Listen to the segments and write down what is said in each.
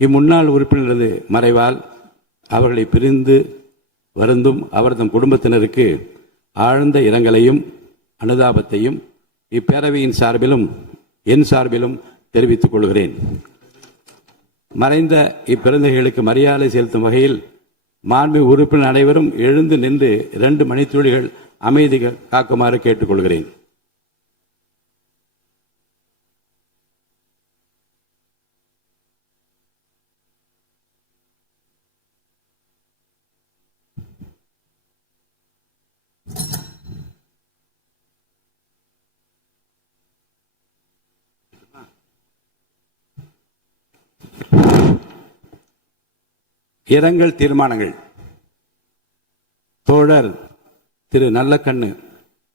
இம்முன்னாள் உறுப்பினரது மறைவால் அவர்களை பிரிந்து வருந்தும் அவர்தம் குடும்பத்தினருக்கு ஆழ்ந்த இரங்கலையும் அனுதாபத்தையும் இப்பேரவையின் சார்பிலும் என் சார்பிலும் தெரிவித்துக் கொள்கிறேன். மறைந்த இப்பெருந்தகைகளுக்கு மரியாதை செலுத்தும் வகையில் மாண்பு உறுப்பினர் அனைவரும் எழுந்து நின்று 2 மணித்துளிகள் அமைதி காக்குமாறு கேட்டுக்கொள்கிறேன். இரங்கல் தீர்மானங்கள். தோழர் திரு நல்லக்கண்ணு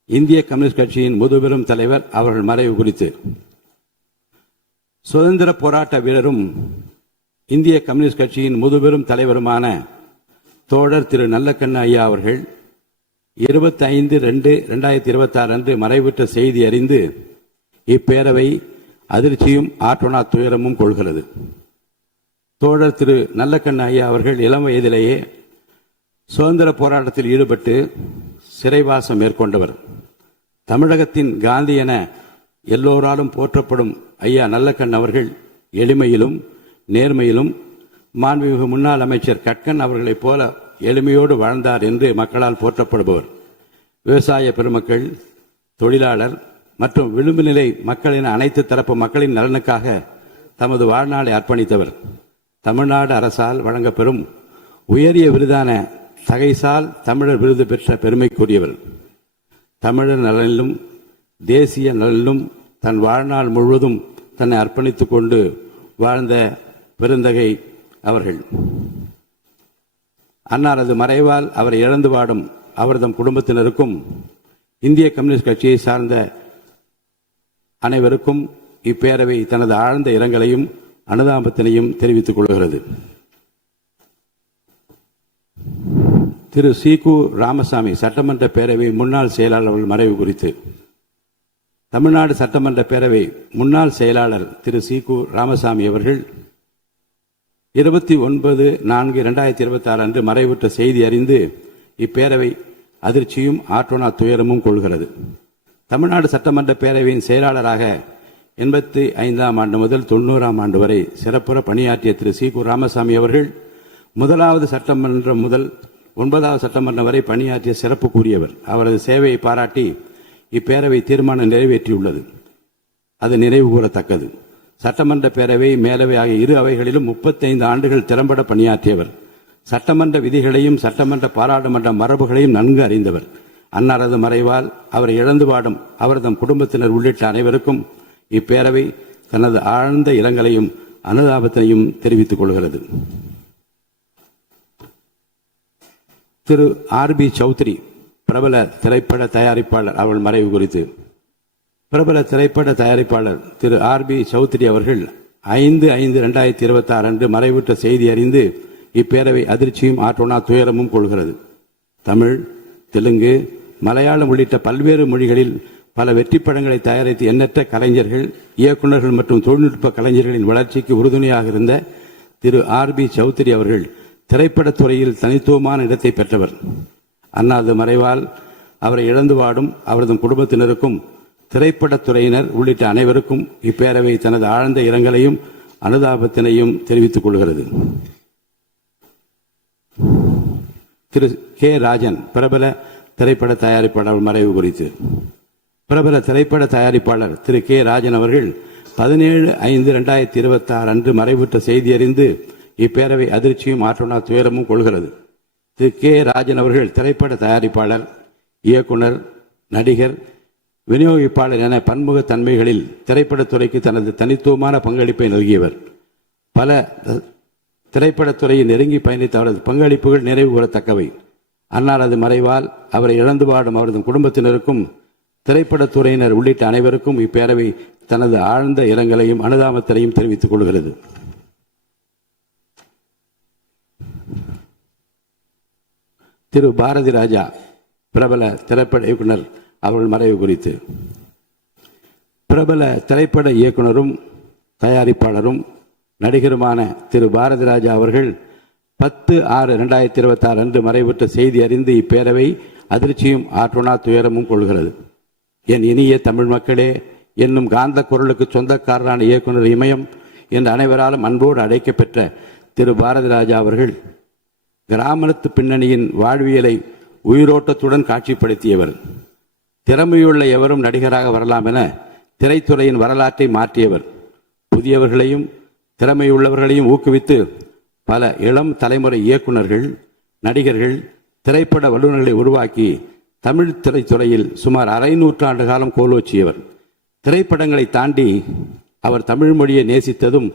இந்திய கம்யூனிஸ்ட் கட்சியின் முதுபெரும் தலைவர் அவர்கள் மறைவு குறித்து சுதந்திர போராட்ட வீரரும் இந்திய கம்யூனிஸ்ட் கட்சியின் முதுபெரும் தலைவருமான தோழர் திரு நல்லக்கண்ணு ஐயா அவர்கள் 25/2/2026 அன்று மறைவுற்ற செய்தி அறிந்து இப்பேரவை அதிர்ச்சியும் ஆற்றொணா துயரமும் கொள்கிறது. தோழர் திரு நல்லக்கண்ணு ஐயா அவர்கள் இளம் வயதிலேயே சுதந்திர போராட்டத்தில் ஈடுபட்டு சிறைவாசம் மேற்கொண்டவர். தமிழகத்தின் காந்தி என எல்லோராலும் போற்றப்படும் ஐயா நல்லக்கண்ணு அவர்கள் எளிமையிலும் நேர்மையிலும் மாண்புமிகு முன்னாள் அமைச்சர் கட்கன் அவர்களைப் போல எளிமையோடு வாழ்ந்தார் என்று மக்களால் போற்றப்படுபவர். விவசாய பெருமக்கள், தொழிலாளர் மற்றும் விளிம்பு நிலை மக்களின் அனைத்து தரப்பு மக்களின் நலனுக்காக தமது வாழ்நாளை அர்ப்பணித்தவர். தமிழ்நாடு அரசால் வழங்கப்பெறும் உயரிய விருதான தகைசால் தமிழர் விருது பெற்ற பெருமைக்குரியவர். தமிழர் நலனிலும் தேசிய நலனிலும் தன் வாழ்நாள் முழுவதும் தன்னை அர்ப்பணித்துக் கொண்டு வாழ்ந்த பெருந்தகை அவர்கள். அன்னாரது மறைவால் அவரை இழந்து வாடும் அவர்தம் குடும்பத்தினருக்கும் இந்திய கம்யூனிஸ்ட் கட்சியை சார்ந்த அனைவருக்கும் இப்பேரவை தனது ஆழ்ந்த இரங்கலையும் அனுதாபத்தினையும் தெரிவித்துக் கொள்கிறது. திரு சி.கு. ராமசாமி சட்டமன்ற பேரவை முன்னாள் செயலாளர் மறைவு குறித்து தமிழ்நாடு சட்டமன்ற பேரவை முன்னாள் செயலாளர் திரு சி.கு. ராமசாமி அவர்கள் 29/4/2026 அன்று மறைவுற்ற செய்தி அறிந்து இப்பேரவை அதிர்ச்சியும் ஆற்றொணா துயரமும் கொள்கிறது. தமிழ்நாடு சட்டமன்ற பேரவையின் செயலாளராக 85ஆம் ஆண்டு முதல் 90ஆம் ஆண்டு வரை சிறப்புற பணியாற்றிய திரு சி.கு. ராமசாமி அவர்கள் 1வது சட்டமன்றம் முதல் 9வது சட்டமன்றம் வரை பணியாற்றிய சிறப்புக்குரியவர். அவரது சேவையை பாராட்டி இப்பேரவை தீர்மானம் நிறைவேற்றியுள்ளது. அது நினைவு கூறத்தக்கது. சட்டமன்ற பேரவை, மேலவை ஆகிய இரு அவைகளிலும் 35 ஆண்டுகள் திறம்பட பணியாற்றியவர். சட்டமன்ற விதிகளையும் சட்டமன்ற பாராளுமன்ற மரபுகளையும் நன்கு அறிந்தவர். அன்னாரது மறைவால் அவரை இழந்து வாடும் அவர்தம் குடும்பத்தினர் உள்ளிட்ட அனைவருக்கும் இப்பேரவை தனது ஆழ்ந்த இரங்கலையும் அனுதாபத்தினையும் தெரிவித்துக் கொள்கிறது. திரு ஆர்.பி. சௌத்ரி பிரபல திரைப்பட தயாரிப்பாளர் அவர்கள் மறைவு குறித்து பிரபல திரைப்பட தயாரிப்பாளர் திரு ஆர்.பி. சௌத்ரி அவர்கள் 5/5/2026 அன்று மறைவுற்ற செய்தி அறிந்து இப்பேரவை அதிர்ச்சியும் ஆற்றொணா துயரமும் கொள்கிறது. தமிழ், தெலுங்கு, மலையாளம் உள்ளிட்ட பல்வேறு மொழிகளில் பல வெற்றி படங்களை தயாரித்து எண்ணற்ற கலைஞர்கள், இயக்குநர்கள் மற்றும் தொழில்நுட்ப கலைஞர்களின் வளர்ச்சிக்கு உறுதுணையாக இருந்த திரு ஆர்.பி. சௌத்ரி அவர்கள் திரைப்படத்துறையில் தனித்துவமான இடத்தை பெற்றவர். அன்னாரது மறைவால் அவரை இழந்து வாடும் அவரது குடும்பத்தினருக்கும் திரைப்படத்துறையினர் உள்ளிட்ட அனைவருக்கும் இப்பேரவை தனது ஆழ்ந்த இரங்கலையும் அனுதாபத்தினையும் தெரிவித்துக் கொள்கிறது. திரு கே. ராஜன் பிரபல திரைப்பட தயாரிப்பாளர் மறைவு குறித்து பிரபல திரைப்பட தயாரிப்பாளர் திரு கே. ராஜன் அவர்கள் 17/5/2026 அன்று மறைவுற்ற செய்தி அறிந்து இப்பேரவை அதிர்ச்சியும் ஆற்றொணா துயரமும் கொள்கிறது. திரு கே. ராஜன் அவர்கள் திரைப்பட தயாரிப்பாளர், இயக்குனர், நடிகர், விநியோகிப்பாளர் என பன்முக தன்மைகளில் திரைப்படத்துறைக்கு தனது தனித்துவமான பங்களிப்பை நல்கியவர். பல திரைப்படத்துறையை நெருங்கி பயணித்த அவரது பங்களிப்புகள் நினைவு கூறத்தக்கவை. அன்னாரது மறைவால் அவரை இழந்து வாடும் அவரது குடும்பத்தினருக்கும் திரைப்படத்துறையினர் உள்ளிட்ட அனைவருக்கும் இப்பேரவை தனது ஆழ்ந்த இரங்கலையும் அனுதாபத்தினையும் தெரிவித்துக் கொள்கிறது. திரு பாரதி ராஜா பிரபல திரைப்பட இயக்குனர் அவர்கள் மறைவு குறித்து பிரபல திரைப்பட இயக்குனரும் தயாரிப்பாளரும் நடிகருமான திரு பாரதி ராஜா அவர்கள் 10/6/2026 அன்று மறைவுற்ற செய்தி அறிந்து இப்பேரவை அதிர்ச்சியும் ஆற்றொணா துயரமும் கொள்கிறது. என் இனிய தமிழ் மக்களே என்னும் காந்த குரலுக்கு சொந்தக்காரரான இயக்குனர் இமயம் என்று அனைவராலும் அன்போடு அழைக்கப்பெற்ற திரு பாரதி ராஜா அவர்கள் கிராமத்து பின்னணியின் வாழ்வியலை உயிரோட்டத்துடன் காட்சிப்படுத்தியவர். திறமையுள்ள எவரும் நடிகராக வரலாம் என திரைத்துறையின் வரலாற்றை மாற்றியவர். புதியவர்களையும் திறமையுள்ளவர்களையும் ஊக்குவித்து பல இளம் தலைமுறை இயக்குநர்கள், நடிகர்கள், திரைப்பட வல்லுநர்களை உருவாக்கி தமிழ் திரைத்துறையில் சுமார் அரை நூற்றாண்டு காலம் கோலோச்சியவர். திரைப்படங்களை தாண்டி அவர் தமிழ் மொழியை நேசித்ததும்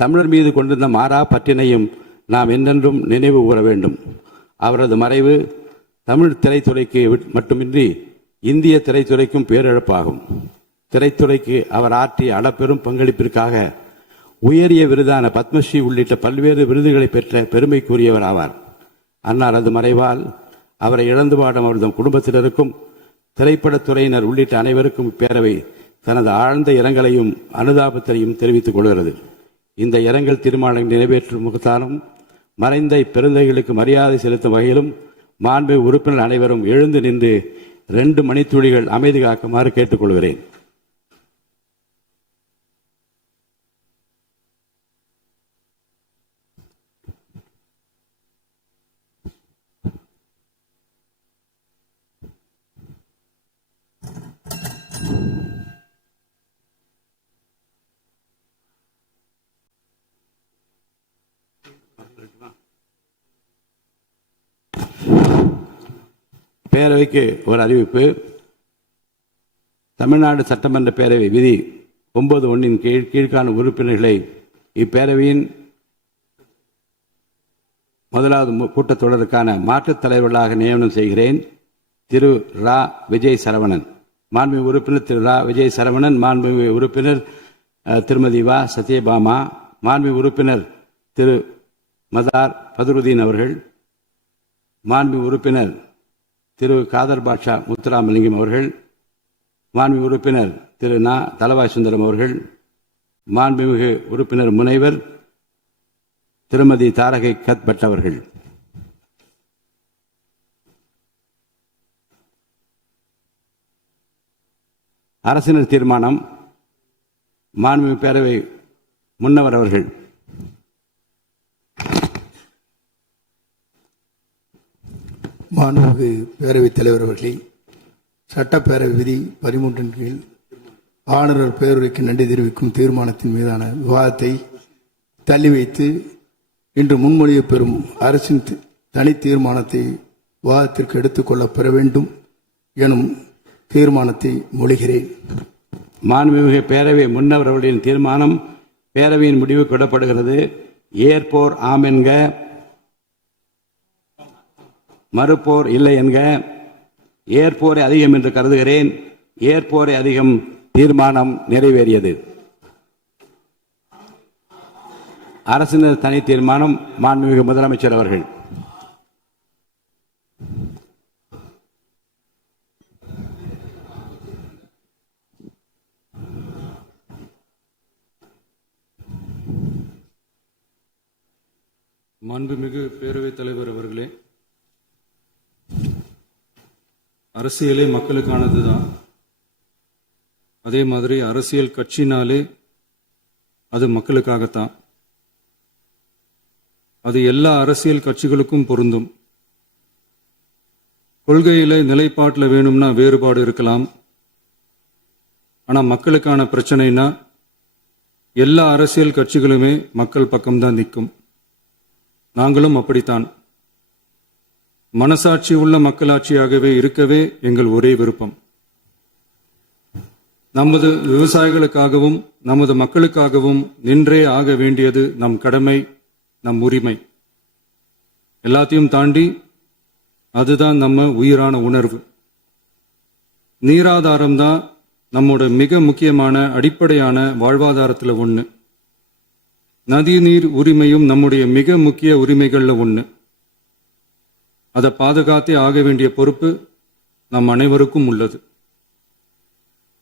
தமிழர் மீது கொண்டிருந்த மாறா பற்றினையும் நாம் என்றென்றும் நினைவு கூற வேண்டும். அவரது மறைவு தமிழ் திரைத்துறைக்கு மட்டுமின்றி இந்திய திரைத்துறைக்கும் பேரிழப்பாகும். திரைத்துறைக்கு அவர் ஆற்றிய அளப்பெரும் பங்களிப்பிற்காக உயரிய விருதான பத்மஸ்ரீ உள்ளிட்ட பல்வேறு விருதுகளை பெற்ற பெருமைக்குரியவர் ஆவார். அன்னாரது மறைவால் அவரை இழந்து வாடும் அவரது குடும்பத்தினருக்கும் திரைப்படத்துறையினர் உள்ளிட்ட அனைவருக்கும் இப்பேரவை தனது ஆழ்ந்த இரங்கலையும் அனுதாபத்தையும் தெரிவித்துக் கொள்கிறது. இந்த இரங்கல் தீர்மானம் நிறைவேற்றும் முகத்தாலும் மறைந்த இப்பெருந்தைகளுக்கு மரியாதை செலுத்தும் வகையிலும் மாண்பு உறுப்பினர் அனைவரும் எழுந்து நின்று 2 மணித்துளிகள் அமைதி காக்குமாறு கேட்டுக்கொள்கிறேன். பேரவைக்கு ஒரு அறிவிப்பு. தமிழ்நாடு சட்டமன்ற பேரவை விதி 9(1) கீழ்காணும் உறுப்பினர்களை இப்பேரவையின் முதலாவது கூட்டத்தொடருக்கான மாற்றுத் தலைவர்களாக நியமனம் செய்கிறேன். திரு ரா. விஜய் சரவணன். மாண்புமிகு உறுப்பினர் திரு ரா. விஜய் சரவணன். மாண்புமிகு உறுப்பினர் திருமதி வா. சத்யபாமா. மாண்புமிகு உறுப்பினர் திரு மதார் பதருதீன் அவர்கள். மாண்புமிகு உறுப்பினர் திரு காதர் பாட்ஷா முத்துராமலிங்கம் அவர்கள். மாண்புமிகு உறுப்பினர் திரு நா. தலவாய் சுந்தரம் அவர்கள். மாண்புமிகு உறுப்பினர் முனைவர் திருமதி தாரகை கத்பட் அவர்கள். அரசினர் தீர்மானம். மாண்புமிகு பேரவை முன்னவர் அவர்கள். மாண்புமிகு பேரவைத் தலைவர் அவர்களே, சட்டப்பேரவை விதி 13 கீழ் ஆளுநர் பேரவைக்கு நன்றி தெரிவிக்கும் தீர்மானத்தின் மீதான விவாதத்தை தள்ளி வைத்து இன்று முன்மொழிய பெறும் அரசின் தனி தீர்மானத்தை விவாதத்திற்கு எடுத்துக் கொள்ள பெற வேண்டும் எனும் தீர்மானத்தை மொழிகிறேன். மாண்புமிகு பேரவை முன்னவர் அவர்களின் தீர்மானம் பேரவையின் முடிவுக்கு விடப்படுகிறது. ஏற்போர் ஆம் என்க, மறுப்போர் இல்லை என்க. ஏற்போரை அதிகம் என்று கருதுகிறேன். ஏற்போரை அதிகம். தீர்மானம் நிறைவேறியது. அரசினர் தனி தீர்மானம். மாண்புமிகு முதலமைச்சர் அவர்கள். மாண்புமிகு பேரவைத் தலைவர் அவர்களே, அரசியலே மக்களுக்கானது தான். அதே மாதிரி அரசியல் கட்சினாலே அது மக்களுக்காகத்தான். அது எல்லா அரசியல் கட்சிகளுக்கும் பொருந்தும். கொள்கையில நிலைப்பாட்டில் வேணும்னா வேறுபாடு இருக்கலாம். ஆனால் மக்களுக்கான பிரச்சனைனா எல்லா அரசியல் கட்சிகளுமே மக்கள் பக்கம்தான் நிற்கும். நாங்களும் அப்படித்தான். மனசாட்சி உள்ள மக்களாட்சியாகவே இருக்கவே எங்கள் ஒரே விருப்பம். நமது விவசாயிகளுக்காகவும் நமது மக்களுக்காகவும் நின்றே ஆக வேண்டியது நம் கடமை, நம் உரிமை. எல்லாத்தையும் தாண்டி அதுதான் நம்ம உயிரான உணர்வு. நீராதாரம் தான் நம்மோட மிக முக்கியமான அடிப்படையான வாழ்வாதாரத்தில் ஒன்று. நதி நீர் உரிமையும் நம்முடைய மிக முக்கிய உரிமைகளில் ஒன்று. அதை பாதுகாத்தே ஆக வேண்டிய பொறுப்பு நம் அனைவருக்கும் உள்ளது.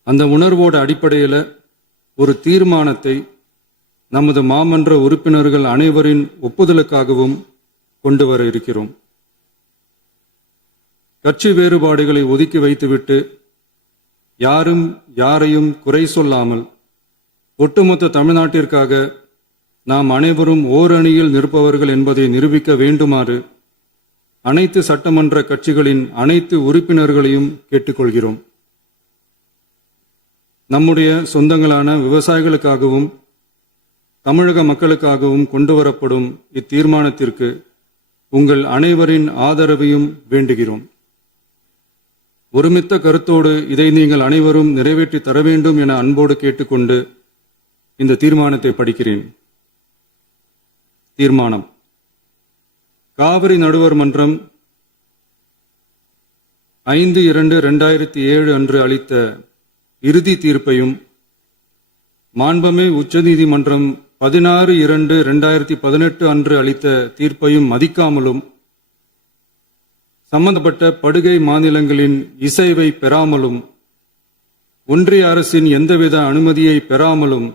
அந்த உணர்வோட அடிப்படையில் ஒரு தீர்மானத்தை நமது மாமன்ற உறுப்பினர்கள் அனைவரின் ஒப்புதலுக்காகவும் கொண்டு வர இருக்கிறோம். கட்சி வேறுபாடுகளை ஒதுக்கி வைத்துவிட்டு யாரும் யாரையும் குறை சொல்லாமல் ஒட்டுமொத்த தமிழ்நாட்டிற்காக நாம் அனைவரும் ஓரணியில் நிற்பவர்கள் என்பதை நிரூபிக்க வேண்டுமாறு அனைத்து சட்டமன்ற கட்சிகளின் அனைத்து உறுப்பினர்களையும் கேட்டுக்கொள்கிறோம். நம்முடைய சொந்தங்களான விவசாயிகளுக்காகவும் தமிழக மக்களுக்காகவும் கொண்டுவரப்படும் இத்தீர்மானத்திற்கு உங்கள் அனைவரின் ஆதரவையும் வேண்டுகிறோம். ஒருமித்த கருத்தோடு இதை நீங்கள் அனைவரும் நிறைவேற்றி தர வேண்டும் என அன்போடு கேட்டுக்கொண்டு இந்த தீர்மானத்தை படிக்கிறேன். தீர்மானம்: காவிரி நடுவர் மன்றம் 5/2/2007 அன்று அளித்த இறுதி தீர்ப்பையும் மாண்புமிகு உச்சநீதிமன்றம் 16/2/2018 அன்று அளித்த தீர்ப்பையும் மதிக்காமலும் சம்பந்தப்பட்ட படுகை மாநிலங்களின் இசைவை பெறாமலும் ஒன்றிய அரசின் எந்தவித அனுமதியை பெறாமலும்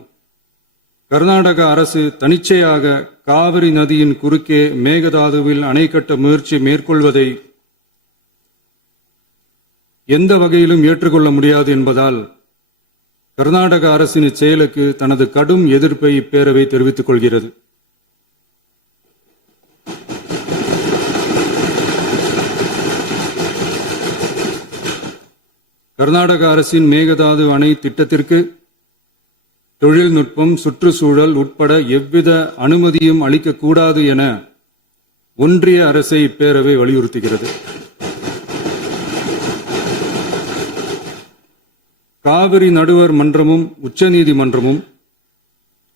கர்நாடக அரசு தனிச்சையாக காவிரி நதியின் குறுக்கே மேகதாதுவில் அணை கட்ட முயற்சி மேற்கொள்வதை எந்த வகையிலும் ஏற்றுக்கொள்ள முடியாது என்பதால் கர்நாடக அரசின் இச்செயலுக்கு தனது கடும் எதிர்ப்பை இப்பேரவை தெரிவித்துக் கொள்கிறது. கர்நாடக அரசின் மேகதாது அணை திட்டத்திற்கு தொழில்நுட்பம், சுற்றுச்சூழல் உட்பட எவ்வித அனுமதியும் அளிக்கக்கூடாது என ஒன்றிய அரசை இப்பேரவை வலியுறுத்துகிறது. காவிரி நடுவர் மன்றமும் உச்சநீதிமன்றமும்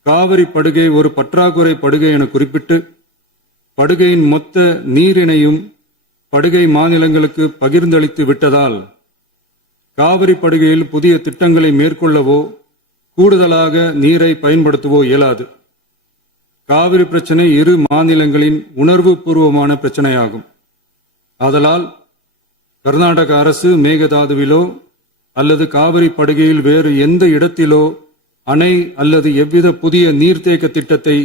காவிரி படுகை ஒரு பற்றாக்குறை படுகை என குறிப்பிட்டு படுகையின் மொத்த நீரினையும் படுகை மாநிலங்களுக்கு பகிர்ந்தளித்து விட்டதால் காவிரி படுகையில் புதிய திட்டங்களை மேற்கொள்ளவோ கூடுதலாக நீரை பயன்படுத்தவோ இயலாது. காவிரி பிரச்சனை இரு மாநிலங்களின் உணர்வு பூர்வமான பிரச்சனையாகும். ஆதலால் கர்நாடக அரசு மேகதாதுவிலோ அல்லது காவிரி படுகையில் வேறு எந்த இடத்திலோ அணை அல்லது எவ்வித புதிய நீர்த்தேக்க திட்டத்தை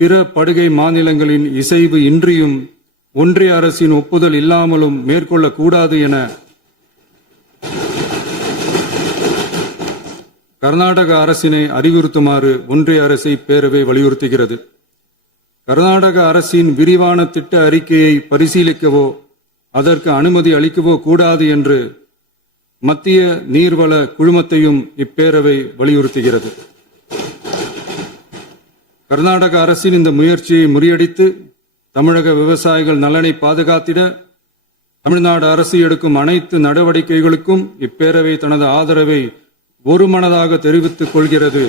பிற படுகை மாநிலங்களின் இசைவு இன்றியும் ஒன்றிய அரசின் ஒப்புதல் இல்லாமலும் மேற்கொள்ளக்கூடாது என கர்நாடக அரசினை அறிவுறுத்துமாறு ஒன்றிய அரசை பேரவை வலியுறுத்துகிறது. கர்நாடக அரசின் விரிவான திட்ட அறிக்கையை பரிசீலிக்கவோ அதற்கு அனுமதி அளிக்கவோ கூடாது என்று மத்திய நீர்வள குழுமத்தையும் இப்பேரவை வலியுறுத்துகிறது. கர்நாடக அரசின் இந்த முயற்சியை முறியடித்து தமிழக விவசாயிகள் நலனை பாதுகாத்திட தமிழ்நாடு அரசு எடுக்கும் அனைத்து நடவடிக்கைகளுக்கும் இப்பேரவை தனது ஆதரவை ஒருமனதாக தெரிவித்துக் கொள்கிறது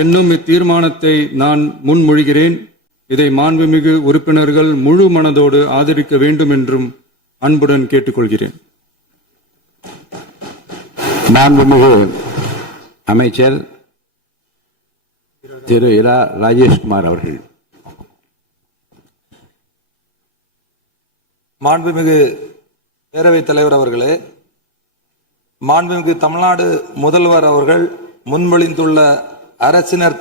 என்னும் இத்தீர்மானத்தை நான் முன்மொழிகிறேன். இதை மாண்புமிகு உறுப்பினர்கள் முழு மனதோடு ஆதரிக்க வேண்டும் என்றும் அன்புடன் கேட்டுக்கொள்கிறேன். மாண்புமிகு அமைச்சர் திரு இரா ராஜேஷ்குமார் அவர்கள். மாண்புமிகு பேரவைத் தலைவர் அவர்களே, மாண்புமிகு தமிழ்நாடு முதல்வர் அவர்கள் முன்மொழிந்துள்ள அரசினர்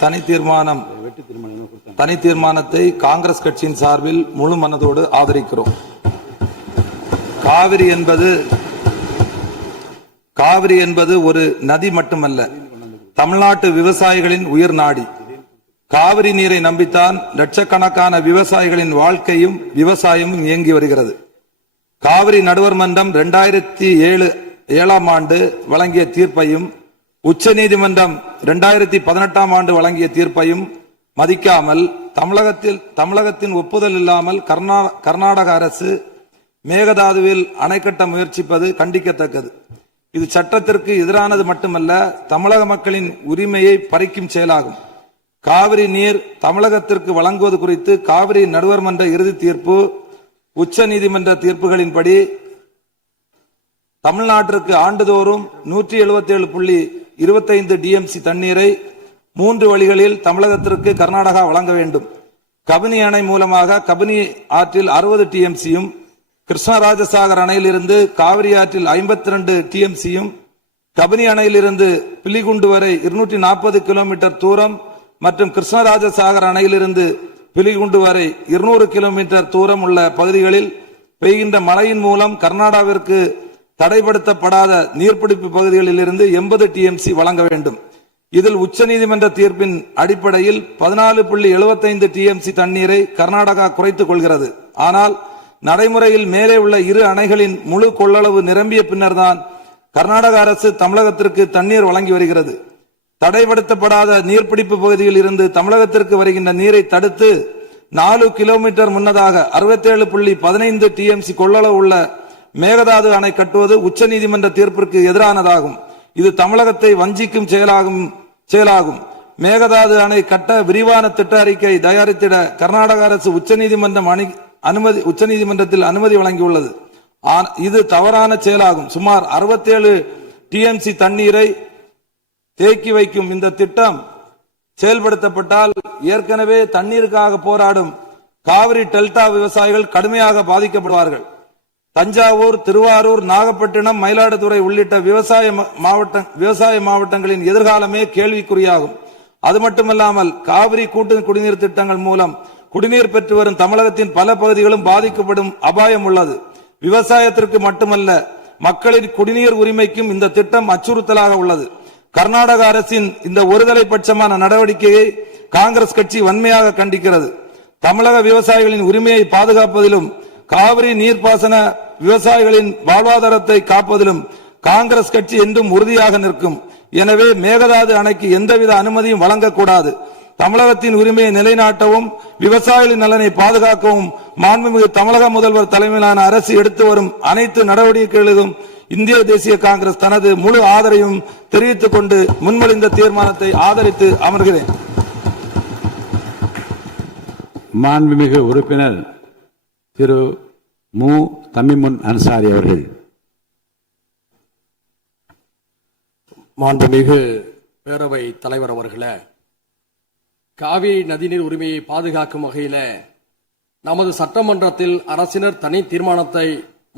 தனி தீர்மானத்தை காங்கிரஸ் கட்சியின் சார்பில் முழு மனதோடு ஆதரிக்கிறோம். காவிரி என்பது ஒரு நதி மட்டுமல்ல, தமிழ்நாட்டு விவசாயிகளின் உயிர் நாடி. காவிரி நீரை நம்பித்தான் லட்சக்கணக்கான விவசாயிகளின் வாழ்க்கையும் விவசாயமும் இயங்கி வருகிறது. காவிரி நடுவர் மன்றம் 2007ஆம் ஆண்டு வழங்கிய தீர்ப்பையும் உச்சநீதிமன்றம் 2018ஆம் ஆண்டு வழங்கிய தீர்ப்பையும் மதிக்காமல் தமிழகத்தின் ஒப்புதல் இல்லாமல் கர்நாடக அரசு மேகதாதுவில் அணை கட்ட முயற்சிப்பது கண்டிக்கத்தக்கது. இது சட்டத்திற்கு எதிரானது மட்டுமல்ல, தமிழக மக்களின் உரிமையை பறிக்கும் செயலாகும். காவிரி நீர் தமிழகத்திற்கு வழங்குவது குறித்து காவிரி நடுவர் மன்ற இறுதி தீர்ப்பு, உச்ச நீதிமன்ற தீர்ப்புகளின்படி தமிழ்நாட்டிற்கு ஆண்டுதோறும் 177.25 டிஎம்சி தண்ணீரை 3 வழிகளில் தமிழகத்திற்கு கர்நாடகா வழங்க வேண்டும். கபினி அணை மூலமாக கபினி ஆற்றில் 60 டிஎம்சியும், கிருஷ்ணராஜசாகர் அணையில் இருந்து காவிரி ஆற்றில் 52 டிஎம்சியும், கபினி அணையிலிருந்து பிலிகுண்டு வரை 240 கிலோமீட்டர் தூரம் மற்றும் கிருஷ்ணராஜசாகர் அணையிலிருந்து பிலிகுண்டு வரை 200 கிலோமீட்டர் தூரம் உள்ள பகுதிகளில் பெய்கின்ற மழையின் மூலம் கர்நாடகாவிற்கு தடைப்படுத்தப்படாத நீர்பிடிப்பு பகுதிகளில் இருந்து 80 டிஎம்சி வழங்க வேண்டும். இதில் உச்சநீதிமன்ற தீர்ப்பின் அடிப்படையில் 14.75 டிஎம்சி தண்ணீரை கர்நாடகா குறைத்துக் கொள்கிறது. ஆனால் நடைமுறையில் மேலே உள்ள இரு அணைகளின் முழு கொள்ளளவு நிரம்பிய பின்னர்தான் கர்நாடக அரசு தமிழகத்திற்கு தண்ணீர் வழங்கி வருகிறது. தடைப்படுத்தப்படாத நீர்பிடிப்பு பகுதியில் இருந்து தமிழகத்திற்கு வருகின்ற நீரை தடுத்து 4 கிலோமீட்டர் முன்னதாக 67.15 டிஎம்சி கொள்ளளவு உள்ள மேகதாது அணை கட்டுவது உச்சநீதிமன்ற தீர்ப்பிற்கு எதிரானதாகும். இது தமிழகத்தை வஞ்சிக்கும் செயலாகும். மேகதாது அணை கட்ட விரிவான திட்ட அறிக்கை தயாரித்திட கர்நாடக அரசு உச்சநீதிமன்றத்தில் அனுமதி வழங்கியுள்ளது. இது தவறான செயலாகும். சுமார் 67 டிஎம்சி தண்ணீரை தேக்கி வைக்கும் இந்த திட்டம் செயல்படுத்தப்பட்டால் ஏற்கனவே தண்ணீருக்காக போராடும் காவிரி டெல்டா விவசாயிகள் கடுமையாக பாதிக்கப்படுவார்கள். தஞ்சாவூர், திருவாரூர், நாகப்பட்டினம், மயிலாடுதுறை உள்ளிட்ட விவசாய மாவட்டங்களின் எதிர்காலமே கேள்விக்குறியாகும். அது மட்டுமல்லாமல் காவிரி கூட்டு குடிநீர் திட்டங்கள் மூலம் குடிநீர் பெற்று வரும் தமிழகத்தின் பல பகுதிகளும் பாதிக்கப்படும் அபாயம் உள்ளது. விவசாயத்திற்கு மட்டுமல்ல, மக்களின் குடிநீர் உரிமைக்கும் இந்த திட்டம் அச்சுறுத்தலாக உள்ளது. கர்நாடக அரசின் இந்த ஒருதலை பட்சமான நடவடிக்கையை காங்கிரஸ் கட்சி வன்மையாக கண்டிக்கிறது. தமிழக விவசாயிகளின் உரிமையை பாதுகாப்பதிலும் காவிரி நீர்ப்பாசன விவசாயிகளின் வாழ்வாதாரத்தை காப்பதிலும் காங்கிரஸ் கட்சி என்றும் உறுதியாக நிற்கும். எனவே மேகதாது அணைக்கு எந்தவித அனுமதியும் வழங்கக்கூடாது. தமிழகத்தின் உரிமையை நிலைநாட்டவும் விவசாயிகளின் நலனை பாதுகாக்கவும் மாண்புமிகு தமிழக முதல்வர் தலைமையிலான அரசு எடுத்து வரும் அனைத்து நடவடிக்கைகளுக்கும் இந்திய தேசிய காங்கிரஸ் தனது முழு ஆதரவையும் தெரிவித்துக் கொண்டு முன்மொழிந்த தீர்மானத்தை ஆதரித்து அமர்கிறேன். மாண்புமிகு உறுப்பினர் திரு மு தமிமுன் அன்சாரி அவர்கள். மாண்புமிகு பேரவை தலைவர் அவர்களே, காவிரி நதிநீர் உரிமையை பாதுகாக்கும் வகையில் நமது சட்டமன்றத்தில் அரசினர் தனி தீர்மானத்தை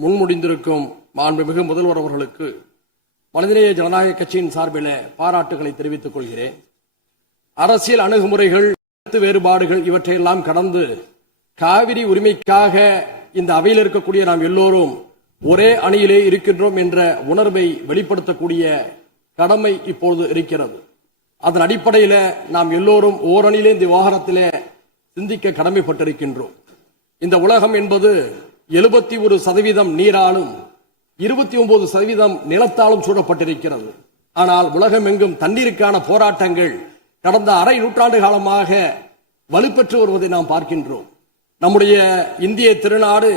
முன்மொழிந்திருக்கும் மாண்புமிகு முதல்வர் அவர்களுக்கு மனிதநேய ஜனநாயக கட்சியின் சார்பில் பாராட்டுகளை தெரிவித்துக் கொள்கிறேன். அரசியல் அணுகுமுறைகள், கருத்து வேறுபாடுகள் இவற்றையெல்லாம் கடந்து காவிரி உரிமைக்காக இந்த அவையில் இருக்கக்கூடிய நாம் எல்லோரும் ஒரே அணியிலே இருக்கின்றோம் என்ற உணர்வை வெளிப்படுத்தக்கூடிய கடமை இப்போது இருக்கிறது. அதன் அடிப்படையில் நாம் எல்லோரும் ஓரணியிலே இந்த விவகாரத்திலே சிந்திக்க கடமைப்பட்டிருக்கின்றோம். இந்த உலகம் என்பது 71% நீராலும் 29% நிலத்தாலும் சூழப்பட்டிருக்கிறது. ஆனால் உலகம் எங்கும் தண்ணீருக்கான போராட்டங்கள் கடந்த அரை நூற்றாண்டு காலமாக வலுப்பெற்று வருவதை நாம் பார்க்கின்றோம். நம்முடைய இந்திய திருநாடு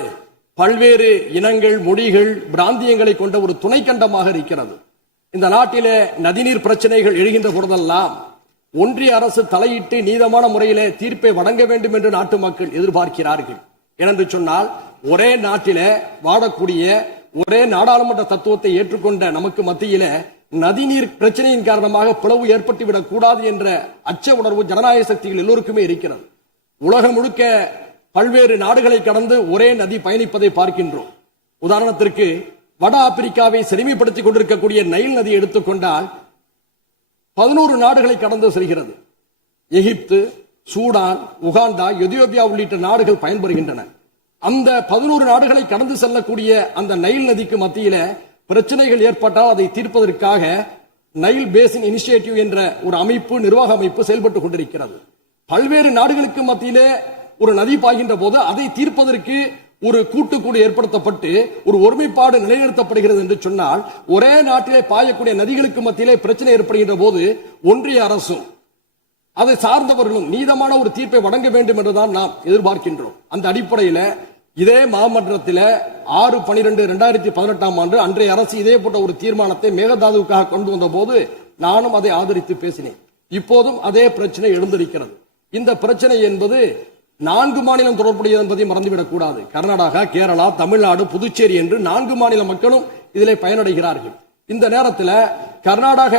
பல்வேறு இனங்கள், மொழிகள், பிராந்தியங்களை கொண்ட ஒரு துணைக்கண்டமாக இருக்கிறது. இந்த நாட்டிலே நதிநீர் பிரச்சனைகள் எழுகின்ற பொழுதெல்லாம் ஒன்றிய அரசு தலையிட்டு நீதமான முறையிலே தீர்ப்பை வழங்க வேண்டும் என்று நாட்டு மக்கள் எதிர்பார்க்கிறார்கள். ஏனென்று சொன்னால் ஒரே நாட்டிலே வாழக்கூடிய ஒரே நாடாளுமன்ற தத்துவத்தை ஏற்றுக்கொண்ட நமக்கு மத்தியிலே நதிநீர் பிரச்சனையின் காரணமாக பிளவு ஏற்பட்டுவிடக் கூடாது என்ற அச்ச உணர்வு ஜனநாயக சக்திகள் எல்லோருக்குமே இருக்கிறது. உலகம் முழுக்க பல்வேறு நாடுகளை கடந்து ஒரே நதி பயணிப்பதை பார்க்கின்றோம். உதாரணத்திற்கு வட ஆப்பிரிக்காவை செழுமைப்படுத்திக் கொண்டிருக்கக்கூடிய நைல் நதி எடுத்துக்கொண்டால் 11 நாடுகளை கடந்து செல்கிறது. எகிப்து, சூடான், உகாண்டா, எதியோப்பியா உள்ளிட்ட நாடுகள் பயன்பெறுகின்றன. அந்த 11 நாடுகளை கடந்து செல்லக்கூடிய அந்த நைல் நதிக்கு மத்தியில பிரச்சனைகள் ஏற்பட்டால் அதை தீர்ப்பதற்காக நைல் பேசின் இனிஷியேட்டிவ் என்ற ஒரு அமைப்பு, நிர்வாக அமைப்பு செயல்பட்டுக் கொண்டிருக்கிறது. பல்வேறு நாடுகளுக்கு மத்தியிலே ஒரு நதி பாய்கின்ற போது அதை தீர்ப்பதற்கு ஒரு கூட்டுக்குழு ஏற்படுத்தப்பட்டு ஒரு ஒருமைப்பாடு நிலைநிறுத்தப்படுகிறது என்று சொன்னால், ஒரே நாட்டிலே பாயக்கூடிய நதிகளுக்கு மத்தியிலே பிரச்சனை ஏற்படுகின்ற போது ஒன்றிய அரசும் அதை சார்ந்தவர்களும் நீதமான ஒரு தீர்ப்பை வழங்க வேண்டும் என்றுதான் நாம் எதிர்பார்க்கின்றோம். அந்த அடிப்படையில் இதே மாமன்றத்தில் 6/12/2018 அன்றைய அரசு இதே போன்ற ஒரு தீர்மானத்தை மேகதாதுவுக்காக கொண்டு வந்த போது நானும் அதை ஆதரித்து பேசினேன். இப்போதும் அதே பிரச்சனை எழுந்திருக்கிறது. இந்த பிரச்சனை என்பது 4 மாநிலம் தொடர்புடையது என்பதை மறந்துவிடக் கூடாது. கர்நாடகா, கேரளா, தமிழ்நாடு, புதுச்சேரி என்று 4 மாநில மக்களும் இதிலே பயனடைகிறார்கள். இந்த நேரத்தில் கர்நாடக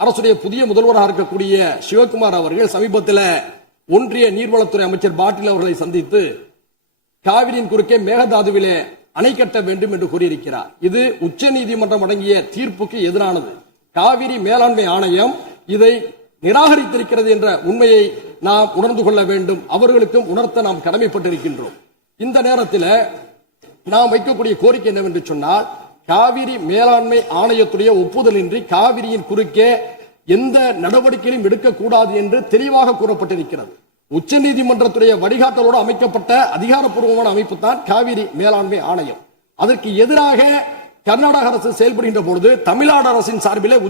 அரசுடைய புதிய முதல்வராக இருக்கக்கூடிய சிவகுமார் அவர்கள் சமீபத்தில் ஒன்றிய நீர்வளத்துறை அமைச்சர் பாட்டீல் அவர்களை சந்தித்து காவிரியின் குறுக்கே மேகதாதுவிலே அணை கட்ட வேண்டும் என்று கூறியிருக்கிறார். இது உச்சநீதிமன்றம் வழங்கிய தீர்ப்புக்கு எதிரானது. காவிரி மேலாண்மை ஆணையம் இதை நிராகரித்திருக்கிறது என்ற உண்மையை நாம் உணர்ந்து கொள்ள வேண்டும். அவர்களுக்கும் உணர்த்த நாம் கடமைப்பட்டிருக்கின்றோம். இந்த நேரத்தில் நாம் வைக்கக்கூடிய கோரிக்கை என்னவென்று சொன்னால், காவிரி மேலாண்மை ஆணையத்துடைய ஒப்புதலின்றி காவிரியின் குறுக்கே எந்த நடவடிக்கையும் எடுக்கக்கூடாது என்று தெளிவாக கூறப்பட்டிருக்கிறது. உச்சநீதிமன்றத்துடைய வழிகாட்டலோடு அமைக்கப்பட்ட அதிகாரப்பூர்வமான அமைப்பு தான் காவிரி மேலாண்மை ஆணையம். அதற்கு எதிராக கர்நாடக அரசு செயல்படுகின்ற பொழுது தமிழ்நாடு அரசின் சார்பில்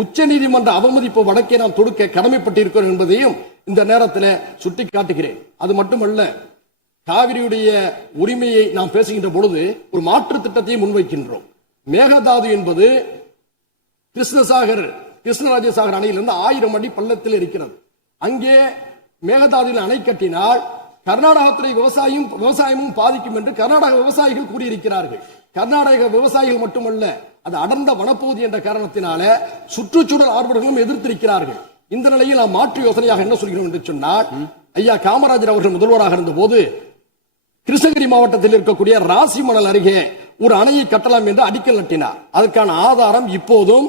உச்சநீதிமன்ற அவமதிப்பு வழக்கை நாம் தொடுக்க கடமைப்பட்டிருக்கிறோம் என்பதையும் இந்த நேரத்தில் சுட்டிக்காட்டுகிறேன். அது மட்டுமல்ல, காவிரியுடைய உரிமையை நாம் பேசுகின்ற பொழுது ஒரு மாற்று திட்டத்தை முன்வைக்கின்றோம். மேகதாது என்பது கிருஷ்ணராஜசாகர் அணையிலிருந்து 1000 அடி பள்ளத்தில் இருக்கிறது. அங்கே மேகதாதுவில் அணை கட்டினால் கர்நாடகத்துறை விவசாயமும் பாதிக்கும் என்று கர்நாடக விவசாயிகள் கூறியிருக்கிறார்கள். கர்நாடக விவசாயிகள் மட்டுமல்ல, அது அடர்ந்த வனப்பகுதி என்ற காரணத்தினால சுற்றுச்சூழல் ஆர்வலர்களும் எதிர்த்திருக்கிறார்கள். இந்த நிலையில் நாம் மாற்று யோசனையாக என்ன சொல்கிறோம் என்று சொன்னால், ஐயா காமராஜர் அவர்கள் முதல்வராக இருந்த போது கிருஷ்ணகிரி மாவட்டத்தில் இருக்கக்கூடிய ராசிமணல் அருகே ஒரு அணையை கட்டலாம் என்று அடிக்கல் நட்டினார். அதற்கான ஆதாரம் இப்போதும்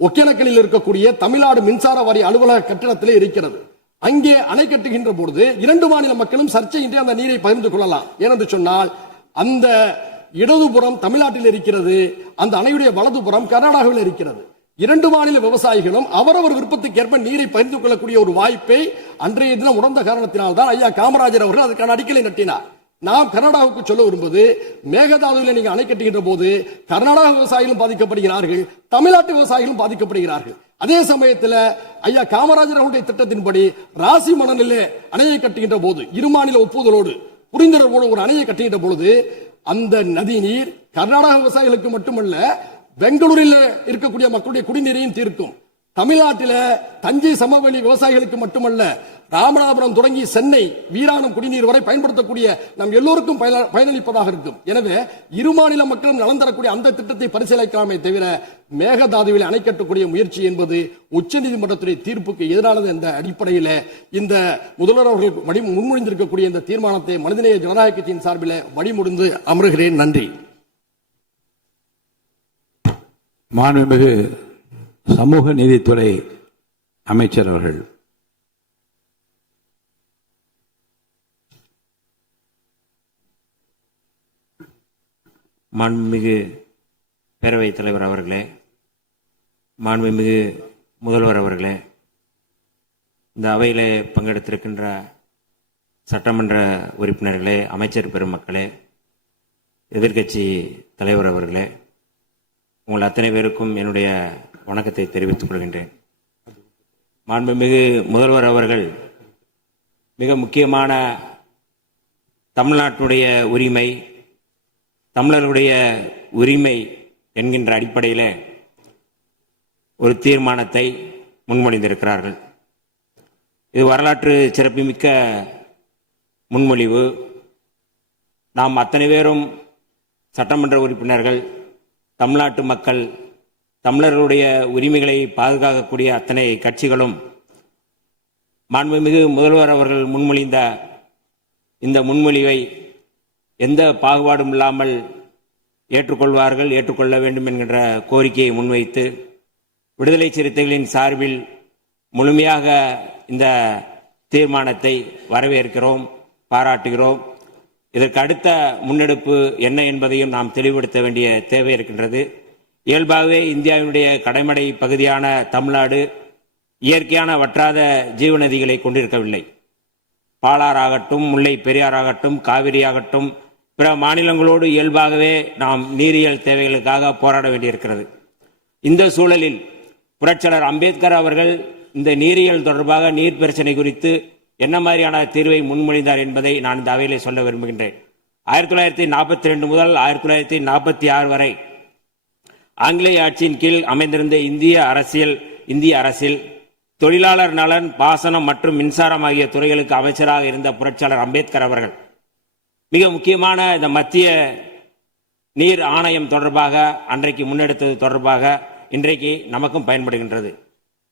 ஒகேனக்கலில் இருக்கக்கூடிய தமிழ்நாடு மின்சார வாரிய அலுவலக கட்டிடத்திலே இருக்கிறது. அங்கே அணை கட்டுகின்ற பொழுது 2 மாநில மக்களும் சர்ச்சையின்றி அந்த நீரை பகிர்ந்து கொள்ளலாம். ஏனென்று சொன்னால், அந்த இடதுபுறம் தமிழ்நாட்டில் இருக்கிறது, அந்த அணையுடைய வலதுபுறம் கர்நாடகாவில் இருக்கிறது. 2 மாநில விவசாயிகளும் அவரவர் விருப்பத்துக்கேற்ப நீரை பகிர்ந்து கொள்ளக்கூடிய ஒரு வாய்ப்பை அன்றைய தினம் உணர்ந்த காரணத்தினால் தான் ஐயா காமராஜர் அவர்கள் அதற்கான அடிக்கலை நட்டினார். நாம் கர்நாடகாவுக்கு சொல்ல விரும்புவது, மேகதாதுவில் நீங்க அணை கட்டுகின்ற போது கர்நாடக விவசாயிகளும் பாதிக்கப்படுகிறார்கள், தமிழ்நாட்டு விவசாயிகளும் பாதிக்கப்படுகிறார்கள். அதே சமயத்தில் ஐயா காமராஜர் அவருடைய திட்டத்தின்படி ராசி மணலிலே அணையை கட்டுகின்ற போது 2 மாநில ஒப்புதலோடு புரிந்துணர்வோடு ஒரு அணையை கட்டுகின்ற பொழுது அந்த நதி நீர் கர்நாடக விவசாயிகளுக்கு மட்டுமல்ல, பெங்களூரில் இருக்கக்கூடிய மக்களுடைய குடிநீரையும் தீர்க்கும். தமிழ்நாட்டில் தஞ்சை சமவெளி விவசாயிகளுக்கு மட்டுமல்ல, ராமநாதபுரம் தொடங்கி சென்னை வீராணம் குடிநீர் வரை பயன்படுத்தக்கூடிய நம் எல்லோருக்கும் பயனளிப்பதாக இருக்கும். எனவே 2 மாநில மக்களும் நலன் தரக்கூடிய அந்த திட்டத்தை பரிசீலிக்கலாமே தவிர மேகதாதுவில் அணை கட்டக்கூடிய முயற்சி என்பது உச்சநீதிமன்றத்துடைய தீர்ப்புக்கு எதிரானது என்ற அடிப்படையில் இந்த முதல்வர் அவர்கள் முன்மொழிந்திருக்கக்கூடிய இந்த தீர்மானத்தை மனிதநேய ஜனநாயக கட்சியின் சார்பில் வழிமுடிந்து அமர்கிறேன். நன்றி. மாண்புமிகு சமூக நீதித்துறை அமைச்சர் அவர்கள். மாண்புமிகு பேரவைத் தலைவர் அவர்களே, மாண்புமிகு முதல்வர் அவர்களே, இந்த அவையிலே பங்கெடுத்திருக்கின்ற சட்டமன்ற உறுப்பினர்களே, அமைச்சர் பெருமக்களே, எதிர்க்கட்சி தலைவர் அவர்களே, உங்கள் அத்தனை பேருக்கும் என்னுடைய வணக்கத்தை தெரிவித்துக் கொள்கின்றேன். மாண்புமிகு முதல்வர் அவர்கள் மிக முக்கியமான தமிழ்நாட்டுடைய உரிமை, தமிழர்களுடைய உரிமை என்கின்ற அடிப்படையில் ஒரு தீர்மானத்தை முன்மொழிந்திருக்கிறார்கள். இது வரலாற்று சிறப்புமிக்க முன்மொழிவு. நாம் அத்தனை பேரும் சட்டமன்ற உறுப்பினர்கள், தமிழ்நாட்டு மக்கள், தமிழர்களுடைய உரிமைகளை பாதுகாக்கக்கூடிய அத்தனை கட்சிகளும் மாண்புமிகு முதல்வர் அவர்கள் முன்மொழிந்த இந்த முன்மொழிவை எந்த பாகுபாடும் இல்லாமல் ஏற்றுக்கொள்வார்கள், ஏற்றுக்கொள்ள வேண்டும் என்கின்ற கோரிக்கையை முன்வைத்து விடுதலை சிறுத்தைகளின் சார்பில் முழுமையாக இந்த தீர்மானத்தை வரவேற்கிறோம், பாராட்டுகிறோம். இதற்கு அடுத்த முன்னெடுப்பு என்ன என்பதையும் நாம் தெளிவுபடுத்த வேண்டிய தேவை இருக்கின்றது. இயல்பாகவே இந்தியாவினுடைய கடைமடை பகுதியான தமிழ்நாடு இயற்கையான வற்றாத ஜீவநதிகளை கொண்டிருக்கவில்லை. பாலாறாகட்டும், முல்லை பெரியாறாகட்டும், காவிரியாகட்டும், பிற மாநிலங்களோடு இயல்பாகவே நாம் நீரியல் தேவைகளுக்காக போராட வேண்டியிருக்கிறது. இந்த சூழலில் புரட்சியாளர் அம்பேத்கர் அவர்கள் இந்த நீரியல் தொடர்பாக நீர் பிரச்சனை குறித்து என்ன மாதிரியான தீர்வை முன்மொழிந்தார் என்பதை நான் இந்த அவையிலே சொல்ல விரும்புகின்றேன். 1942 முதல் 1946 வரை ஆங்கிலேய ஆட்சியின் கீழ் அமைந்திருந்த இந்திய அரசில் தொழிலாளர் நலன், பாசனம் மற்றும் மின்சாரம் ஆகிய துறைகளுக்கு அமைச்சராக இருந்த புரட்சியாளர் அம்பேத்கர் அவர்கள் மிக முக்கியமான இந்த மத்திய நீர் ஆணையம் தொடர்பாக அன்றைக்கு முன்னெடுத்தது தொடர்பாக இன்றைக்கு நமக்கும் பயன்படுகின்றது.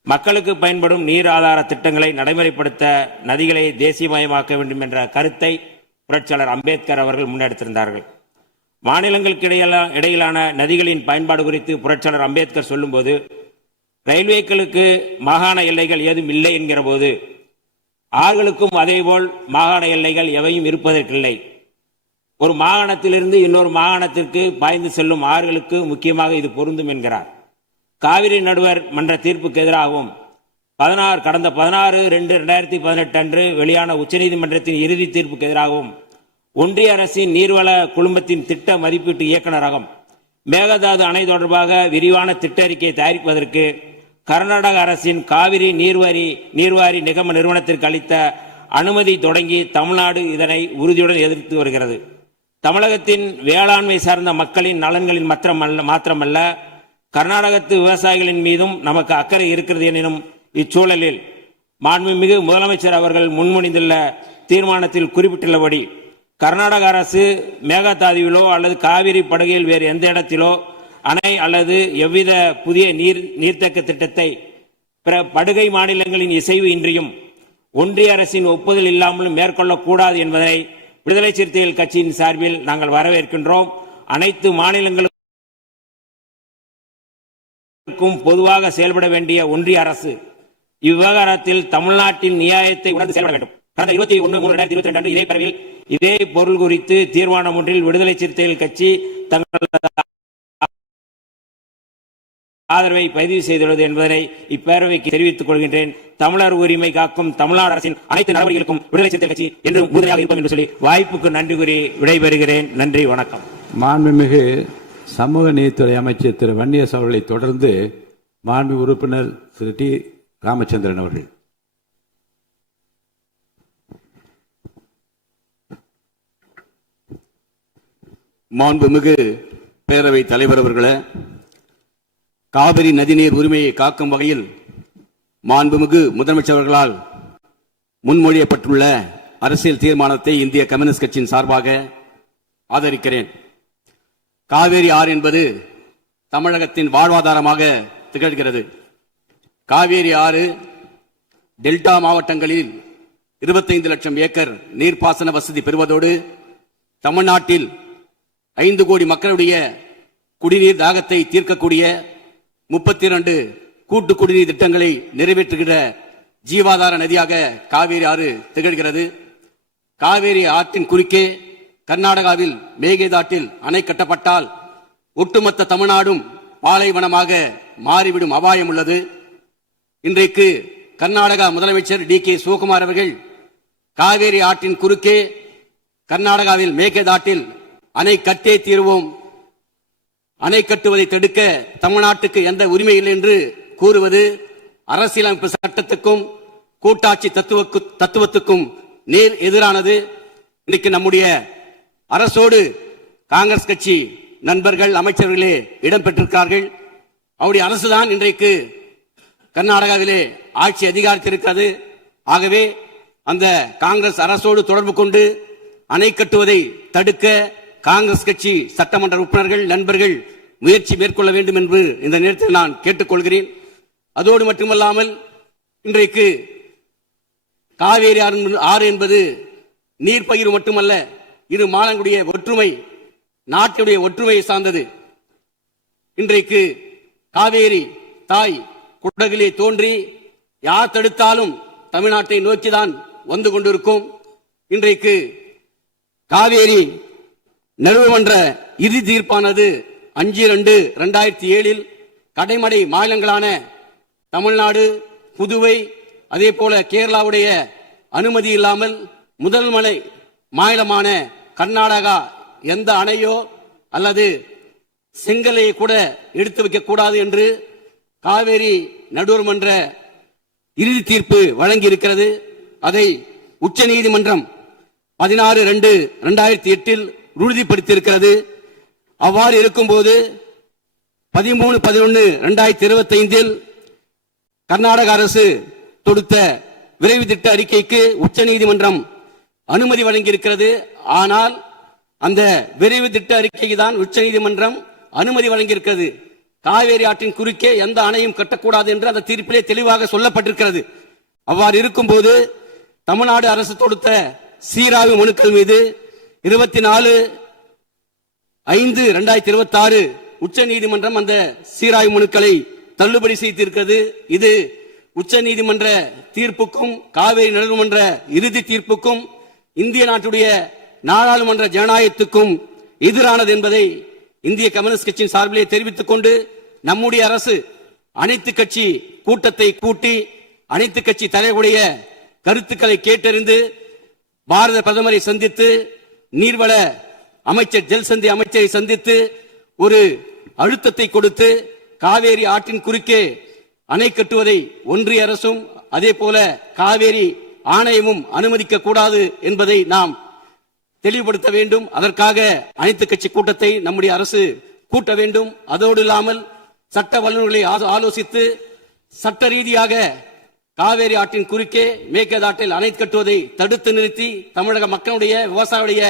மக்களுக்கு பயன்படும் நீர் ஆதார திட்டங்களை நடைமுறைப்படுத்த நதிகளை தேசியமயமாக்க வேண்டும் என்ற கருத்தை புரட்சியாளர் அம்பேத்கர் அவர்கள் முன்னெடுத்திருந்தார்கள். மாநிலங்களுக்கு இடையிலான நதிகளின் பயன்பாடு குறித்து புரட்சியாளர் அம்பேத்கர் சொல்லும்போது, ரயில்வேக்களுக்கு மாகாண எல்லைகள் ஏதும் இல்லை என்கிற போது, ஆறுகளுக்கும் அதேபோல் மாகாண எல்லைகள் எவையும் இருப்பதற்கில்லை. ஒரு மாகாணத்திலிருந்து இன்னொரு மாகாணத்திற்கு பாய்ந்து செல்லும் ஆறுகளுக்கு முக்கியமாக இது பொருந்தும் என்கிறார். காவிரி நடுவர் மன்ற தீர்ப்புக்கு எதிராகவும் கடந்த 16/2/2018 அன்று வெளியான உச்சநீதிமன்றத்தின் இறுதி தீர்ப்புக்கு எதிராகவும் ஒன்றிய அரசின் நீர்வள குழுமத்தின் திட்ட மதிப்பீட்டு இயக்குநரகம் மேகதாது அணை தொடர்பாக விரிவான திட்ட அறிக்கையை தயாரிப்பதற்கு கர்நாடக அரசின் காவிரி நீர்வாரி நிகம நிறுவனத்திற்கு அளித்த அனுமதி தொடங்கி தமிழ்நாடு இதனை உறுதியுடன் எதிர்த்து வருகிறது. தமிழகத்தின் வேளாண்மை சார்ந்த மக்களின் நலன்களின் மாத்திரமல்ல, கர்நாடகத்து விவசாயிகளின் மீதும் நமக்கு அக்கறை இருக்கிறது எனினும் இச்சூழலில் மாண்புமிகு முதலமைச்சர் அவர்கள் முன்மொழிந்துள்ள தீர்மானத்தில் குறிப்பிட்டுள்ளபடி கர்நாடக அரசு மேகதாதுவிலோ அல்லது காவிரி படுகையில் வேறு எந்த இடத்திலோ அணை அல்லது எவ்வித புதிய நீர்த்தேக்க திட்டத்தை பிற படுகை மாநிலங்களின் இசைவு இன்றியும் ஒன்றிய அரசின் ஒப்புதல் இல்லாமலும் மேற்கொள்ளக்கூடாது என்பதை விடுதலை சிறுத்தைகள் கட்சியின் சார்பில் நாங்கள் வரவேற்கின்றோம். அனைத்து மாநிலங்களுக்கும் பொதுவாக செயல்பட வேண்டிய ஒன்றிய அரசு இவ்விவகாரத்தில் தமிழ்நாட்டின் நியாயத்தை உணர்ந்து செயல்பட வேண்டும். கடந்த 21/3/2022 அன்று இதே பேரவையில் இதே பொருள் குறித்து தீர்மானம் ஒன்றில் விடுதலை சிறுத்தைகள் கட்சி தங்களது ஆதரவை பதிவு செய்துள்ளது என்பதனை இப்பேரவைக்கு தெரிவித்துக் கொள்கின்றேன். தமிழர் உரிமை காக்கும் தமிழ்நாடு அரசின் அனைத்து நடவடிக்கைகளுக்கும் விடுதலை சிறுத்தைகள் கட்சி என்று உறுதியாக இருப்போம் என்று சொல்லி வாய்ப்புக்கு நன்றி கூறி விடைபெறுகிறேன். நன்றி, வணக்கம். மாண்புமிகு சமூக நீதித்துறை அமைச்சர் திரு வன்னியரசு அவர்களை தொடர்ந்து மாண்பு உறுப்பினர் திரு டி ராமச்சந்திரன் அவர்கள். மாண்புமிகு பேரவை தலைவர் அவர்களே, காவிரி நதிநீர் உரிமையை காக்கும் வகையில் மாண்புமிகு முதலமைச்சர் அவர்களால் முன்மொழியப்பட்டுள்ள அரசியல் தீர்மானத்தை இந்திய கம்யூனிஸ்ட் கட்சியின் சார்பாக ஆதரிக்கிறேன். காவிரி ஆறு என்பது தமிழகத்தின் வாழ்வாதாரமாக திகழ்கிறது. காவிரி ஆறு டெல்டா மாவட்டங்களில் 25 லட்சம் ஏக்கர் நீர்ப்பாசன வசதி பெறுவதோடு தமிழ்நாட்டில் 5 கோடி மக்களுடைய குடிநீர் தாகத்தை தீர்க்கக்கூடிய 32 கூட்டு குடிநீர் திட்டங்களை நிறைவேற்றுகிற ஜீவாதார நதியாக காவிரி ஆறு திகழ்கிறது. காவிரி ஆற்றின் குறுக்கே கர்நாடகாவில் மேகதாட்டில் அணை கட்டப்பட்டால் ஒட்டுமொத்த தமிழ்நாடும் பாலைவனமாக மாறிவிடும் அபாயம் உள்ளது. இன்றைக்கு கர்நாடகா முதலமைச்சர் டி கே சிவகுமார் அவர்கள் காவேரி ஆற்றின் குறுக்கே கர்நாடகாவில் மேகதாட்டில் அணை கட்டே தீர்வோம், அணை கட்டுவதை தடுக்க தமிழ்நாட்டுக்கு எந்த உரிமை இல்லை என்று கூறுவது அரசியலமைப்பு சட்டத்துக்கும் கூட்டாட்சி தத்துவத்துக்கும் நேர் எதிரானது. இன்றைக்கு நம்முடைய அரசோடு காங்கிரஸ் கட்சி நண்பர்கள் அமைச்சர்களே இடம்பெற்றிருக்கிறார்கள். அவருடைய அரசுதான் இன்றைக்கு கர்நாடகாவிலே ஆட்சி அதிகாரத்திருக்கிறது. ஆகவே அந்த காங்கிரஸ் அரசோடு தொடர்பு கொண்டு அணை கட்டுவதை தடுக்க காங்கிரஸ் கட்சி சட்டமன்ற உறுப்பினர்கள் நண்பர்கள் முயற்சி மேற்கொள்ள வேண்டும் என்று இந்த நேரத்தில் நான் கேட்டுக்கொள்கிறேன். அதோடு மட்டுமல்லாமல் இன்றைக்கு காவேரி ஆறு என்பது நீர் பகிர்வு மட்டுமல்ல, இரு மாநிலங்களுடைய ஒற்றுமை, நாட்டுடைய ஒற்றுமையை சார்ந்தது. இன்றைக்கு காவேரி தாய் குடகிலே தோன்றி யார் தடுத்தாலும் தமிழ்நாட்டை நோக்கிதான் வந்து கொண்டிருக்கும். இன்றைக்கு காவேரி நடுவர்மன்ற இறுதி தீர்ப்பானது 5/2/2007 கடைமடை மாநிலங்களான தமிழ்நாடு, புதுவை, அதே போல கேரளாவுடைய அனுமதி இல்லாமல் முதல் மலை மாநிலமான கர்நாடகா எந்த அணையோ அல்லது செங்கலையை கூட எடுத்து வைக்க கூடாது என்று காவேரி நடுவர்மன்ற இறுதி தீர்ப்பு வழங்கி இருக்கிறது. அதை உச்ச நீதிமன்றம் 16/2/2008 உறுதிப்படுத்தியிருக்கிறது. அவ்வாறு இருக்கும்போது 13/11/2025 கர்நாடக அரசு தொடுத்த விரைவு திட்ட அறிக்கைக்கு உச்ச நீதிமன்றம் அனுமதி வழங்கியிருக்கிறது. ஆனால் அந்த விரைவு திட்ட அறிக்கைக்கு தான் உச்ச நீதிமன்றம் அனுமதி வழங்கியிருக்கிறது. காவேரி ஆற்றின் குறுக்கே எந்த அணையும் கட்டக்கூடாது என்று அந்த தீர்ப்பிலே தெளிவாக சொல்லப்பட்டிருக்கிறது. அவ்வாறு இருக்கும்போது தமிழ்நாடு அரசு தொடுத்த சீராய்வு மனுக்கள் மீது 24 5/2026 உச்ச நீதிமன்றம் அந்த சீராய்வு மனுக்களை தள்ளுபடி செய்திருக்கிறது. இது உச்ச நீதிமன்ற தீர்ப்புக்கும் காவேரி நடுவர்மன்ற இறுதி தீர்ப்புக்கும் இந்திய நாட்டுடைய நாடாளுமன்ற ஜனநாயகத்துக்கும் எதிரானது என்பதை இந்திய கம்யூனிஸ்ட் கட்சியின் சார்பிலே தெரிவித்துக் கொண்டு நம்முடைய அரசு அனைத்து கட்சி கூட்டத்தை கூட்டி அனைத்து கட்சி தலைவருடைய கருத்துக்களை கேட்டறிந்து பாரத பிரதமரை சந்தித்து நீர்வள அமைச்சர் ஜல்சந்தி அமைச்சரை சந்தித்து ஒரு அழுத்தத்தை கொடுத்து காவேரி ஆற்றின் குறுக்கே அணை கட்டுவதை ஒன்றிய அரசும் அதே போல காவேரி ஆணையமும் அனுமதிக்க கூடாது என்பதை நாம் தெளிவுபடுத்த வேண்டும். அதற்காக அனைத்து கட்சி கூட்டத்தை நம்முடைய அரசு கூட்ட வேண்டும். அதோடு இல்லாமல் சட்ட வல்லுநர்களை ஆலோசித்து சட்ட ரீதியாக காவேரி ஆற்றின் குறுக்கே மேகதாட்டில் அணை கட்டுவதை தடுத்து நிறுத்தி தமிழக மக்களுடைய விவசாயிகளுடைய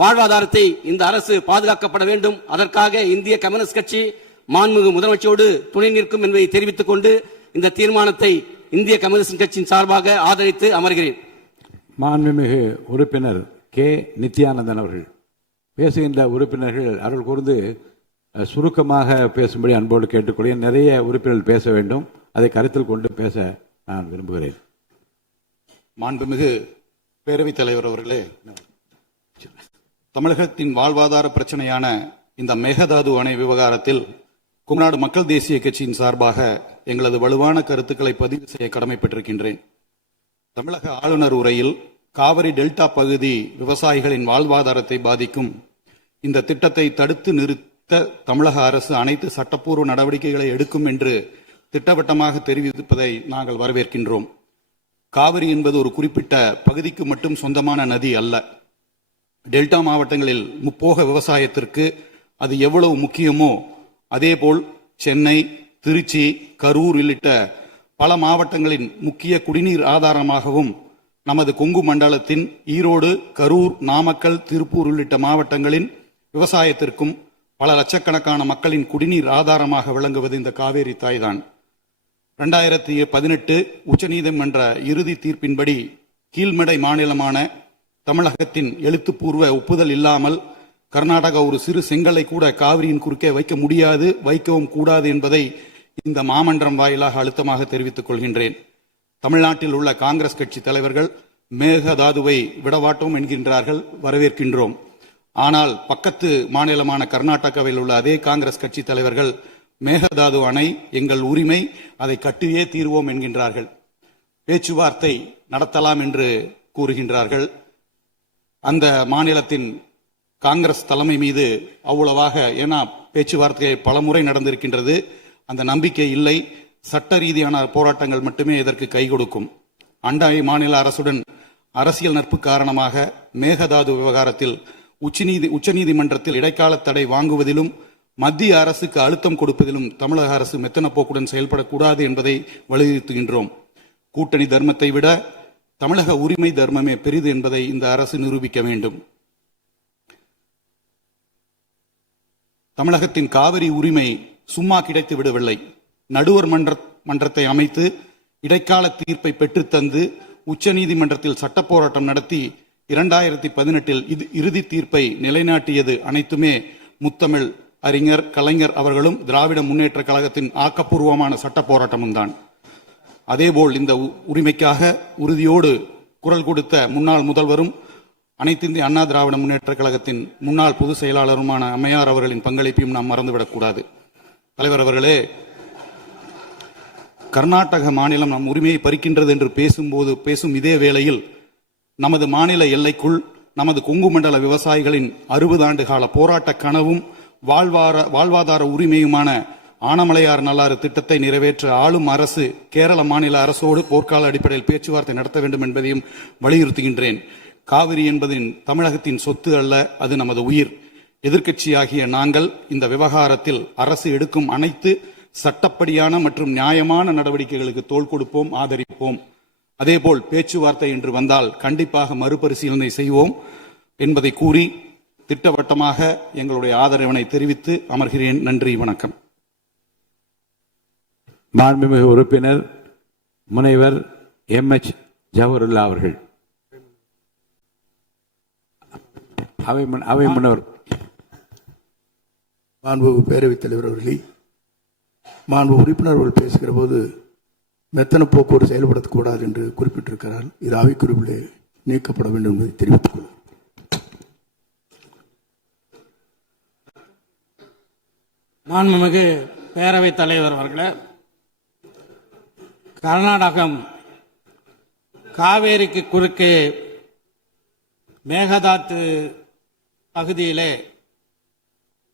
வாழ்வாதாரத்தை இந்த அரசு பாதுகாக்கப்பட வேண்டும். அதற்காக இந்திய கம்யூனிஸ்ட் கட்சி மாண்புமிகு முதலமைச்சரோடு துணை நிற்கும் என்பதை தெரிவித்துக் கொண்டு இந்த தீர்மானத்தை இந்திய கம்யூனிஸ்ட் கட்சியின் சார்பாக ஆதரித்து அமர்கிறேன். மாண்புமிகு உறுப்பினர் கே. நித்யானந்தன் அவர்கள். பேசுகின்ற உறுப்பினர்கள் அருள் கூர்ந்து சுருக்கமாக பேசும்படி அன்போடு கேட்டுக்கொள்கிறேன். நிறைய உறுப்பினர்கள் பேச வேண்டும். அதை கருத்தில் கொண்டு பேச நான் விரும்புகிறேன். மாண்புமிகு பேரவைத் தலைவர் அவர்களே, தமிழகத்தின் வாழ்வாதார பிரச்சனையான இந்த மேகதாது அணை விவகாரத்தில் குமநாடு மக்கள் தேசிய கட்சியின் சார்பாக எங்களது வலுவான கருத்துக்களை பதிவு செய்ய கடமைப்பட்டிருக்கின்றேன். தமிழக ஆளுநர் உரையில் காவிரி டெல்டா பகுதி விவசாயிகளின் வாழ்வாதாரத்தை பாதிக்கும் இந்த திட்டத்தை தடுத்து நிறுத்த தமிழக அரசு அனைத்து சட்டப்பூர்வ நடவடிக்கைகளை எடுக்கும் என்று திட்டவட்டமாக தெரிவிப்பதை நாங்கள் வரவேற்கின்றோம். காவிரி என்பது ஒரு குறிப்பிட்ட பகுதிக்கு மட்டும் சொந்தமான நதி அல்ல. டெல்டா மாவட்டங்களில் முப்போக விவசாயத்திற்கு அது எவ்வளவு முக்கியமோ அதேபோல் சென்னை, திருச்சி, கரூர் உள்ளிட்ட பல மாவட்டங்களின் முக்கிய குடிநீர் ஆதாரமாகவும் நமது கொங்கு மண்டலத்தின் ஈரோடு, கரூர், நாமக்கல், திருப்பூர் உள்ளிட்ட மாவட்டங்களின் விவசாயத்திற்கும் பல லட்சக்கணக்கான மக்களின் குடிநீர் ஆதாரமாக விளங்குவது இந்த காவேரி தாய்தான். 2018 உச்சநீதிமன்ற இறுதி தீர்ப்பின்படி கீழ்மடை மாநிலமான தமிழகத்தின் எழுத்துப்பூர்வ ஒப்புதல் இல்லாமல் கர்நாடகா ஒரு சிறு செங்கலை கூட காவிரியின் குறுக்கே வைக்க முடியாது, வைக்கவும் கூடாது என்பதை இந்த மாமன்றம் வாயிலாக அழுத்தமாக தெரிவித்துக் கொள்கின்றேன். தமிழ்நாட்டில் உள்ள காங்கிரஸ் கட்சி தலைவர்கள் மேகதாதுவை விடவாட்டோம் என்கின்றார்கள், வரவேற்கின்றோம். ஆனால் பக்கத்து மாநிலமான கர்நாடகாவில் உள்ள அதே காங்கிரஸ் கட்சி தலைவர்கள் மேகதாது அணை எங்கள் உரிமை, அதை கட்டியே தீர்வோம் என்கின்றார்கள். பேச்சுவார்த்தை நடத்தலாம் என்று கூறுகின்றார்கள். அந்த மாநிலத்தின் காங்கிரஸ் தலைமை மீது அவ்வளவாக, ஏன்னா பேச்சுவார்த்தை பலமுறை நடந்திருக்கின்றது, அந்த நம்பிக்கை இல்லை. சட்ட ரீதியான போராட்டங்கள் மட்டுமே இதற்கு கை கொடுக்கும். அண்டை மாநில அரசுடன் அரசியல் நட்பு காரணமாக மேகதாது விவகாரத்தில் உச்சநீதிமன்றத்தில் இடைக்கால தடை வாங்குவதிலும் மத்திய அரசுக்கு அழுத்தம் கொடுப்பதிலும் தமிழக அரசு மெத்தன போக்குடன் செயல்படக்கூடாது என்பதை வலியுறுத்துகின்றோம். கூட்டணி தர்மத்தை விட தமிழக உரிமை தர்மமே பெரிது என்பதை இந்த அரசு நிரூபிக்க வேண்டும். தமிழகத்தின் காவிரி உரிமை சும்மா கிடைத்து விடவில்லை. நடுவர் மன்றத்தை அமைத்து இடைக்கால தீர்ப்பை பெற்றுத்தந்து உச்சநீதிமன்றத்தில் சட்ட போராட்டம் நடத்தி 2018 இறுதி தீர்ப்பை நிலைநாட்டியது அனைத்துமே முத்தமிழ் அறிஞர் கலைஞர் அவர்களும் திராவிட முன்னேற்ற கழகத்தின் ஆக்கப்பூர்வமான சட்ட போராட்டமும் தான். அதேபோல் இந்த உரிமைக்காக உறுதியோடு குரல் கொடுத்த முன்னாள் முதல்வரும் அனைத்து இந்திய அண்ணா திராவிட முன்னேற்ற கழகத்தின் முன்னாள் பொதுச் செயலாளருமான அம்மையார் அவர்களின் பங்களிப்பையும் நாம் மறந்துவிடக்கூடாது. தலைவர் அவர்களே, கர்நாடக மாநிலம் நம் உரிமையை பறிக்கின்றது என்று பேசும் இதே வேளையில் நமது மாநில எல்லைக்குள் நமது கொங்கு மண்டல விவசாயிகளின் 60 ஆண்டு கால போராட்ட கனவும் வாழ்வாதார உரிமையுமான ஆனமலையார் நல்லாறு திட்டத்தை நிறைவேற்ற ஆளும் அரசு கேரள மாநில அரசோடு போர்க்கால அடிப்படையில் பேச்சுவார்த்தை நடத்த வேண்டும் என்பதையும் வலியுறுத்துகின்றேன். காவிரி என்பதின் தமிழகத்தின் சொத்து அல்ல, அது நமது உயிர். எதிர்க்கட்சியாகிய நாங்கள் இந்த விவகாரத்தில் அரசு எடுக்கும் அனைத்து சட்டப்படியான மற்றும் நியாயமான நடவடிக்கைகளுக்கு தோள் கொடுப்போம், ஆதரிப்போம். அதேபோல் பேச்சுவார்த்தை என்று வந்தால் கண்டிப்பாக மறுபரிசீலனை செய்வோம் என்பதை கூறி திட்டவட்டமாக எங்களுடைய ஆதரவினை தெரிவித்து அமர்கிறேன். நன்றி, வணக்கம். மாண்புமிகு உறுப்பினர் முனைவர் MH ஜவஹருல்லா அவர்கள். அவை முன்னவர். மாண்பு பேரவைத் தலைவர் அவர்களே, மாண்பு உறுப்பினர்கள் பேசுகிற போது மெத்தன போக்கோடு செயல்படக்கூடாது என்று குறிப்பிட்டிருக்கிறார். இது அவைக்குறிப்பிலே நீக்கப்பட வேண்டும் என்பதை தெரிவித்துக் கொள்கிறேன். மாண்புமிகு பேரவைத் தலைவர் அவர்களே, கர்நாடகம் காவேரிக்கு குறுக்கே மேகதாத்து பகுதியிலே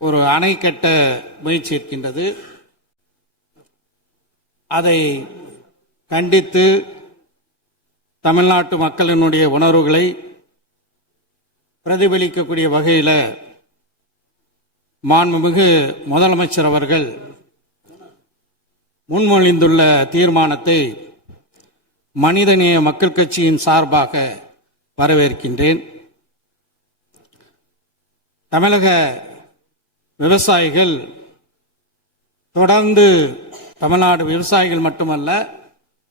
ஒரு அணை கட்ட முயற்சி இருக்கின்றது. அதை கண்டித்து தமிழ்நாட்டு மக்களினுடைய உணர்வுகளை பிரதிபலிக்கக்கூடிய வகையில் மாண்புமிகு முதலமைச்சர் அவர்கள் முன்மொழிந்துள்ள தீர்மானத்தை மனிதநேய மக்கள் கட்சியின் சார்பாக வரவேற்கின்றேன். தமிழக விவசாயிகள் தொடர்ந்து, தமிழ்நாடு விவசாயிகள் மட்டுமல்ல,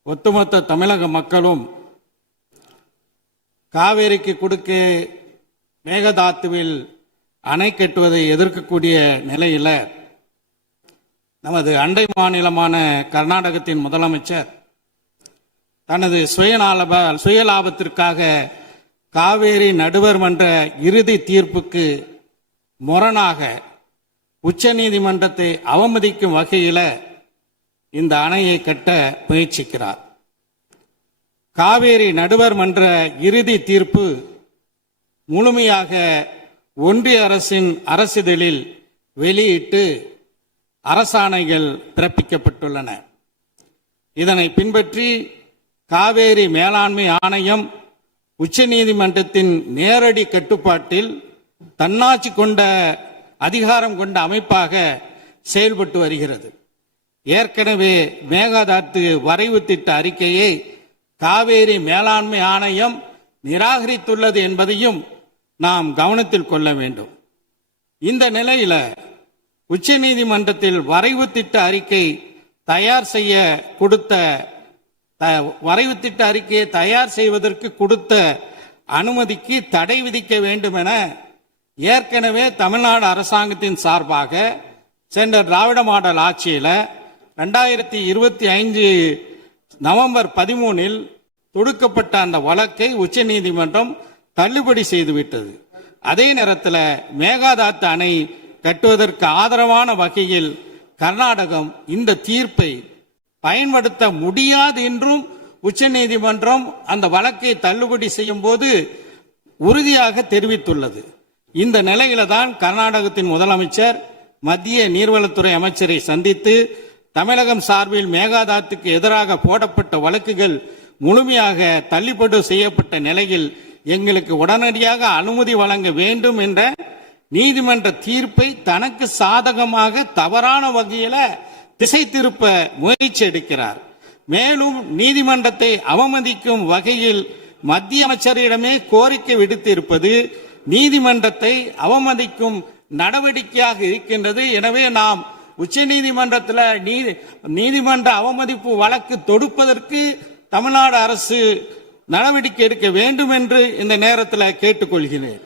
ஒட்டுமொத்த தமிழக மக்களும் காவேரிக்கு குறுக்கே மேகதாத்துவில் அணை கட்டுவதை எதிர்க்கக்கூடிய நிலையில் நமது அண்டை மாநிலமான கர்நாடகத்தின் முதலமைச்சர் தனது சுயலாபத்திற்காக காவேரி நடுவர் மன்ற இறுதி தீர்ப்புக்கு முரணாக உச்சநீதிமன்றத்தை அவமதிக்கும் வகையில் இந்த அணையை கட்ட முயற்சிக்கிறார். காவேரி நடுவர் மன்ற இறுதி தீர்ப்பு முழுமையாக ஒன்றிய அரசின் அரசிதழில் வெளியிட்டு அரசாணைகள் பிறப்பிக்கப்பட்டுள்ளன. இதனை பின்பற்றி காவேரி மேலாண்மை ஆணையம் உச்சநீதிமன்றத்தின் நேரடி கட்டுப்பாட்டில் தன்னாட்சி கொண்ட அதிகாரம் கொண்ட அமைப்பாக செயல்பட்டு வருகிறது. ஏற்கனவே மேகதாத்து வரைவு திட்ட அறிக்கையை காவேரி மேலாண்மை ஆணையம் நிராகரித்துள்ளது என்பதையும் நாம் கவனத்தில் கொள்ள வேண்டும். இந்த நிலையில உச்சநீதிமன்றத்தில் வரைவு திட்ட அறிக்கை தயார் செய்ய கொடுத்த வரைவு திட்ட அறிக்கையை தயார் செய்வதற்கு கொடுத்த அனுமதிக்கு தடை விதிக்க வேண்டும் என ஏற்கனவே தமிழ்நாடு அரசாங்கத்தின் சார்பாக சென்ற திராவிட மாடல் ஆட்சியில 2025 நவம்பர் 13 தொடுக்கப்பட்ட அந்த வழக்கை உச்சநீதிமன்றம் தள்ளுபடி செய்துவிட்டது. அதே நேரத்தில் மேகதாத்து அணை கட்டுவதற்கு ஆதரவான வகையில் கர்நாடகம் இந்த தீர்ப்பை பயன்படுத்த முடியாது என்றும் உச்சநீதிமன்றம் அந்த வழக்கை தள்ளுபடி செய்யும் போது உறுதியாக தெரிவித்துள்ளது. இந்த நிலையில தான் கர்நாடகத்தின் முதலமைச்சர் மத்திய நீர்வளத்துறை அமைச்சரை சந்தித்து தமிழகம் சார்பில் மேகதாத்துக்கு எதிராக போடப்பட்ட வழக்குகள் முழுமையாக தள்ளுபடி செய்யப்பட்ட நிலையில் எங்களுக்கு உடனடியாக அனுமதி வழங்க வேண்டும் என்ற நீதிமன்ற தீர்ப்பை தனக்கு சாதகமாக தவறான வகையில திசை திருப்ப முயற்சி எடுக்கிறார். மேலும் நீதிமன்றத்தை அவமதிக்கும் வகையில் மத்திய அமைச்சரிடமே கோரிக்கை விடுத்திருப்பது நீதிமன்றத்தை அவமதிக்கும் நடவடிக்கையாக இருக்கின்றது. எனவே நாம் உச்ச நீதிமன்றத்தில் நீதிமன்ற அவமதிப்பு வழக்கு தொடுப்பதற்கு தமிழ்நாடு அரசு நடவடிக்கை எடுக்க வேண்டும் என்று இந்த நேரத்தில் கேட்டுக்கொள்கிறேன்.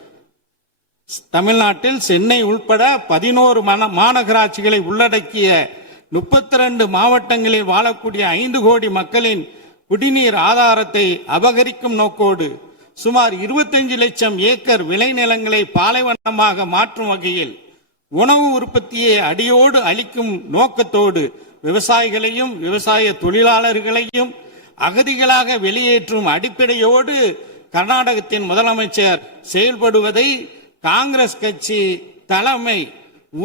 தமிழ்நாட்டில் சென்னை உள்பட 11 மாநகராட்சிகளை உள்ளடக்கிய 32 மாவட்டங்களில் வாழக்கூடிய 5 கோடி மக்களின் குடிநீர் ஆதாரத்தை அபகரிக்கும் நோக்கோடு சுமார் 25 லட்சம் ஏக்கர் விளைநிலங்களை பாலைவனமாக மாற்றும் வகையில் உணவு உற்பத்தியை அடியோடு அளிக்கும் நோக்கத்தோடு விவசாயிகளையும் விவசாய தொழிலாளர்களையும் அகதிகளாக வெளியேற்றும் அடிப்படையோடு கர்நாடகத்தின் முதலமைச்சர் செயல்படுவதை காங்கிரஸ் கட்சி தலைமை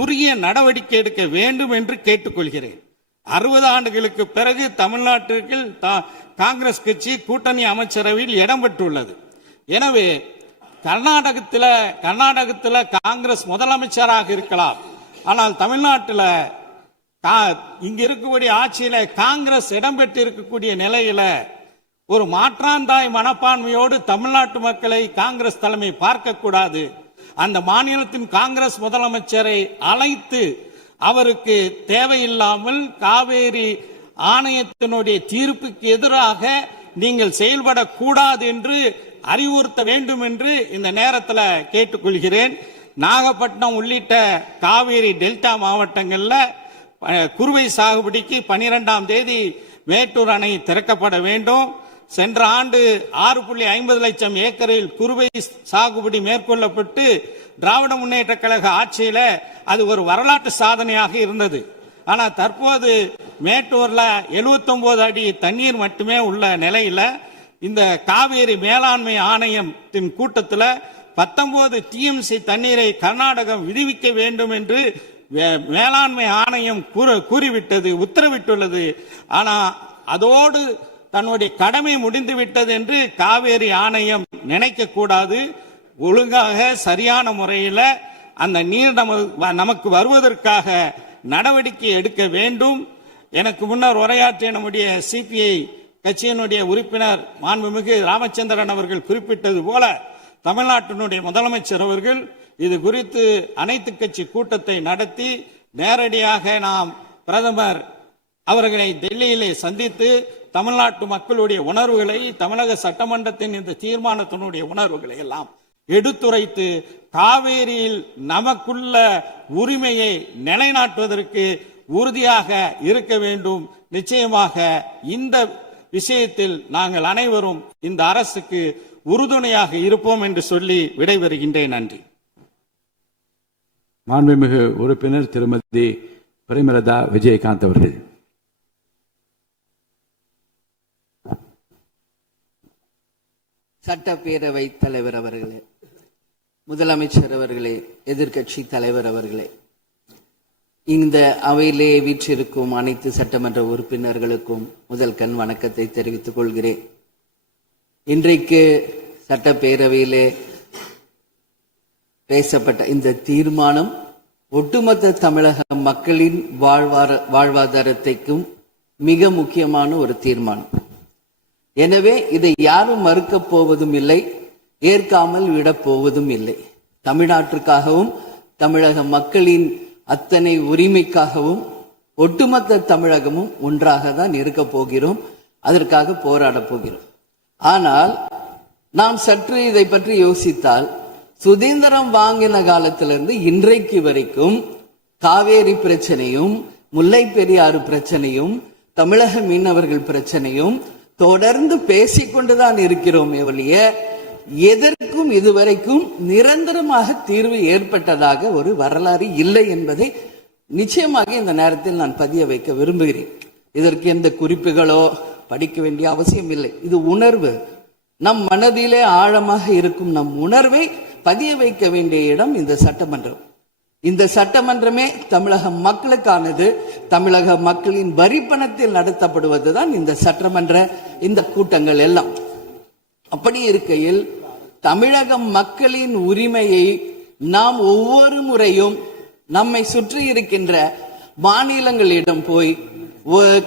உரிய நடவடிக்கை எடுக்க வேண்டும் என்று கேட்டுக்கொள்கிறேன். 60 ஆண்டுகளுக்கு பிறகு தமிழ்நாட்டிற்கு காங்கிரஸ் கட்சி கூட்டணி அமைச்சரவையில் இடம்பெற்றுள்ளது. எனவே கர்நாடகத்தில் காங்கிரஸ் முதலமைச்சராக இருக்கலாம், ஆனால் தமிழ்நாட்டில் இங்க இருக்கக்கூடிய ஆட்சியில காங்கிரஸ் இடம்பெற்று இருக்கக்கூடிய நிலையில ஒரு மாற்றாந்தாய் மனப்பான்மையோடு தமிழ்நாட்டு மக்களை காங்கிரஸ் தலைமை பார்க்க கூடாது. அந்த மாநிலத்தின் காங்கிரஸ் முதலமைச்சரை அழைத்து அவருக்கு தேவையில்லாமல் காவேரி ஆணையத்தினுடைய தீர்ப்புக்கு எதிராக நீங்கள் செயல்படக்கூடாது என்று அறிவுறுத்த வேண்டும் என்று இந்த நேரத்தில் கேட்டுக்கொள்கிறேன். நாகப்பட்டினம் உள்ளிட்ட காவிரி டெல்டா மாவட்டங்கள்ல குறுவை சாகுபடிக்கு 12ஆம் தேதி மேட்டூர் அணை திறக்கப்பட வேண்டும். சென்ற ஆண்டு 6.50 லட்சம் ஏக்கரில் குறுவை சாகுபடி மேற்கொள்ளப்பட்டு திராவிட முன்னேற்ற கழக ஆட்சியில அது ஒரு வரலாற்று சாதனையாக இருந்தது. ஆனா தற்போது மேட்டூர்ல 79 அடி தண்ணீர் மட்டுமே உள்ள நிலையில இந்த காவேரி மேலாண்மை ஆணையத்தின் கூட்டத்தில் 19 டிஎம்சி தண்ணீரை கர்நாடகம் விடுவிக்க வேண்டும் என்று மேலாண்மை ஆணையம் கூறிவிட்டது, உத்தரவிட்டுள்ளது. ஆனா அதோடு தன்னுடைய கடமை முடிந்து விட்டது என்று காவேரி ஆணையம் நினைக்க கூடாது. ஒழுங்காக சரியான முறையில் அந்த நீர் நமக்கு வருவதற்காக நடவடிக்கை எடுக்க வேண்டும். எனக்கு முன்னர் உரையாற்றிய நம்முடைய சிபிஐ கட்சியினுடைய உறுப்பினர் மாண்புமிகு ராமச்சந்திரன் அவர்கள் குறிப்பிட்டது போல தமிழ்நாட்டினுடைய முதலமைச்சர் அவர்கள் இது குறித்து அனைத்து கட்சி கூட்டத்தை நடத்தி நேரடியாக நாம் பிரதமர் அவர்களை டெல்லியிலே சந்தித்து தமிழ்நாட்டு மக்களுடைய உணர்வுகளை, தமிழக சட்டமன்றத்தின் இந்த தீர்மானத்தினுடைய உணர்வுகளை எல்லாம் எடுத்துரைத்து காவேரியில் நமக்குள்ள உரிமையை நிலைநாட்டுவதற்கு உறுதியாக இருக்க வேண்டும். நிச்சயமாக இந்த விஷயத்தில் நாங்கள் அனைவரும் இந்த அரசுக்கு உறுதுணையாக இருப்போம் என்று சொல்லி விடைபெறுகின்றேன். நன்றி. மாண்புமிகு உறுப்பினர் திருமதி பிரேமலதா விஜயகாந்த் அவர்கள். சட்டப்பேரவை தலைவர் அவர்களே, முதலமைச்சர் அவர்களே, எதிர்க்கட்சி தலைவர் அவர்களே, இந்த அவையிலே வீற்றிருக்கும் அனைத்து சட்டமன்ற உறுப்பினர்களுக்கும் முதல் கண் வணக்கத்தை தெரிவித்துக் கொள்கிறேன். இன்றைக்கு சட்டப்பேரவையிலே பேசப்பட்ட இந்த தீர்மானம் ஒட்டுமொத்த தமிழக மக்களின் வாழ்வாதாரத்திற்கும் மிக முக்கியமான ஒரு தீர்மானம். எனவே இதை யாரும் மறுக்கப் போவதும் இல்லை, ஏற்காமல் விடப் போவதும் இல்லை. தமிழ்நாட்டிற்காகவும் தமிழக மக்களின் அத்தனை உரிமைக்காகவும் ஒட்டுமொத்த தமிழகமும் ஒன்றாக தான் இருக்க போகிறோம், அதற்காக போராட போகிறோம். ஆனால் நாம் சற்று இதை பற்றி யோசித்தால், சுதந்திரம் வாங்கின காலத்திலிருந்து இன்றைக்கு வரைக்கும் காவேரி பிரச்சனையும் முல்லை பெரியாறு பிரச்சனையும் தமிழக மீனவர்கள் பிரச்சனையும் தொடர்ந்து பேசிக்கொண்டுதான் இருக்கிறோம். ஒழிய எதற்கும் இதுவரைக்கும் நிரந்தரமாக தீர்வு ஏற்பட்டதாக ஒரு வரலாறு இல்லை என்பதை நிச்சயமாக இந்த நேரத்தில் நான் பதிய வைக்க விரும்புகிறேன். இதற்கு எந்த குறிப்புகளோ படிக்க வேண்டிய அவசியம் இல்லை. இது உணர்வு, நம் மனதிலே ஆழமாக இருக்கும் நம் உணர்வை பதிய வைக்க வேண்டிய இடம் இந்த சட்டமன்றம். இந்த சட்டமன்றமே தமிழக மக்களுக்கானது. தமிழக மக்களின் வரி பணத்தில் நடத்தப்படுவதுதான் இந்த சட்டமன்ற இந்த கூட்டங்கள் எல்லாம். அப்படி இருக்கையில் தமிழக மக்களின் உரிமையை நாம் ஒவ்வொரு முறையும் நம்மை சுற்றி இருக்கின்ற மாநிலங்களிடம் போய்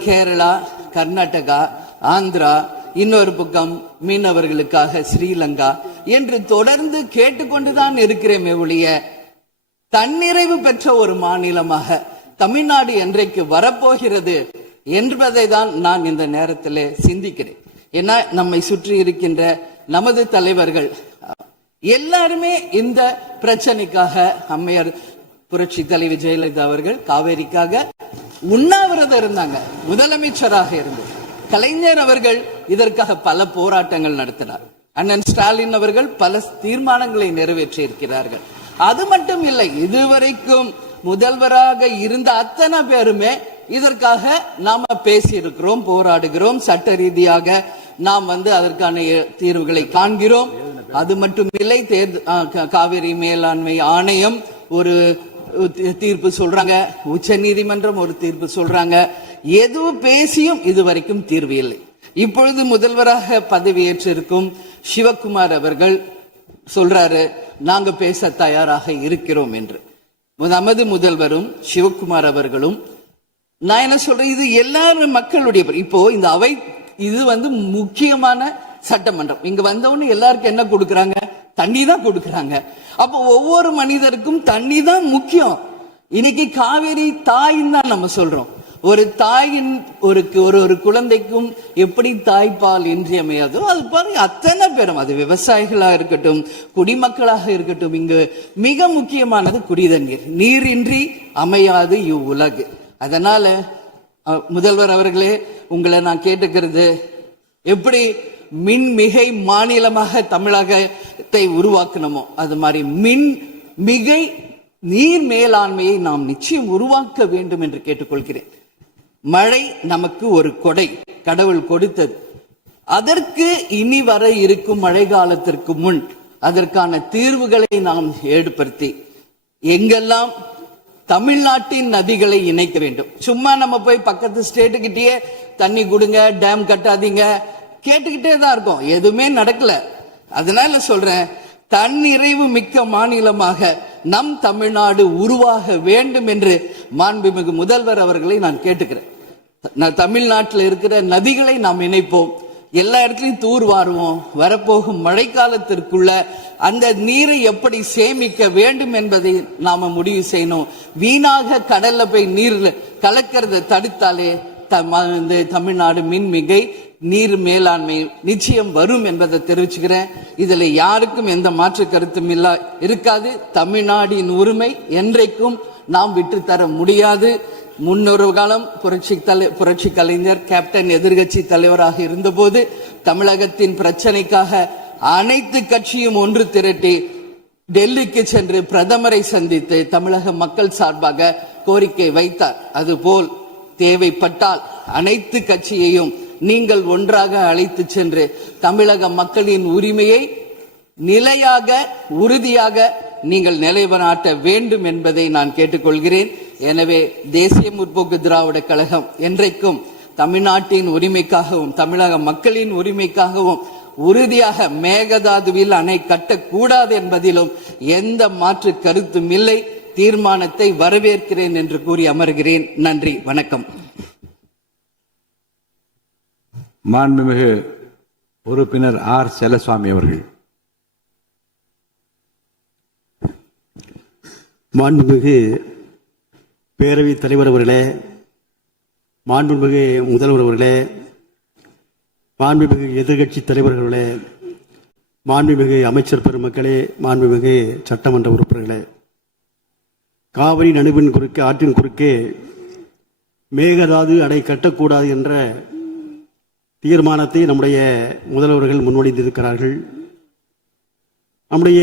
கேரளா, கர்நாடகா, ஆந்திரா, இன்னொரு பக்கம் மீனவர்களுக்காக ஸ்ரீலங்கா என்று தொடர்ந்து கேட்டுக்கொண்டுதான் இருக்கிறேன். ஒழிய தன்னிறைவு பெற்ற ஒரு மாநிலமாக தமிழ்நாடு என்றைக்கு வரப்போகிறது என்பதை தான் நான் இந்த நேரத்தில் சிந்திக்கிறேன். ஏன்னா நம்மை சுற்றி இருக்கின்ற நமது தலைவர்கள் எல்லாருமே இந்த பிரச்சனைக்காக, அம்மையார் புரட்சி தலைவி ஜெயலலிதா அவர்கள் காவேரிக்காக உண்ணாவிரதம் இருந்தாங்க, முதலமைச்சராக இருந்து. கலைஞர் அவர்கள் இதற்காக பல போராட்டங்கள் நடத்தினார். அண்ணன் ஸ்டாலின் அவர்கள் பல தீர்மானங்களை நிறைவேற்றி இருக்கிறார்கள். அது மட்டும் இல்லை, இதுவரைக்கும் முதல்வராக இருந்த அத்தனை பேருமே இதற்காக நாம பேசி இருக்கிறோம், போராடுகிறோம், சட்ட ரீதியாக நாம் அதற்கான தீர்வுகளை காண்கிறோம். அது மட்டும் இல்லை, காவிரி மேலாண்மை ஆணையம் ஒரு தீர்ப்பு சொல்றாங்க, உச்ச நீதிமன்றம் ஒரு தீர்ப்பு சொல்றாங்க. எதுவும் பேசியும் இதுவரைக்கும் தீர்வு இல்லை. இப்பொழுது முதல்வராக பதவியேற்றிருக்கும் சிவகுமார் அவர்கள் சொல்றாரு, நாங்க பேச தயாராக இருக்கிறோம் என்று. நமது முதல்வரும் சிவகுமார் அவர்களும், நான் என்ன சொல்றேன், இது எல்லாரும் மக்களுடைய, இப்போ இந்த அவை இது முக்கியமான சட்டமன்றம். இங்க வந்தவொன்னு எல்லாருக்கும் என்ன கொடுக்கறாங்க? தண்ணி தான் கொடுக்கறாங்க. அப்போ ஒவ்வொரு மனிதருக்கும் தண்ணி தான் முக்கியம். இன்னைக்கு காவேரி தாயின்னு தான் நம்ம சொல்றோம். ஒரு தாயின் ஒரு குழந்தைக்கும் எப்படி தாய்ப்பால் இன்றியமையாதோ அது பாருங்க அத்தனை பேரும், அது விவசாயிகளா இருக்கட்டும், குடிமக்களாக இருக்கட்டும், இங்கு மிக முக்கியமானது குடிதண்ணீர். நீரின்றி அமையாது இவ்வுலகு. அதனால முதல்வர் அவர்களே, உங்களை நான் கேட்டுக்கிறது, எப்படி மின்மிகை மாநிலமாக தமிழகத்தை உருவாக்கணுமோ அது மாதிரி மின்மிகை நீர் மேலாண்மையை நாம் நிச்சயம் உருவாக்க வேண்டும் என்று கேட்டுக்கொள்கிறேன். மழை நமக்கு ஒரு கொடை, கடவுள் கொடுத்தது. அதற்கு இனி வர இருக்கும் மழை காலத்திற்கு முன் அதற்கான தீர்வுகளை நாம் ஏற்படுத்தி எங்கெல்லாம் தமிழ்நாட்டின் நதிகளை இணைக்க வேண்டும். சும்மா நம்ம போய் பக்கத்து ஸ்டேட்டுக்கிட்டே தண்ணி கொடுங்க, டேம் கட்டாதீங்க கேட்டுக்கிட்டே தான் இருக்கோம், எதுவுமே நடக்கல. அதனால சொல்றேன், தன்னிறைவு மிக்க மாநிலமாக நம் தமிழ்நாடு உருவாக வேண்டும் என்று மாண்புமிகு முதல்வர் அவர்களை நான் கேட்டுக்கிறேன். தமிழ்நாட்டில் இருக்கிற நதிகளை நாம் இணைப்போம், எல்லா இடத்துலையும் தூர்வாருவோம். வரப்போகும் மழைக்காலத்திற்குள்ள அந்த நீரை எப்படி சேமிக்க வேண்டும் என்பதை நாம முடிவு செய்யணும். வீணாக கடல்ல போய் நீர் கலக்கிறத தடுத்தாலே தமிழ்நாடு மின்மிகை நீர் மேலாண்மை நிச்சயம் வரும் என்பதை தெரிவிச்சுக்கிறேன். இதுல யாருக்கும் எந்த மாற்று கருத்தும் இருக்காது. தமிழ்நாடின் உரிமை என்றைக்கும் நாம் விட்டு தர முடியாது. முன்னொரு காலம் புரட்சி கலைஞர் கேப்டன் எதிர்கட்சி தலைவராக இருந்தபோது தமிழகத்தின் பிரச்சனைக்காக அனைத்து கட்சியும் ஒன்று திரட்டி டெல்லிக்கு சென்று பிரதமரை சந்தித்து தமிழக மக்கள் சார்பாக கோரிக்கை வைத்தார். அதுபோல் தேவைப்பட்டால் அனைத்து கட்சியையும் நீங்கள் ஒன்றாக அழைத்து சென்று தமிழக மக்களின் உரிமையை நிலையாக உறுதியாக நீங்கள் நிலைநாட்ட வேண்டும் என்பதை நான் கேட்டுக்கொள்கிறேன். எனவே தேசிய முற்போக்கு திராவிட கழகம் என்றைக்கும் தமிழ்நாட்டின் உரிமைக்காகவும் தமிழக மக்களின் உரிமைக்காகவும் உறுதியாக மேகதாதுவில் அணை கட்டக்கூடாது என்பதிலும் எந்த மாற்று கருத்தும் இல்லை. தீர்மானத்தை வரவேற்கிறேன் என்று கூறி அமர்கிறேன். நன்றி, வணக்கம். மாண்புமிகு உறுப்பினர் ஆர் செல்லசுவாமி அவர்கள். மாண்புமிகு பேரவைத் தலைவர் அவர்களே, மாண்புமிகு முதல்வர் அவர்களே, மாண்புமிகு எதிர்கட்சி தலைவர்களே, மாண்புமிகு அமைச்சர் பெருமக்களே, மாண்புமிகு சட்டமன்ற உறுப்பினர்களே, காவிரி நடுவின் குறுக்கே ஆற்றின் குறுக்கே மேகதாது அணை கட்டக்கூடாது என்ற தீர்மானத்தை நம்முடைய முதல்வர்கள் முன்மொழிந்திருக்கிறார்கள். நம்முடைய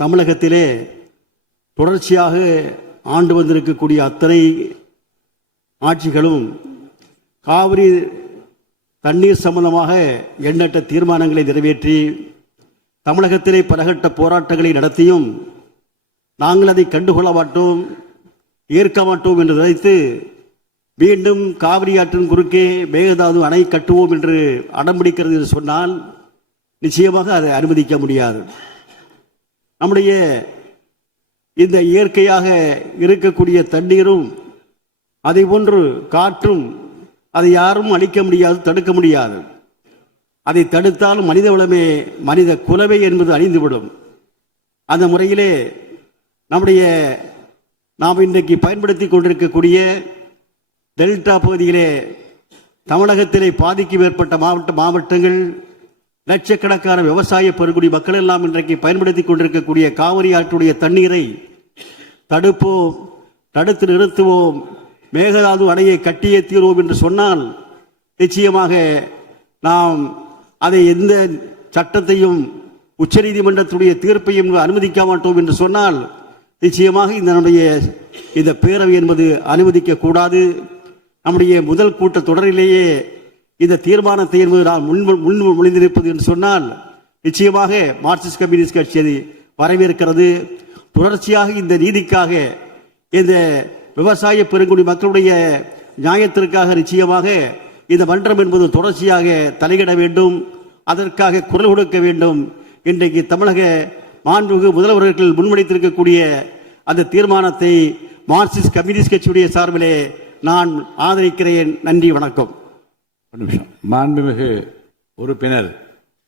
தமிழகத்திலே தொடர்ச்சியாக ஆண்டு வந்திருக்கக்கூடிய அத்தனை ஆட்சிகளும் காவிரி தண்ணீர் சம்பந்தமாக எண்ணற்ற தீர்மானங்களை நிறைவேற்றி தமிழகத்திலே பலகட்ட போராட்டங்களை நடத்தியும் நாங்கள் அதை கண்டுகொள்ள மாட்டோம், ஏற்க மாட்டோம் என்று நினைத்து மீண்டும் காவிரி ஆற்றின் குறுக்கே மேகதாது அணை கட்டுவோம் என்று அடம்பிடிக்கிறது என்று சொன்னால் நிச்சயமாக அதை அனுமதிக்க முடியாது. நம்முடைய இந்த இயற்கையாக இருக்கக்கூடிய தண்ணீரும் அதை போன்று காற்றும் அதை யாரும் அழிக்க முடியாது, தடுக்க முடியாது. அதை தடுத்தால் மனித வளமே மனித குலமே என்பது அழிந்துவிடும். அந்த முறையிலே நாம் இன்றைக்கு பயன்படுத்தி கொண்டிருக்கக்கூடிய டெல்டா பகுதியிலே தமிழகத்திலே பாதிக்கு மேற்பட்ட மாவட்டங்கள், லட்சக்கணக்கான விவசாய பெருங்குடி மக்கள் எல்லாம் இன்றைக்கு பயன்படுத்தி கொண்டிருக்கக்கூடிய காவிரி ஆற்றுடைய தண்ணீரை தடுப்போம், தடுத்து நிறுத்துவோம், மேகதாது அணையை கட்டியே தீர்வோம் என்று சொன்னால் நிச்சயமாக நாம் அதை எந்த சட்டத்தையும் உச்சநீதிமன்றத்துடைய தீர்ப்பையும் அனுமதிக்க மாட்டோம் என்று சொன்னால் நிச்சயமாக இந்த பேரவை என்பது அனுமதிக்க கூடாது. நம்முடைய முதல் கூட்ட தொடரிலேயே இந்த தீர்மானத்தை என்பது நாம் முன்மொழிந்திருப்பது என்று சொன்னால் நிச்சயமாக மார்க்சிஸ்ட் கம்யூனிஸ்ட் கட்சி அதை வரவேற்கிறது. தொடர்ச்சியாக இந்த நீதிக்காக, இந்த விவசாய பெருங்குடி மக்களுடைய நியாயத்திற்காக நிச்சயமாக இந்த மன்றம் என்பது தொடர்ச்சியாக தலையிட வேண்டும், அதற்காக குரல் கொடுக்க வேண்டும். இன்றைக்கு தமிழக மாண்புமிகு முதல்வர்கள் முன்வைத்திருக்கக்கூடிய அந்த தீர்மானத்தை மார்க்சிஸ்ட் கம்யூனிஸ்ட் கட்சியுடைய சார்பிலே நான் ஆதரிக்கிறேன். நன்றி, வணக்கம். மாண்புமிகு உறுப்பினர்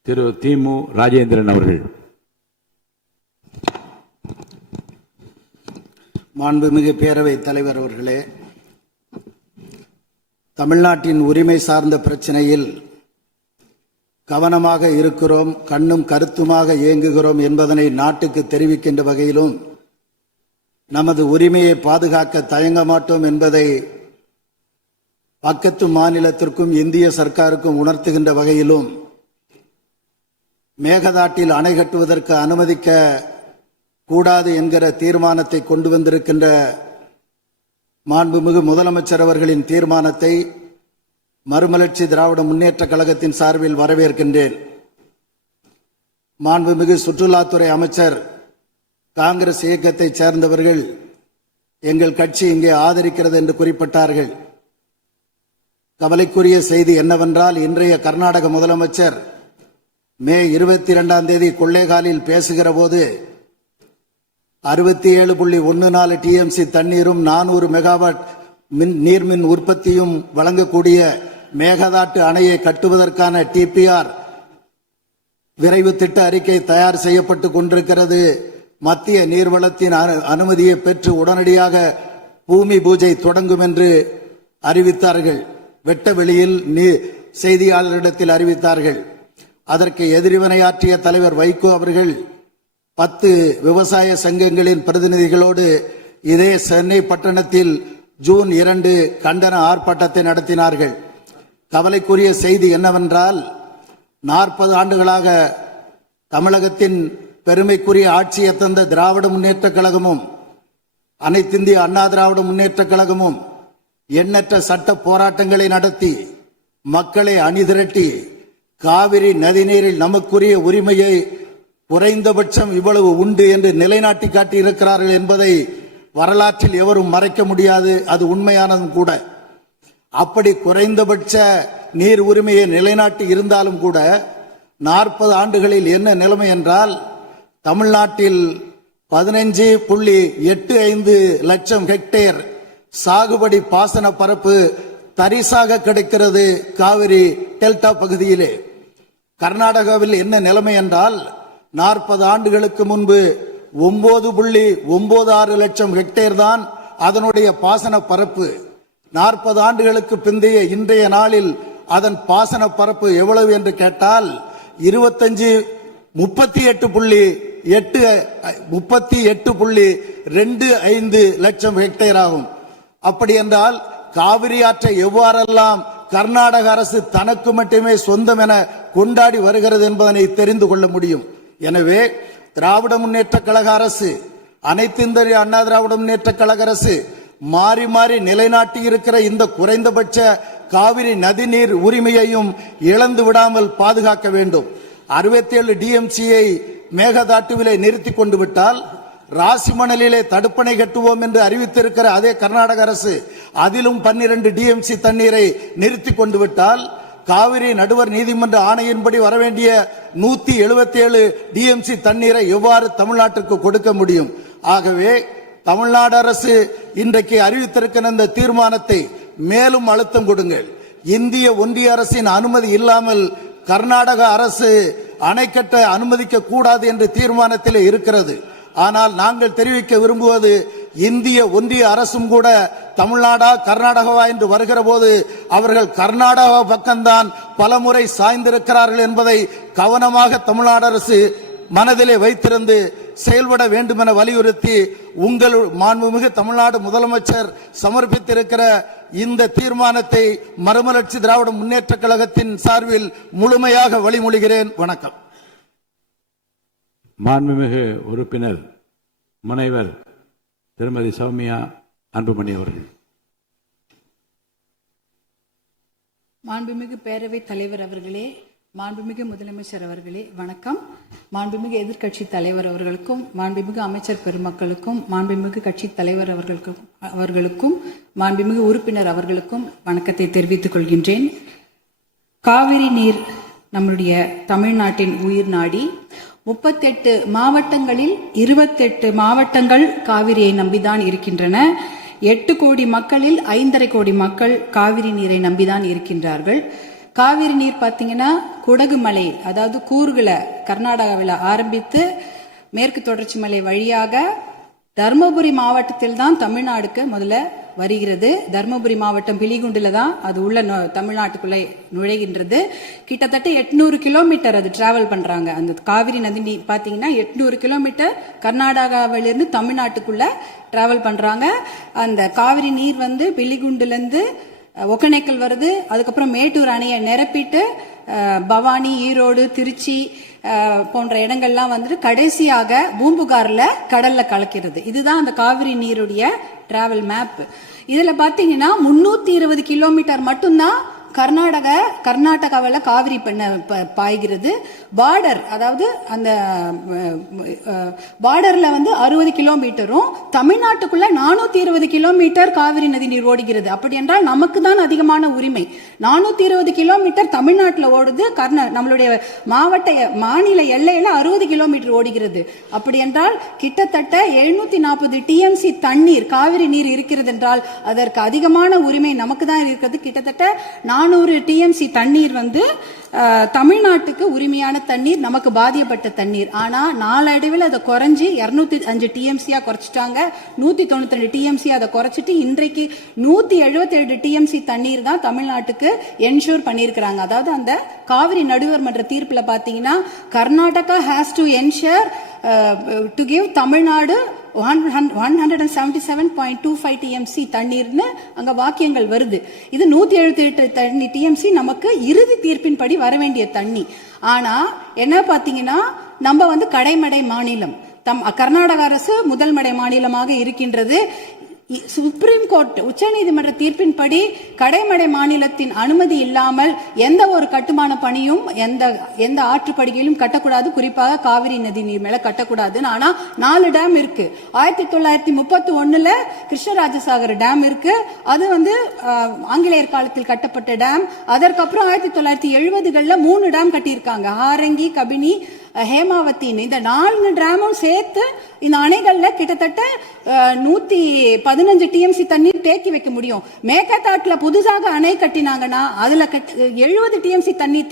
திரு திமு ராஜேந்திரன் அவர்கள். மாண்புமிகு பேரவை தலைவர் அவர்களே, தமிழ்நாட்டின் உரிமை சார்ந்த பிரச்சனையில் கவனமாக இருக்கிறோம், கண்ணும் கருத்துமாக இயங்குகிறோம் என்பதனை நாட்டுக்கு தெரிவிக்கின்ற வகையிலும் நமது உரிமையை பாதுகாக்க தயங்க மாட்டோம் என்பதை பக்கத்து மாநிலத்திற்கும் இந்திய சர்க்காருக்கும் உணர்த்துகின்ற வகையிலும் மேகதாட்டில் அணை கட்டுவதற்கு அனுமதிக்க கூடாது என்கிற தீர்மானத்தை கொண்டு வந்திருக்கின்ற மாண்புமிகு முதலமைச்சர் அவர்களின் தீர்மானத்தை மறுமலர்ச்சி திராவிட முன்னேற்ற கழகத்தின் சார்பில் வரவேற்கின்றேன். மாண்புமிகு சுற்றுலாத்துறை அமைச்சர் காங்கிரஸ் இயக்கத்தைச் சேர்ந்தவர்கள் எங்கள் கட்சி இங்கே ஆதரிக்கிறது என்று குறிப்பிட்டார்கள். கவலைக்குரிய செய்தி என்னவென்றால், இன்றைய கர்நாடக முதலமைச்சர் மே 22 கொள்ளைகாலில் பேசுகிற போது 67.14 டிஎம்சி தண்ணீரும் 400 மெகாவாட் நீர்மின் உற்பத்தியும் வழங்கக்கூடிய மேகதாட்டு அணையை கட்டுவதற்கான டிபிஆர் விரைவு திட்ட அறிக்கை தயார் செய்யப்பட்டு கொண்டிருக்கிறது. மத்திய நீர்வளத்தின் அனுமதியை பெற்று உடனடியாக பூமி பூஜை தொடங்கும் என்று அறிவித்தார்கள். வெட்ட வெளியில் செய்தியாளர்களிடத்தில் அறிவித்தார்கள். அதற்கு எதிர்வினையாற்றிய தலைவர் வைகோ அவர்கள் 10 விவசாய சங்கங்களின் பிரதிநிதிகளோடு இதே சென்னை பட்டணத்தில் ஜூன் 2 கண்டன ஆர்ப்பாட்டத்தை நடத்தினார்கள். கவலைக்குரிய செய்தி என்னவென்றால், 40 ஆண்டுகளாக தமிழகத்தின் பெருமைக்குரிய ஆட்சியை தந்த திராவிட முன்னேற்ற கழகமும் அனைத்திந்திய அண்ணா திராவிட முன்னேற்ற கழகமும் எண்ணற்ற சட்ட போராட்டங்களை நடத்தி மக்களை அணிதிரட்டி காவிரி நதிநீரில் நமக்குரிய உரிமையை குறைந்தபட்சம் இவ்வளவு உண்டு என்று நிலைநாட்டி காட்டி இருக்கிறார்கள் என்பதை வரலாற்றில் எவரும் மறைக்க முடியாது. அது உண்மையானதும் கூட. அப்படி குறைந்தபட்ச நீர் உரிமையை நிலைநாட்டி இருந்தாலும் கூட 40 ஆண்டுகளில் என்ன நிலைமை என்றால், தமிழ்நாட்டில் 15.85 லட்சம் ஹெக்டேர் சாகுபடி பாசன பரப்பு தரிசாக கிடைக்கிறது காவிரி டெல்டா பகுதியிலே. கர்நாடகாவில் என்ன நிலைமை என்றால், 40 ஆண்டுகளுக்கு முன்பு 9.96 லட்சம் ஹெக்டேர் தான் அதனுடைய பாசன பரப்பு. 40 ஆண்டுகளுக்கு பிந்தைய இன்றைய நாளில் அதன் பாசன பரப்பு எவ்வளவு என்று கேட்டால் 38.25 லட்சம் ஹெக்டேர் ஆகும். அப்படி என்றால் காவிரி ஆற்றை எவ்வாறெல்லாம் கர்நாடக அரசு தனக்கு மட்டுமே சொந்தம் என கொண்டாடி வருகிறது என்பதனை தெரிந்து கொள்ள முடியும். எனவே திராவிட முன்னேற்ற கழக அரசு, அனைத்திந்திய அண்ணா திராவிட முன்னேற்ற கழக அரசு மாறி மாறி நிலைநாட்டி இருக்கிற இந்த குறைந்தபட்ச காவிரி நதிநீர் உரிமையையும் இழந்து விடாமல் பாதுகாக்க வேண்டும். 67 டிஎம்சியை மேகதாட்டுவிலே நிறுத்தி கொண்டு விட்டால், ராசிமணலிலே தடுப்பணை கட்டுவோம் என்று அறிவித்திருக்கிற அதே கர்நாடக அரசு அதிலும் 12 டிஎம்சி தண்ணீரை நிறுத்தி கொண்டு விட்டால், காவிரி நடுவர் நீதிமன்ற ஆணையின்படி வரவேண்டிய 177 டிஎம்சி தண்ணீரை எவ்வாறு தமிழ்நாட்டிற்கு கொடுக்க முடியும்? ஆகவே தமிழ்நாடு அரசு இன்றைக்கு அறிவித்திருக்கிற இந்த தீர்மானத்தை மேலும் அழுத்தம் கொடுங்கள். இந்திய ஒன்றிய அரசின் அனுமதி இல்லாமல் கர்நாடக அரசு அணை கட்ட அனுமதிக்க கூடாது என்று தீர்மானத்திலே இருக்கிறது. ஆனால் நாங்கள் தெரிவிக்க விரும்புவது, இந்திய ஒன்றிய அரசும் கூட தமிழ்நாடா கர்நாடகாவா என்று வருகிற போது அவர்கள் கர்நாடகா பக்கம்தான் பலமுறை சாய்ந்திருக்கிறார்கள் என்பதை கவனமாக தமிழ்நாடு அரசு மனதிலே வைத்திருந்து செயல்பட வேண்டும் என வலியுறுத்தி, உங்கள் மாண்புமிகு தமிழ்நாடு முதலமைச்சர் சமர்ப்பித்திருக்கிற இந்த தீர்மானத்தை மறுமலர்ச்சி திராவிட முன்னேற்ற கழகத்தின் சார்பில் முழுமையாக வழிமொழிகிறேன். வணக்கம். மாண்புமிகு உறுப்பினர் முனைவர் திருமதி சௌமியா அன்புமணி அவர்கள். மாண்புமிகு பேரவைத் தலைவர் அவர்களே, மாண்புமிகு முதலமைச்சர் அவர்களே, வணக்கம். மாண்புமிகு எதிர்க்கட்சி தலைவர் அவர்களுக்கும், மாண்புமிகு அமைச்சர் பெருமக்களுக்கும், மாண்புமிகு கட்சி தலைவர் அவர்களுக்கும் மாண்புமிகு உறுப்பினர் அவர்களுக்கும் வணக்கத்தை தெரிவித்துக் கொள்கின்றேன். காவிரி நீர் நம்முடைய தமிழ்நாட்டின் உயிர் நாடி. 38 மாவட்டங்களில் 28 மாவட்டங்கள் காவிரியை நம்பிதான் இருக்கின்றன. 8 கோடி மக்களில் 5.5 கோடி மக்கள் காவிரி நீரை நம்பிதான் இருக்கின்றார்கள். காவிரி நீர் பார்த்தீங்கன்னா குடகு மலை, அதாவது கூர்களை கர்நாடகாவில் ஆரம்பித்து மேற்கு தொடர்ச்சி மலை வழியாக தருமபுரி மாவட்டத்தில் தான் தமிழ்நாடுக்கு முதல்ல வருகிறது. தருமபுரி மாவட்டம் பிலிகுண்டில தான் அது உள்ள தமிழ்நாட்டுக்குள்ள நுழைகின்றது. கிட்டத்தட்ட 800 கிலோமீட்டர் அது டிராவல் பண்றாங்க. அந்த காவிரி நதி பாத்தீங்கன்னா 800 கிலோமீட்டர் கர்நாடகாவிலிருந்து தமிழ்நாட்டுக்குள்ள டிராவல் பண்றாங்க. அந்த காவிரி நீர் வந்து பிலிகுண்டுல இருந்து ஒகேனக்கல் வருது. அதுக்கப்புறம் மேட்டூர் அணையை நிரப்பிட்டு பவானி, ஈரோடு, திருச்சி போன்ற இடங்கள்லாம் வந்துட்டு கடைசியாக பூம்புகார்ல கடல்ல கலக்கிறது. இதுதான் அந்த காவிரி நீருடைய டிராவல் மேப். இதுல பாத்தீங்கன்னா 320 கிலோமீட்டர் மட்டும்தான் கர்நாடகாவில் காவிரி பாய்கிறது. பார்டர், அதாவது அந்த பார்டர்ல வந்து 60 கிலோமீட்டரும் தமிழ்நாட்டுக்குள்ள 420 கிலோமீட்டர் காவிரி நதி நீர் ஓடுகிறது. அப்படி என்றால் நமக்கு தான் அதிகமான உரிமை. 420 கிலோமீட்டர் தமிழ்நாட்டில் ஓடுது, நம்மளுடைய மாநில எல்லையில 60 கிலோமீட்டர் ஓடுகிறது. அப்படி என்றால் கிட்டத்தட்ட 740 டிஎம்சி தண்ணீர், காவிரி நீர் இருக்கிறது என்றால் அதற்கு அதிகமான உரிமை நமக்கு தான் இருக்கிறது. கிட்டத்தட்ட 400 டிஎம்சி தண்ணீர் வந்து தமிழ்நாட்டுக்கு உரிமையான தண்ணீர், நமக்கு பாதிக்கப்பட்ட தண்ணீர். ஆனா நாளடைவில் அதை குறைஞ்சி 205 டிஎம்சியா குறைச்சிட்டாங்க. 192 டிஎம்சி அதை குறைச்சிட்டு இன்றைக்கு 177 டிஎம்சி தண்ணீர் தான் தமிழ்நாட்டுக்கு என்ஷூர் பண்ணியிருக்கிறாங்க. அதாவது அந்த காவிரி நடுவர் மன்ற தீர்ப்புல பாத்தீங்கன்னா Karnataka has to ensure to give Tamil Nadu 177.25 TMC தண்ணீர்னு அங்க வாக்கியங்கள் வருது. இது 178 டிஎம்சி நமக்கு இறுதி தீர்ப்பின் படி வர வேண்டிய தண்ணி. ஆனா என்ன பாத்தீங்கன்னா நம்ம வந்து கடைமடை மாநிலம், கர்நாடக அரசு முதல்மடை மாநிலமாக இருக்கின்றது. சுப்ரீம் கோர்ட் உச்சநீதிமன்ற தீர்ப்பின்படி கடைமடை மாநிலத்தின் அனுமதி இல்லாமல் எந்த ஒரு கட்டுமான பணியும் எந்த ஆற்றுப்படுகையிலும் கட்டக்கூடாது. குறிப்பாக காவிரி நதி நீர் மேல கட்டக்கூடாது. ஆனா 4 டேம் இருக்கு. 1931 கிருஷ்ணராஜசாகர் டேம் இருக்கு. அது வந்து ஆங்கிலேயர் காலத்தில் கட்டப்பட்ட டேம். அதற்கப்புறம் 1970களில் 3 டேம் கட்டியிருக்காங்க. ஹாரங்கி, கபினி, ஹேமாவத்தின்னு. இந்த 4 டேமும் சேர்த்து இந்த அணைகள்ல கிட்டத்தட்ட 115 டிஎம்சி தண்ணீர் தேக்கி வைக்க முடியும். மேகதாட்டுல புதுசாக அணை கட்டினாங்கன்னா அதுல 70 டிஎம்சி தண்ணீர்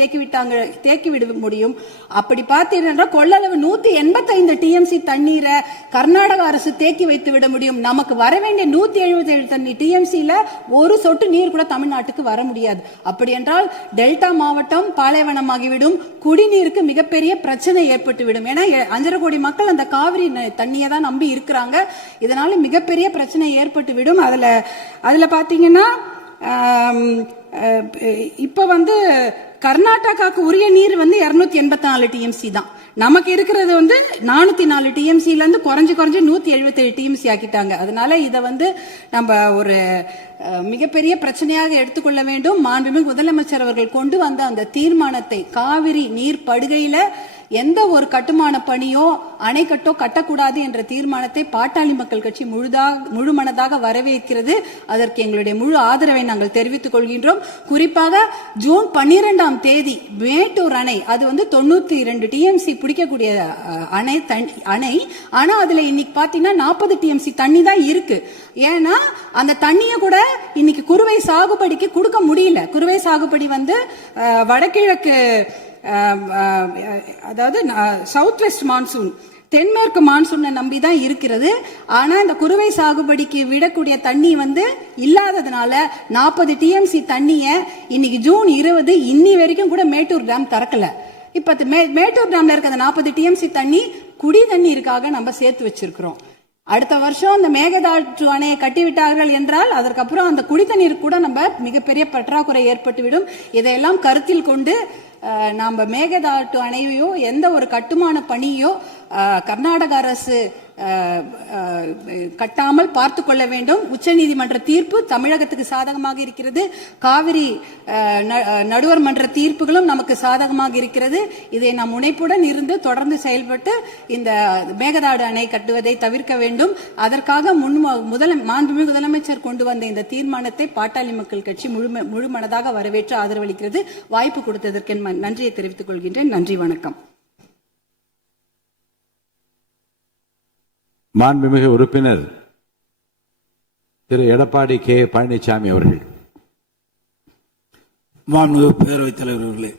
தேக்கி விட முடியும். அப்படி பார்த்தீங்கன்னா கொள்ளளவு 185 டிஎம்சி தண்ணீரை கர்நாடக அரசு தேக்கி வைத்து விட முடியும். நமக்கு வர வேண்டிய 177 டிஎம்சில ஒரு சொட்டு நீர் கூட தமிழ்நாட்டுக்கு வர முடியாது. அப்படி என்றால் டெல்டா மாவட்டம் பாலைவனமாகிவிடும். குடிநீருக்கு மிகப்பெரிய பிரச்சனை ஏற்பட்டுவிடும். ஏன்னா 5.5 கோடி மக்கள் அந்த காவிரி தண்ணியை தான் நம்பி இருக்கிறாங்க. இதனால மிகப்பெரிய பிரச்சனை ஏற்பட்டுவிடும். அதுல பாத்தீங்கன்னா இப்ப வந்து கர்நாடகாவுக்கு உரிய நீர் வந்து 284 டிஎம்சி தான். நமக்கு இருக்கிறது வந்து 404 டிஎம்சில இருந்து குறைஞ்சு 177 டிஎம்சி ஆக்கிட்டாங்க. அதனால இதை வந்து நம்ம ஒரு மிகப்பெரிய பிரச்சனையாக எடுத்துக்கொள்ள வேண்டும். மாண்புமிகு முதலமைச்சர் அவர்கள் கொண்டு வந்த அந்த தீர்மானத்தை, காவிரி நீர் படுகையில எந்த ஒரு கட்டுமான பணியோ அணைக்கட்டோ கட்டக்கூடாது என்ற தீர்மானத்தை பாட்டாளி மக்கள் கட்சி முழுமனதாக வரவேற்கிறது. அதற்கு எங்களுடைய முழு ஆதரவை நாங்கள் தெரிவித்துக் கொள்கின்றோம். குறிப்பாக ஜூன் 12ஆம் தேதி மேட்டூர் அணை, அது வந்து 92 டிஎம்சி பிடிக்கக்கூடிய அணை. ஆனா அதுல இன்னைக்கு பாத்தீங்கன்னா 40 டிஎம்சி தண்ணி தான் இருக்கு. ஏன்னா அந்த தண்ணியை கூட இன்னைக்கு குறுவை சாகுபடிக்கு கொடுக்க முடியல. குறுவை சாகுபடி வந்து வடகிழக்கு, அதாவது சவுத் வெஸ்ட் மான்சூன், தென்மேற்கு மான்சூனை நம்பி தான் இருக்கிறது. ஆனா இந்த குறுவை சாகுபடிக்கு விடக்கூடிய தண்ணி வந்து இல்லாததுனால 40 டிஎம்சி தண்ணிய இன்னைக்கு ஜூன் 20 இன்னி வரைக்கும் கூட மேட்டூர் டேம் திறக்கல. இப்ப மேட்டூர் டேம்ல இருக்க 40 டிஎம்சி தண்ணி குடி தண்ணீருக்காக நம்ம சேர்த்து வச்சிருக்கிறோம். அடுத்த வருஷம் அந்த மேகதாட்டு அணையை கட்டிவிட்டார்கள் என்றால் அதற்கப்புறம் அந்த குடித்தண்ணீர் கூட நம்ம மிகப்பெரிய பற்றாக்குறை ஏற்பட்டுவிடும். இதையெல்லாம் கருத்தில் கொண்டு நாம் மேகதாட்டு அணையோ எந்த ஒரு கட்டுமான பணியோ கர்நாடக அரசு கட்டாமல் பார்த்து கொள்ள வேண்டும். உச்சநீதிமன்ற தீர்ப்பு தமிழகத்துக்கு சாதகமாக இருக்கிறது. காவிரி நடுவர் மன்ற தீர்ப்புகளும் நமக்கு சாதகமாக இருக்கிறது. இதை நாம் முனைப்புடன் இருந்து தொடர்ந்து செயல்பட்டு இந்த மேகதாடு அணை கட்டுவதை தவிர்க்க வேண்டும். அதற்காக மாண்புமிகு முதலமைச்சர் கொண்டு வந்த இந்த தீர்மானத்தை பாட்டாளி மக்கள் கட்சி முழுமனதாக வரவேற்று ஆதரவளிக்கிறது. வாய்ப்பு கொடுத்ததற்கு நன்றியை தெரிவித்துக் கொள்கின்றேன். நன்றி, வணக்கம். மாண்புமிகு உறுப்பினர் திரு எடப்பாடி கே பழனிசாமி அவர்கள். மாண்புமிகு பேரவைத் தலைவர் அவர்களே,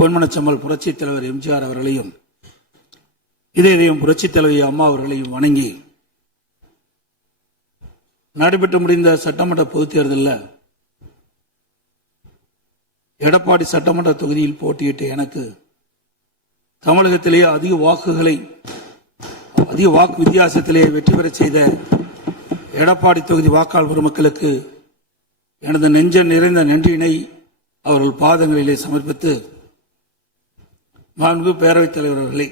பொன்மனச்சம்மல் புரட்சித் தலைவர் எம்ஜிஆர் அவர்களையும் இதயம் புரட்சித் தலைவி அம்மா அவர்களையும் வணங்கி நடைபெற்று முடிந்த சட்டமன்ற பொதுத் தேர்தலில் எடப்பாடி சட்டமன்ற தொகுதியில் போட்டியிட்ட எனக்கு தமிழகத்திலேயே அதிக வாக்கு வித்தியாசத்திலே வெற்றி பெற செய்த எடப்பாடி தொகுதி வாக்காளர் பெருமக்களுக்கு எனது நெஞ்ச நிறைந்த நன்றியினை அவர்கள் பாதங்களிலே சமர்ப்பித்து, மாண்புமிகு பேரவைத் தலைவர் அவர்களே,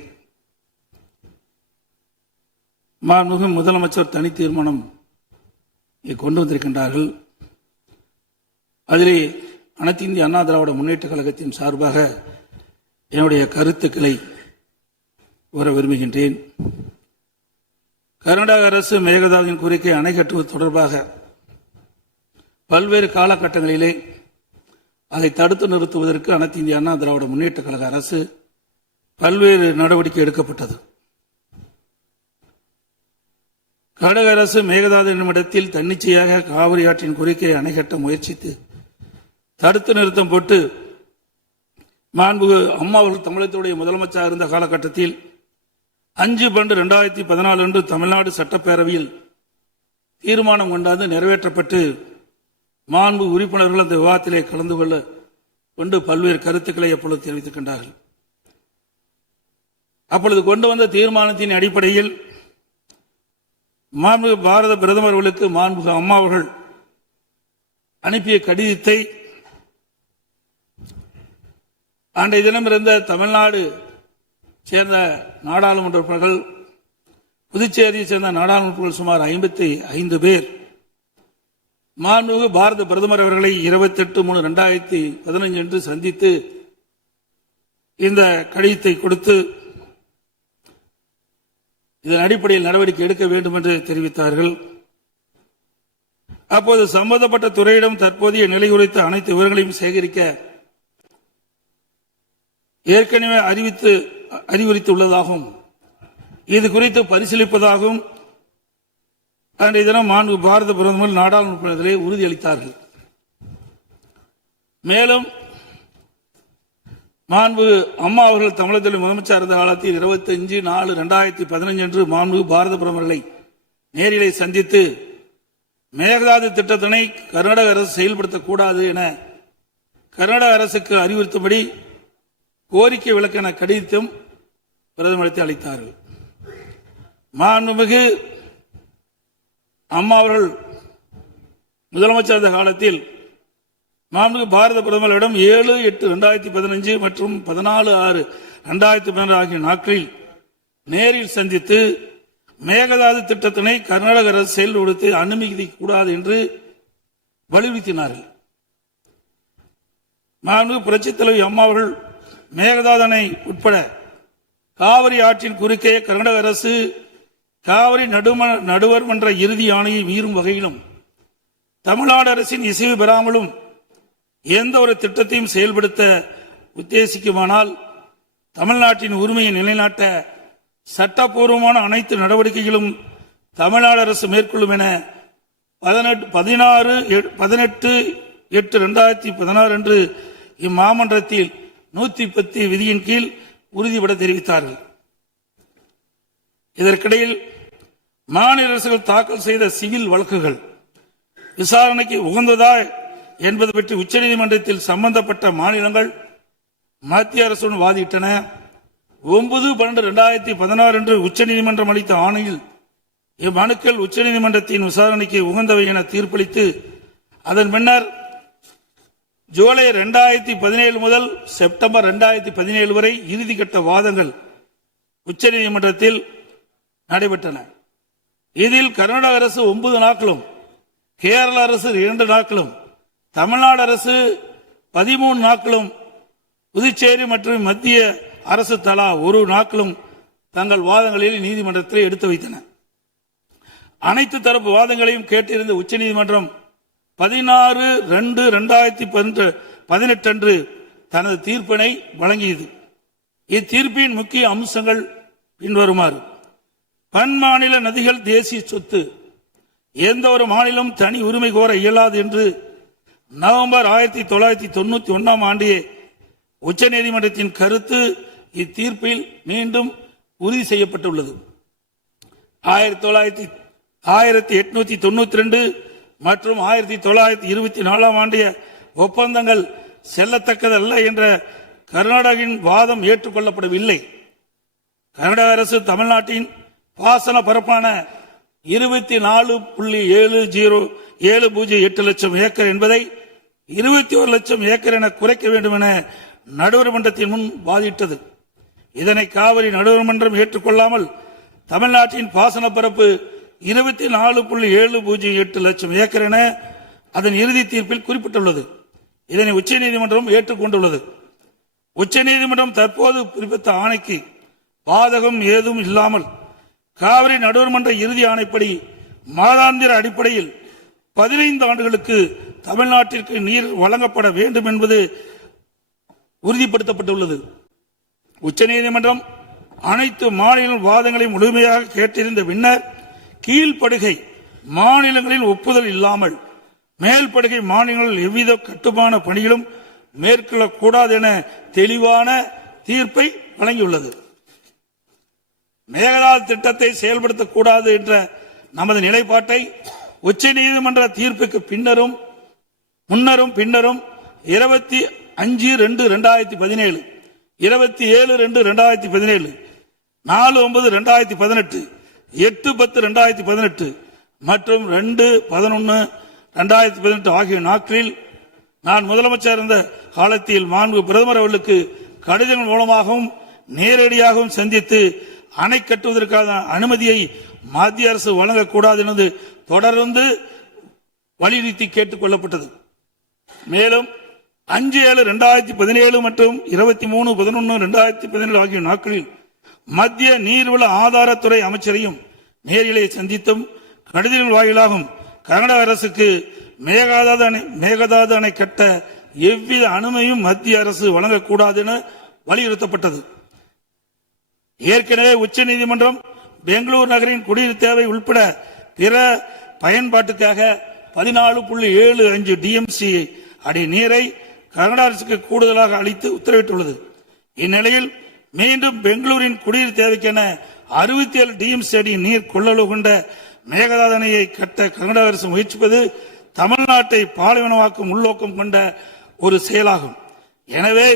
மாண்புமிகு முதலமைச்சர் தனி தீர்மானம் கொண்டு வந்திருக்கின்றார்கள். அதிலே அனைத்து இந்திய அண்ணா திராவிட முன்னேற்ற கழகத்தின் சார்பாக என்னுடைய கருத்துக்களை கூற விரும்புகின்றேன். கர்நாடக அரசு மேகதாதுவின் கோரிக்கை அணை கட்டுவது தொடர்பாக பல்வேறு காலகட்டங்களிலே அதை தடுத்து நிறுத்துவதற்கு அனைத்து இந்திய அண்ணா திராவிட முன்னேற்ற கழக அரசு பல்வேறு நடவடிக்கை எடுக்கப்பட்டது. கர்நாடக அரசு மேகதாது என்னும் இடத்தில் தன்னிச்சையாக காவிரி ஆற்றின் கோரிக்கையை அணை கட்ட முயற்சித்து தடுத்து நிறுத்தம் போட்டு மாண்புமிகு அம்மா அவர்கள் தமிழகத்துடைய முதலமைச்சராக இருந்த காலகட்டத்தில் 5/12/2014 அன்று தமிழ்நாடு சட்டப்பேரவையில் தீர்மானம் கொண்டாந்து நிறைவேற்றப்பட்டு மாண்பு உறுப்பினர்கள் அந்த விவாதத்திலே கலந்து கொண்டு பல்வேறு கருத்துக்களை அப்பொழுது தெரிவித்திருக்கின்றார்கள். அப்பொழுது கொண்டு வந்த தீர்மானத்தின் அடிப்படையில் மாண்புமிகு பாரத பிரதமர் அவர்களுக்கு மாண்புமிகு அம்மா அவர்கள் அனுப்பிய கடிதத்தை அன்றைய தினம் இருந்த தமிழ்நாடு சேர்ந்த நாடாளுமன்ற உறுப்பினர்கள், புதுச்சேரியை சேர்ந்த நாடாளுமன்ற உறுப்பினர்கள் சுமார் 55 பேர் மாண்புமிகு பாரத பிரதமர் அவர்களை 28/3/2015 அன்று சந்தித்து இந்த கடிதத்தை கொடுத்து இதன் அடிப்படையில் நடவடிக்கை எடுக்க வேண்டும் என்று தெரிவித்தார்கள். அப்போது சம்பந்தப்பட்ட துறையிடம் தற்போதைய நிலை குறித்த அனைத்து விவரங்களையும் சேகரிக்க ஏற்கனவே அறிவுறுத்தியுள்ளதாகவும் இது குறித்து பரிசீலிப்பதாகவும் அன்றைய தினம் மாண்பு பாரத பிரதமர் நாடாளுமன்றத்திலே உறுதியளித்தார்கள். மேலும் மாண்பு அம்மா அவர்கள் தமிழகத்தில் முதலமைச்சர் இருந்த காலத்தில் 25/4/2015 அன்று மாண்பு பாரத பிரதமர்களை நேரிலே சந்தித்து மேகதாது திட்டத்தினை கர்நாடக அரசு செயல்படுத்தக்கூடாது என கர்நாடக அரசுக்கு அறிவுறுத்தபடி கோரிக்கை விளக்கென கடிதம் பிரதமருக்கு அளித்தார்கள். மாண்புமிகு அம்மா அவர்கள் முதலமைச்சர் இருந்த காலத்தில் மாண்புமிகு பாரத பிரதமரிடம் 7/8/2015 மற்றும் 14/6/2012 ஆகிய நாட்களில் நேரில் சந்தித்து மேகதாது திட்டத்தினை கர்நாடக அரசு செயல்படுத்த அனுமதிக்க கூடாது என்று வலியுறுத்தினார்கள். மாண்புமிகு புரட்சித் தலைவி அம்மா அவர்கள் மேகதாது அணை உட்பட காவிரி ஆற்றின் குறுக்கே கர்நாடக அரசு காவிரி நடுவர் மன்ற இறுதி ஆணையை மீறும் வகையிலும் தமிழ்நாடு அரசின் இசைவு பெறாமலும் எந்த ஒரு திட்டத்தையும் செயல்படுத்த உத்தேசிக்குமானால் தமிழ்நாட்டின் உரிமையை நிலைநாட்ட சட்டப்பூர்வமான அனைத்து நடவடிக்கைகளும் தமிழ்நாடு அரசு மேற்கொள்ளும் என 18/8/2016 அன்று இம்மாமன்றத்தில் 110 விதியின் கீழ் உறுதிபட தெரிவித்தார்கள். இதற்கிடையில் மாநில அரசுகள் தாக்கல் செய்த சிவில் வழக்குகள் விசாரணைக்கு உகந்ததா என்பது பற்றி உச்சநீதிமன்றத்தில் சம்பந்தப்பட்ட மாநிலங்கள் மத்திய அரசுடன் வாதிட்டன. 9/12/2016 அன்று உச்சநீதிமன்றம் அளித்த ஆணையில் இம்மனுக்கள் உச்சநீதிமன்றத்தின் விசாரணைக்கு உகந்தவை என தீர்ப்பளித்து அதன் பின்னர் ஜூலை 2017 முதல் செப்டம்பர் 2017 வரை இறுதிக்கட்ட வாதங்கள் உச்சநீதிமன்றத்தில் நடைபெற்றன. இதில் கர்நாடக அரசு 9 நாட்களும், கேரள அரசு 2 நாட்களும், தமிழ்நாடு அரசு 13 நாட்களும், புதுச்சேரி மற்றும் மத்திய அரசு தலா 1 நாட்களும் தங்கள் வாதங்களில் நீதிமன்றத்தில் எடுத்து வைத்தன. அனைத்து தரப்பு வாதங்களையும் கேட்டிருந்த உச்சநீதிமன்றம் 16/2/2018 அன்று தனது தீர்ப்பினை வழங்கியது. இத்தீர்ப்பின் முக்கிய அம்சங்கள் பின்வருமாறு: பன்மாநில நதிகள் தேசிய சொத்து, எந்த ஒரு மாநிலம் தனி உரிமை கோர இயலாது என்று நவம்பர் 1991 ஆண்டிய உச்சநீதிமன்றத்தின் கருத்து இத்தீர்ப்பில் மீண்டும் உறுதி செய்யப்பட்டுள்ளது. 1892 மற்றும் 1924 ஆண்டிய ஒப்பந்தங்கள் செல்லத்தக்கதல்ல என்ற கர்நாடகின் வாதம் ஏற்றுக்கொள்ளப்படவில்லை. கர்நாடக அரசு தமிழ்நாட்டின் பாசன பரப்பான 24.708 லட்சம் ஏக்கர் என்பதை 21 லட்சம் ஏக்கர் என குறைக்க வேண்டும் என நடுவர் மன்றத்தின் முன் வாதிட்டது. இதனை காவிரி நடுவர் மன்றம் ஏற்றுக்கொள்ளாமல் தமிழ்நாட்டின் பாசன பரப்பு 24.708 லட்சம் ஏக்கர் என அதன் இறுதி தீர்ப்பில் குறிப்பிட்டுள்ளது. இதனை உச்சநீதிமன்றம் ஏற்றுக்கொண்டுள்ளது. உச்சநீதிமன்றம் தற்போது பிறப்பித்த ஆணைக்கு பாதகம் ஏதும் இல்லாமல் காவிரி நடுவர் மன்ற இறுதி ஆணைப்படி மாதாந்திர அடிப்படையில் 15 ஆண்டுகளுக்கு தமிழ்நாட்டிற்கு நீர் வழங்கப்பட வேண்டும் என்பது உறுதிப்படுத்தப்பட்டுள்ளது. உச்சநீதிமன்றம் அனைத்து மாநில வாதங்களை முழுமையாக கேட்டிருந்த பின்னர் கீழ்ப்படுகை மாநிலங்களின் ஒப்புதல் இல்லாமல் மேல்படுகை மாநிலங்களில் எவ்வித கட்டுமான பணிகளும் மேற்கொள்ளக்கூடாது என தெளிவான தீர்ப்பை வழங்கியுள்ளது. மேகதாது திட்டத்தை செயல்படுத்தக்கூடாது என்ற நமது நிலைப்பாட்டை உச்சநீதிமன்ற தீர்ப்புக்கு முன்னரும் பின்னரும் 25/2/2017, 27/2/2017, 4/9/2018, 8/10/2018 மற்றும் 2/11/2018 ஆகிய நாட்களில் நான் முதலமைச்சர் இருந்த காலத்தில் மாண்பு பிரதமர் அவர்களுக்கு கடிதங்கள் மூலமாகவும் நேரடியாகவும் சந்தித்து அணை கட்டுவதற்கான அனுமதியை மத்திய அரசு வழங்கக்கூடாது என்று தொடர்ந்து வலியுறுத்தி கேட்டுக் கொள்ளப்பட்டது. மேலும் 5/7/2017 மற்றும் 23/11/2017 ஆகிய நாட்களில் மத்திய நீர்வள ஆதாரத்துறை அமைச்சரையும் நேரிலே சந்தித்தும் கடிதங்கள் வாயிலாகவும் கர்நாடக அரசுக்கு மேகதாது அணை கட்ட எவ்வித அனுமதியும் மத்திய அரசு வழங்கக்கூடாது என வலியுறுத்தப்பட்டது. ஏற்கனவே உச்சநீதிமன்றம் பெங்களூர் நகரின் குடிநீர் தேவை உட்பட பிற பயன்பாட்டுக்காக 14.75 டிஎம்சி அடி நீரை கர்நாடக அரசுக்கு கூடுதலாக அளித்து உத்தரவிட்டுள்ளது. இந்நிலையில் மீண்டும் பெங்களூரின் குடிநீர் தேவைக்கென 67 டிஎம்சி அடி நீர் கொள்ளளவு கொண்ட மேகதாது அணையை கட்ட கர்நாடக அரசு முயற்சிப்பது தமிழ்நாட்டை பாலைவனமாக்கும் உள்நோக்கம் கொண்ட ஒரு செயலாகும். எனவே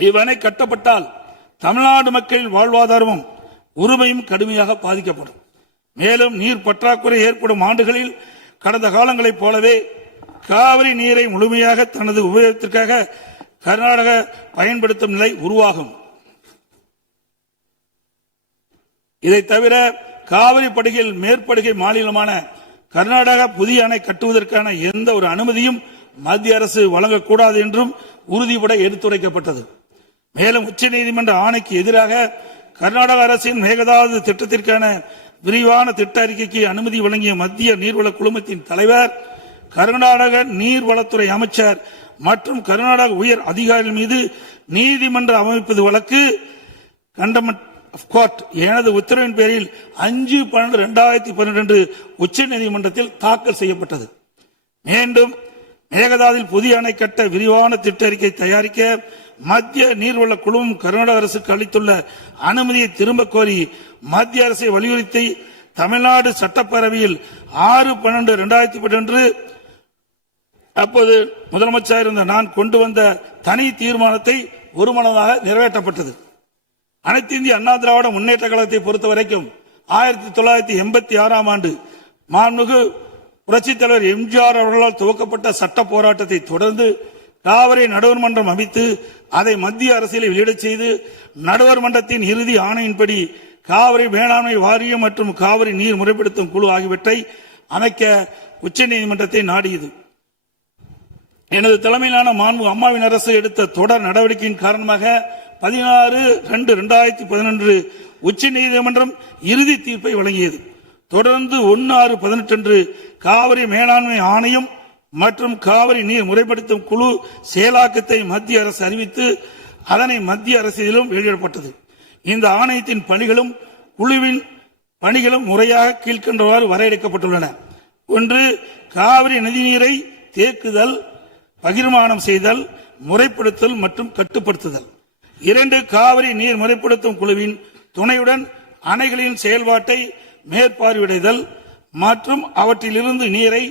இவ்வணை கட்டப்பட்டால் தமிழ்நாடு மக்களின் வாழ்வாதாரமும் உரிமையும் கடுமையாக பாதிக்கப்படும். மேலும் நீர் பற்றாக்குறை ஏற்படும் ஆண்டுகளில் கடந்த காலங்களைப் போலவே காவிரி நீரை முழுமையாக தனது உபயோகத்திற்காக கர்நாடக பயன்படுத்தும் நிலை உருவாகும். இதை தவிர காவிரி படுகையில் மேற்படுகை மாநிலமான கர்நாடகா புதிய அணை கட்டுவதற்கான எந்த ஒரு அனுமதியும் மத்திய அரசு வழங்கக்கூடாது என்றும் உறுதிபட எடுத்துரைக்கப்பட்டது. மேலும் உச்சநீதிமன்ற ஆணைக்கு எதிராக கர்நாடக அரசின் மேகதாது திட்டத்திற்கான விரிவான திட்ட அறிக்கைக்கு அனுமதி வழங்கிய மத்திய நீர்வள குழுமத்தின் தலைவர், கர்நாடக நீர்வளத்துறை அமைச்சர் மற்றும் கர்நாடக உயர் அதிகாரிகள் மீது நீதிமன்ற அமைப்பது வழக்கு கண்டமெண்ட் ஆஃப் கோர்ட் எனது உத்தரவின் பேரில் 5/12/2012 உச்சநீதிமன்றத்தில் தாக்கல் செய்யப்பட்டது. மீண்டும் மேகதாதில் புதிய அணை கட்ட விரிவான திட்ட அறிக்கை தயாரிக்க மத்திய நீர்வள குழுமம் கர்நாடக அரசுக்கு அளித்துள்ள அனுமதியை திரும்ப கோரி மத்திய அரசை வலியுறுத்தி தமிழ்நாடு சட்டப்பேரவையில் 6/12/2012 அப்போது முதலமைச்சர் இருந்த நான் கொண்டு வந்த தனி தீர்மானத்தை ஒருமனதாக நிறைவேற்றப்பட்டது. அனைத்து இந்திய அண்ணா திராவிட முன்னேற்ற கழகத்தை பொறுத்தவரைக்கும் 1986 ஆண்டு மாண்புமிகு புரட்சித் தலைவர் எம்ஜிஆர் அவர்களால் துவக்கப்பட்ட சட்ட போராட்டத்தை தொடர்ந்து காவிரி நடுவர் மன்றம் அமைத்து அதை மத்திய அரசியலை வெளியிடச் செய்து நடுவர் மன்றத்தின் இறுதி ஆணையின்படி காவிரி மேலாண்மை வாரியம் மற்றும் காவிரி நீர் முறைப்படுத்தும் குழு ஆகியவற்றை அமைக்க உச்சநீதிமன்றத்தை நாடியது. எனது தலைமையிலான மாண்பு அம்மாவின் அரசு எடுத்த தொடர் நடவடிக்கையின் காரணமாக 16/2/2011 உச்சநீதிமன்றம் இறுதி தீர்ப்பை வழங்கியது. தொடர்ந்து 1/6/18 காவிரி மேலாண்மை ஆணையம் மற்றும் காவிரி நீர் முறைப்படுத்தும் குழு செயலாக்கத்தை மத்திய அரசு அறிவித்து அதனை மத்திய அரசியலும் வெளியிடப்பட்டது. இந்த ஆணையத்தின் பணிகளும் குழுவின் பணிகளும் முறையாக கீழ்கண்டவாறு வரையறுக்கப்பட்டுள்ளன. 1. காவிரி நதிநீரை தேக்குதல், பகிர்மானம் செய்தல், முறைப்படுத்தல் மற்றும் கட்டுப்படுத்துதல். 2. காவிரி நீர் முறைப்படுத்தும் குழுவின் துணையுடன் அணைகளின் செயல்பாட்டை மேற்பார்வையிடுதல். மற்றும் அவற்றிலிருந்து நீரை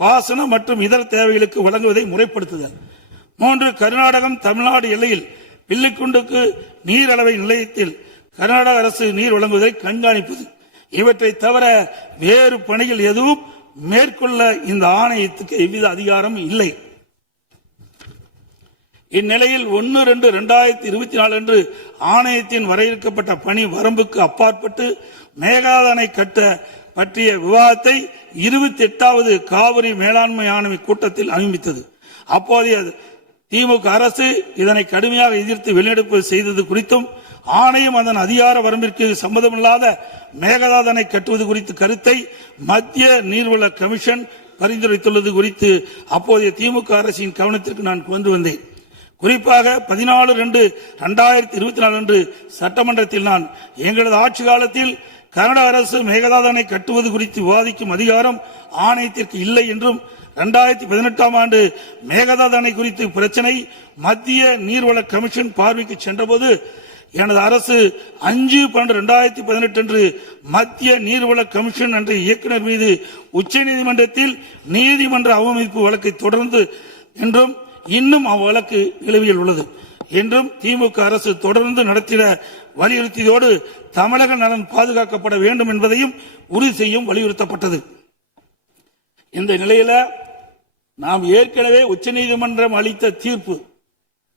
பாசன மற்றும் இதர தேவைகளுக்கு வழங்குவதை முறைப்படுத்துதல். 3. கர்நாடகம் தமிழ்நாடு எல்லையில் பில்லிக்குண்டுக்கு நீர் அளவை நிலையத்தில் கர்நாடக அரசு நீர் வழங்குவதை கண்காணிப்பது. இவற்றை தவிர வேறு பணிகள் எதுவும் மேற்கொள்ள இந்த ஆணையத்துக்கு எவ்வித அதிகாரம் இல்லை. இந்நிலையில் 1/2/2024 அன்று ஆணையத்தின் வரையறுக்கப்பட்ட பணி வரம்புக்கு அப்பாற்பட்டு மேகதாது அணை கட்ட பற்றிய விவாதத்தை 28வது காவிரி மேலாண்மை ஆணைய கூட்டத்தில் அனுமதித்தது. அப்போதைய திமுக அரசு இதனை கடுமையாக எதிர்த்து வெளிநடப்பு செய்தது குறித்தும் ஆணையம் அதன் அதிகார வரம்பிற்கு சம்மதமில்லாத மேகதாது அணை கட்டுவது குறித்த கருத்தை மத்திய நீர்வள கமிஷன் பரிந்துரைத்துள்ளது குறித்து அப்போதைய திமுக அரசின் கவனத்திற்கு நான் கொண்டு வந்தேன். குறிப்பாக 14/2/2024 அன்று சட்டமன்றத்தில் நான் எங்களது ஆட்சி காலத்தில் கர்நாடக அரசு மேகதாது அணை கட்டுவது குறித்து விவாதிக்கும் அதிகாரம் ஆணையத்திற்கு இல்லை என்றும் 2018ஆம் ஆண்டு மேகதாது அணை குறித்து பிரச்சனை மத்திய நீர்வள கமிஷன் பார்வைக்கு சென்றபோது எனது அரசு 5/12/2018 அன்று மத்திய நீர்வள கமிஷன் என்ற இயக்குநர் மீது உச்சநீதிமன்றத்தில் நீதிமன்ற அவமதிப்பு வழக்கை தொடர்ந்து என்றும் இன்னும் அவ்வழக்கு நிலுவையில் உள்ளது என்றும் திமுக அரசு தொடர்ந்து நடத்திட வலியுறுத்தியதோடு தமிழக நலன் பாதுகாக்கப்பட வேண்டும் என்பதையும் உறுதி செய்யும் வலியுறுத்தப்பட்டது. இந்த நிலையில நாம் ஏற்கனவே உச்சநீதிமன்றம் அளித்த தீர்ப்பு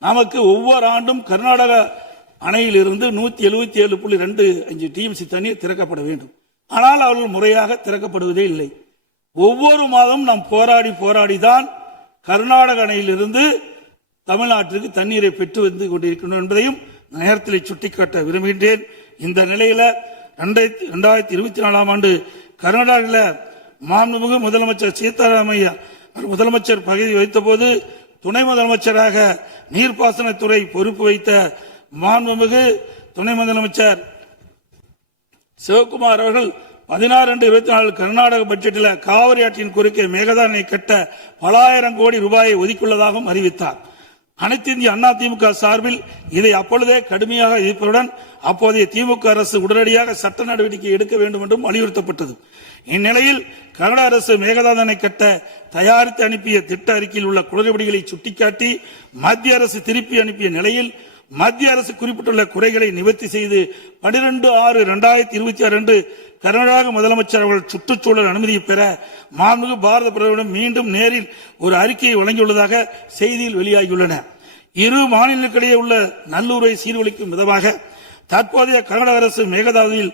நமக்கு ஒவ்வொரு ஆண்டும் கர்நாடக அணையிலிருந்து 177.25 டிஎம்சி தண்ணீர் திறக்கப்பட வேண்டும். ஆனால் அவர்கள் முறையாக திறக்கப்படுவதே இல்லை. ஒவ்வொரு மாதம் நாம் போராடி தான் கர்நாடக அணையிலிருந்து தமிழ்நாட்டிற்கு தண்ணீரை பெற்று வந்து கொண்டிருக்கணும் என்பதையும் நேரத்தில் சுட்டிக்காட்ட விரும்புகின்றேன். இந்த நிலையில 2024ஆம் ஆண்டு கர்நாடகாவில் மாண்புமிகு முதலமைச்சர் சீதாராமையா முதலமைச்சர் பதவி வைத்த போது துணை முதலமைச்சராக நீர்ப்பாசனத்துறை பொறுப்பு வைத்த மாண்புமிகு துணை முதலமைச்சர் சிவகுமார் அவர்கள் 16/2/24 கர்நாடக பட்ஜெட்டில் காவிரி ஆற்றின் குறுக்கே மேகதாது அணை கட்ட பல ஆயிரம் கோடி ரூபாயை ஒதுக்கியுள்ளதாகவும் அறிவித்தார். அனைத்து இந்திய அண்ணா திமுக சார்பில் இதை அப்பொழுதே கடுமையாக எதிர்ப்பதுடன் அப்போதைய திமுக அரசு உடனடியாக சட்ட நடவடிக்கை எடுக்க வேண்டும் என்றும் வலியுறுத்தப்பட்டது. இந்நிலையில் கர்நாடக அரசு மேகதாது அணை கட்ட தயாரித்து அனுப்பிய திட்ட அறிக்கையில் உள்ள குளறுபடிகளை சுட்டிக்காட்டி மத்திய அரசு திருப்பி அனுப்பிய நிலையில் மத்திய அரசு குறிப்பிட்டுள்ள குறைகளை நிவர்த்தி செய்து 12/6/2026 அன்று கர்நாடக முதலமைச்சர் அவர்கள் சுற்றுச்சூழல் அனுமதியை பெற மாண்புமிகு பாரத பிரதமரிடம் மீண்டும் நேரில் ஒரு அறிக்கையை வழங்கியுள்ளதாக செய்தியில் வெளியாகியுள்ளன. இரு மாநிலங்களுக்கிடையே உள்ள நல்லுறவை சீர்குலைக்கும் விதமாக தற்போதைய கர்நாடக அரசு மேகதாதுவில்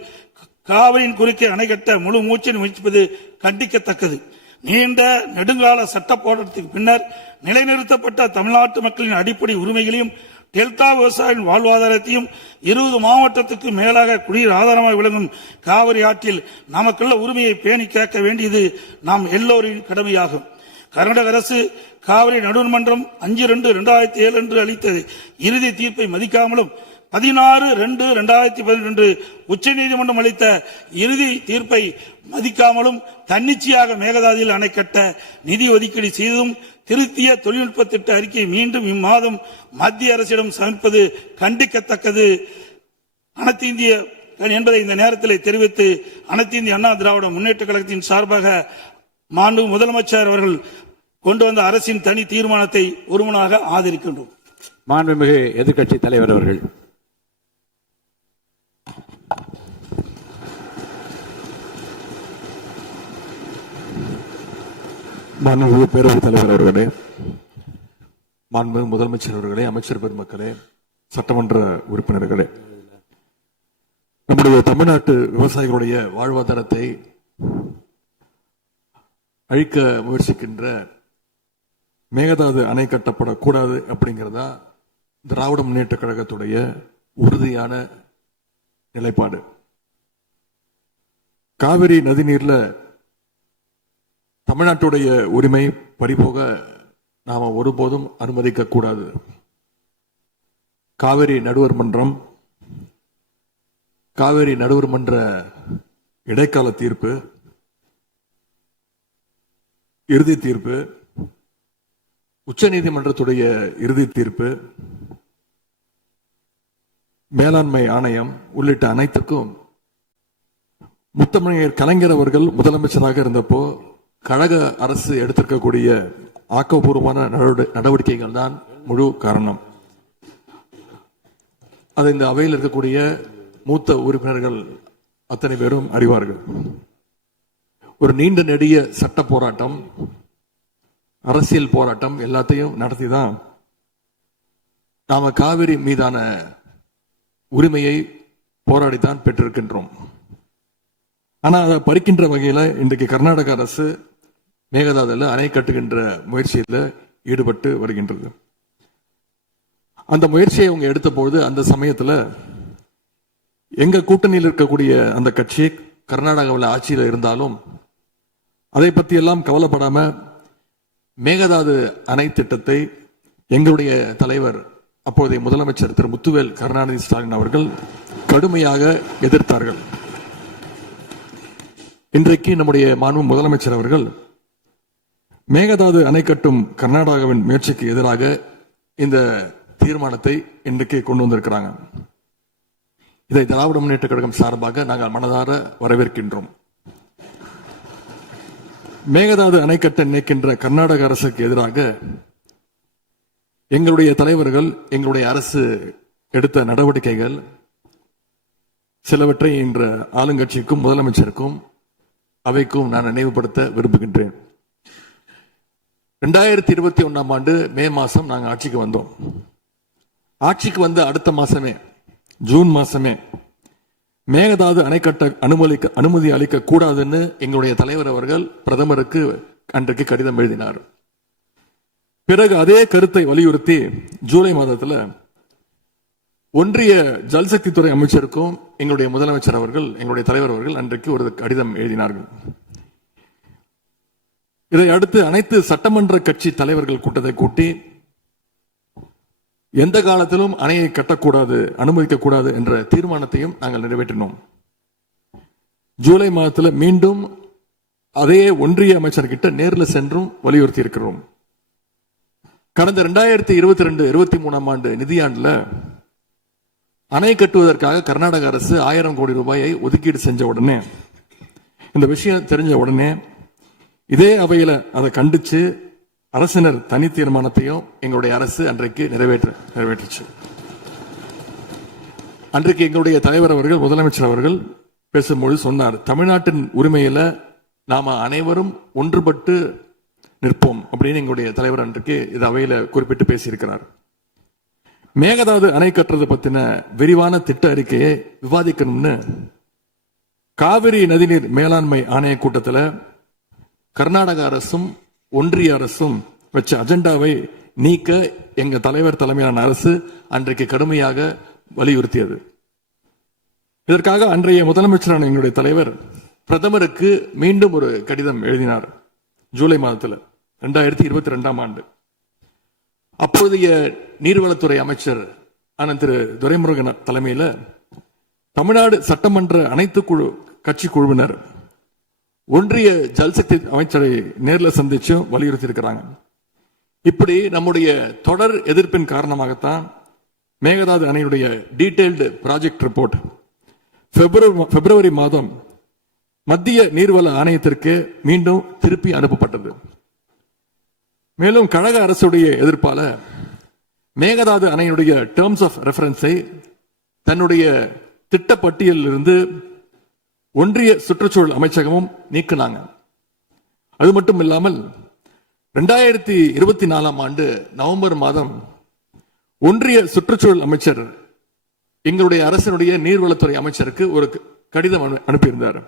காவிரியின் குறுக்கே அணை கட்ட முழு மூச்சை முயற்சிப்பது கண்டிக்கத்தக்கது. நீண்ட நெடுங்கால சட்ட போராட்டத்திற்கு பின்னர் நிலைநிறுத்தப்பட்ட தமிழ்நாட்டு மக்களின் அடிப்படை உரிமைகளையும் டெல்டா விவசாயிகளின் வாழ்வாதாரத்தையும் 20 மாவட்டத்துக்கு மேலாக குடிநீர் ஆதாரமாக விளங்கும் காவிரி ஆற்றில் நமக்குள்ள உரிமையை பேணி காக்க வேண்டியது நாம் எல்லோரின் கடமையாகும். கர்நாடக அரசு காவிரி நடுவர்மன்றம் 5/2/2007 அன்று அளித்த இறுதி தீர்ப்பை மதிக்காமலும் 16/2/2018 உச்சநீதிமன்றம் அளித்த இறுதி தீர்ப்பை மதிக்காமலும் தன்னிச்சையாக மேகதாதுவில் அணை கட்ட நிதி ஒதுக்கீடு செய்தும் திருத்திய தொழில்நுட்ப திட்ட அறிக்கை மீண்டும் இம்மாதம் மத்திய அரசிடம் சமர்ப்பது கண்டிக்கத்தக்கது அனைத்து இந்திய என்பதை இந்த நேரத்தில் தெரிவித்து அனைத்து இந்திய அண்ணா திராவிட முன்னேற்ற கழகத்தின் சார்பாக மாண்பு முதலமைச்சர் அவர்கள் கொண்டு வந்த அரசின் தனி தீர்மானத்தை ஒருமனாக ஆதரிக்கின்றோம். மாண்புமிகு எதிர்க்கட்சி தலைவர் அவர்கள். மாண்புமிகு பேரவைத் தலைவர் அவர்களே, மாண்புமிகு முதலமைச்சர் அவர்களே, அமைச்சர் பெருமக்களே, சட்டமன்ற உறுப்பினர்களே, நம்முடைய தமிழ்நாட்டு விவசாயிகளுடைய வாழ்வாதாரத்தை அழிக்க முயற்சிக்கின்ற மேகதாது அணை கட்டப்படக்கூடாது அப்படிங்கிறதா திராவிட முன்னேற்ற கழகத்துடைய உறுதியான நிலைப்பாடு. காவிரி நதிநீர்ல தமிழ்நாட்டுடைய உரிமை பறிபோக நாம ஒருபோதும் அனுமதிக்க கூடாது. காவிரி நடுவர் மன்ற இடைக்கால தீர்ப்பு, இறுதி தீர்ப்பு, உச்சநீதிமன்றத்துடைய இறுதி தீர்ப்பு, மேலாண்மை ஆணையம் உள்ளிட்ட அனைத்துக்கும் முத்தமிழர் கலைஞர் அவர்கள் முதலமைச்சராக இருந்தப்போ கழக அரசு எடுத்திருக்கக்கூடிய ஆக்கப்பூர்வமான நடவடிக்கைகள் தான் முழு காரணம். அது இந்த அவையில் இருக்கக்கூடிய மூத்த உறுப்பினர்கள் அத்தனை பேரும் அறிவார்கள். ஒரு நீண்ட நெடிய சட்ட போராட்டம், அரசியல் போராட்டம் எல்லாத்தையும் நடத்தி தான் நாம காவிரி மீதான உரிமையை போராடித்தான் பெற்றிருக்கின்றோம். ஆனா அதை பறிக்கின்ற வகையில இன்றைக்கு கர்நாடக அரசு மேகதாதுல அணை கட்டுகின்ற முயற்சியில் ஈடுபட்டு வருகின்றது. அந்த முயற்சியை அவங்க எடுத்த பொழுது அந்த சமயத்துல எங்க கூட்டணியில் இருக்கக்கூடிய அந்த கட்சி கர்நாடகாவில் ஆட்சியில் இருந்தாலும் அதை பத்தி எல்லாம் கவலைப்படாம மேகதாது அணை திட்டத்தை எங்களுடைய தலைவர் அப்போதைய முதலமைச்சர் திரு முத்துவேல் கருணாநிதி ஸ்டாலின் அவர்கள் கடுமையாக எதிர்த்தார்கள். இன்றைக்கு நம்முடைய மாண்பு முதலமைச்சர் அவர்கள் மேகதாது அணை கட்டும் கர்நாடகாவின் முயற்சிக்கு எதிராக இந்த தீர்மானத்தை இன்றைக்கு கொண்டு வந்திருக்கிறாங்க. இதை திராவிட முன்னேற்ற கழகம் சார்பாக நாங்கள் மனதார வரவேற்கின்றோம். மேகதாது அணை கட்ட நினைக்கின்ற கர்நாடக அரசுக்கு எதிராக எங்களுடைய தலைவர்கள், எங்களுடைய அரசு எடுத்த நடவடிக்கைகள் சிலவற்றை இன்று ஆளுங்கட்சிக்கும் முதலமைச்சருக்கும் அவைக்கும் நான் நினைவுபடுத்த விரும்புகின்றேன். 2021 ஆண்டு மே மாசம் நாங்கள் ஆட்சிக்கு வந்தோம். ஆட்சிக்கு வந்த அடுத்த மாசமே, ஜூன் மாசமே மேகதாது அணை கட்ட அனுமதி அளிக்க கூடாதுன்னு எங்களுடைய தலைவர் அவர்கள் பிரதமருக்கு அன்றைக்கு கடிதம் எழுதினார். பிறகு அதே கருத்தை வலியுறுத்தி ஜூலை மாதத்துல ஒன்றிய ஜல்சக்தி துறை அமைச்சருக்கும் எங்களுடைய முதலமைச்சர் அவர்கள், எங்களுடைய தலைவர் அவர்கள் அன்றைக்கு ஒரு கடிதம் எழுதினார்கள். இதை அடுத்து அனைத்து சட்டமன்ற கட்சி தலைவர்கள் கூட்டத்தை கூட்டி எந்த காலத்திலும் அணையை கட்டக்கூடாது, அனுமதிக்க கூடாது என்ற தீர்மானத்தையும் நாங்கள் நிறைவேற்றினோம். ஜூலை மாதத்தில் மீண்டும் அதே ஒன்றிய அமைச்சர்கிட்ட நேரில் சென்றும் வலியுறுத்தி இருக்கிறோம். கடந்த 2022-23 ஆண்டு நிதியாண்டுல அணை கட்டுவதற்காக கர்நாடக அரசு 1000 கோடி ரூபாயை ஒதுக்கீடு செஞ்ச உடனே, இந்த விஷயம் தெரிஞ்ச உடனே இதே அவையில அதை கண்டிச்சு அரசினர் தனி தீர்மானத்தையும் எங்களுடைய அரசு அன்றைக்கு நிறைவேற்றுச்சு. அன்றைக்கு எங்களுடைய தலைவர் அவர்கள், முதலமைச்சர் அவர்கள் பேசும்போது சொன்னார், தமிழ்நாட்டின் உரிமையில நாம அனைவரும் ஒன்றுபட்டு நிற்போம் அப்படின்னு எங்களுடைய தலைவர் அன்றைக்கு இது அவையில குறிப்பிட்டு பேசியிருக்கிறார். மேகதாது அணை கட்டுறது பத்தின விரிவான திட்ட அறிக்கையை விவாதிக்கணும்னு காவிரி நதிநீர் மேலாண்மை ஆணைய கூட்டத்தில் கர்நாடக அரசும் ஒன்றிய அரசும் வச்ச அஜெண்டாவை நீக்க எங்க தலைவர் தலைமையிலான அரசு அன்றைக்கு கடுமையாக வலியுறுத்தியது. இதற்காக அன்றைய முதலமைச்சரான எங்களுடைய தலைவர் பிரதமருக்கு மீண்டும் ஒரு கடிதம் எழுதினார் ஜூலை மாதத்தில் 2022 ஆண்டு. அப்பொழுதைய நீர்வளத்துறை அமைச்சர் ஆனந்த் திரு துரைமுருகன் தலைமையில் தமிழ்நாடு சட்டமன்ற அனைத்து கட்சி குழுவினர் ஒன்றிய ஜல்சக்தி அமைச்சரை நேரில் சந்திச்சு வலியுறுத்தி இருக்கிறாங்க. இப்படி நம்முடைய தொடர் எதிர்ப்பின் காரணமாகத்தான் மேகதாது அணையுடைய டீடைல்டு ப்ராஜெக்ட் ரிப்போர்ட் பிப்ரவரி மாதம் மத்திய நீர்வள ஆணையத்திற்கு மீண்டும் திருப்பி அனுப்பப்பட்டது. மேலும் கழக அரசுடைய எதிர்ப்பால மேகதாது அணையுடைய டேர்ம்ஸ் ஆஃப் ரெஃபரன்ஸை தன்னுடைய திட்டப்பட்டியலில் இருந்து ஒன்றிய சுற்றுச்சூழல் அமைச்சகமும் நீக்கினாங்க. அது மட்டும் இல்லாமல் 2024 ஆண்டு நவம்பர் மாதம் ஒன்றிய சுற்றுச்சூழல் அமைச்சர் எங்களுடைய அரசினுடைய நீர்வளத்துறை அமைச்சருக்கு ஒரு கடிதம் அனுப்பியிருந்தார்.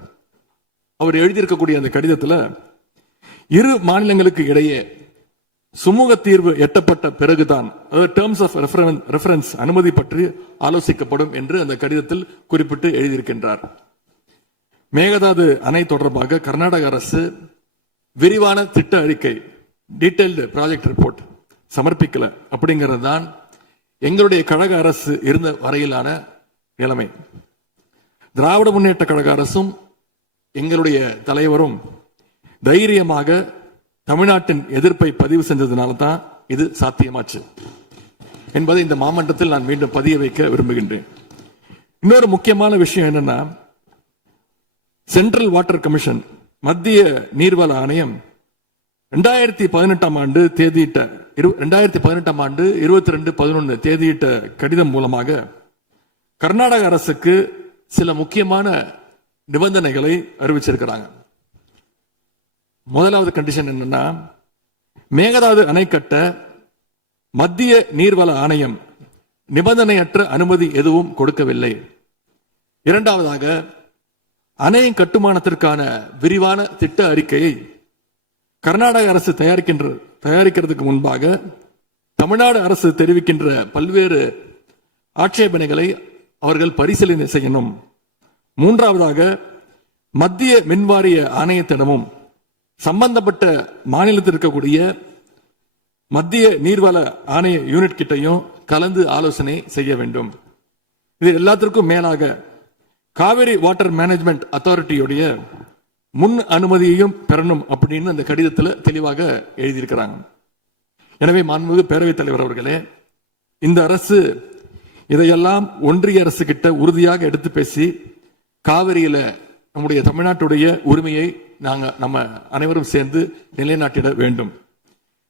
அவர் எழுதியிருக்கக்கூடிய அந்த கடிதத்தில் இரு மாநிலங்களுக்கு இடையே சுமூக தீர்வு எட்டப்பட்ட பிறகுதான், அதாவது டேர்ம்ஸ் ஆஃப் ரெஃபரன்ஸ் அனுமதி பற்றி ஆலோசிக்கப்படும் என்று அந்த கடிதத்தில் குறிப்பிட்டு எழுதியிருக்கின்றார். மேகதாது அணை தொடர்பாக கர்நாடக அரசு விரிவான திட்ட அறிக்கை டீடைல்டு ப்ராஜெக்ட் ரிப்போர்ட் சமர்ப்பிக்கல அப்படிங்கிறது தான் எங்களுடைய கழக அரசு இருந்த வரையிலான நிலைமை. திராவிட முன்னேற்ற கழக அரசும் எங்களுடைய தலைவரும் தைரியமாக தமிழ்நாட்டின் எதிர்ப்பை பதிவு செஞ்சதுனால தான் இது சாத்தியமாச்சு என்பதை இந்த மாமன்றத்தில் நான் மீண்டும் பதிய வைக்க விரும்புகின்றேன். இன்னொரு முக்கியமான விஷயம் என்னன்னா, சென்ட்ரல் வாட்டர் கமிஷன், மத்திய நீர்வள ஆணையம் 2018 ஆண்டு தேதியிட்ட 2018 ஆண்டு 22/11 தேதியிட்ட கடிதம் மூலமாக கர்நாடக அரசுக்கு சில முக்கியமான நிபந்தனைகளை அறிவிச்சிருக்கிறாங்க. முதலாவது கண்டிஷன் என்னன்னா, மேகதாது அணை கட்ட மத்திய நீர்வள ஆணையம் நிபந்தனையற்ற அனுமதி எதுவும் கொடுக்கவில்லை. இரண்டாவதாக, அணையின் கட்டுமானத்திற்கான விரிவான திட்ட அறிக்கையை கர்நாடக அரசு தயாரிக்கிறதுக்கு முன்பாக தமிழ்நாடு அரசு தெரிவிக்கின்ற பல்வேறு ஆட்சேபனைகளை அவர்கள் பரிசீலனை செய்யணும். மூன்றாவதாக, மத்திய மின்வாரிய ஆணையத்திடமும் சம்பந்தப்பட்ட மாநிலத்தில் இருக்கக்கூடிய மத்திய நீர்வள ஆணைய யூனிட் கிட்டையும் கலந்து ஆலோசனை செய்ய வேண்டும். இது எல்லாத்திற்கும் மேலாக காவிரி வாட்டர் மேனேஜ்மெண்ட் அத்தாரிட்டியுடைய முன் அனுமதியையும் பெறணும் அப்படின்னு அந்த கடிதத்தில் தெளிவாக எழுதியிருக்கிறாங்க. எனவே மாண்புமிகு பேரவைத் தலைவர் அவர்களே, இந்த அரசு இதையெல்லாம் ஒன்றிய அரசு கிட்ட உறுதியாக எடுத்து பேசி காவிரியில நம்முடைய தமிழ்நாட்டுடைய உரிமையை நம்ம அனைவரும் சேர்ந்து நிலைநாட்டிட வேண்டும்.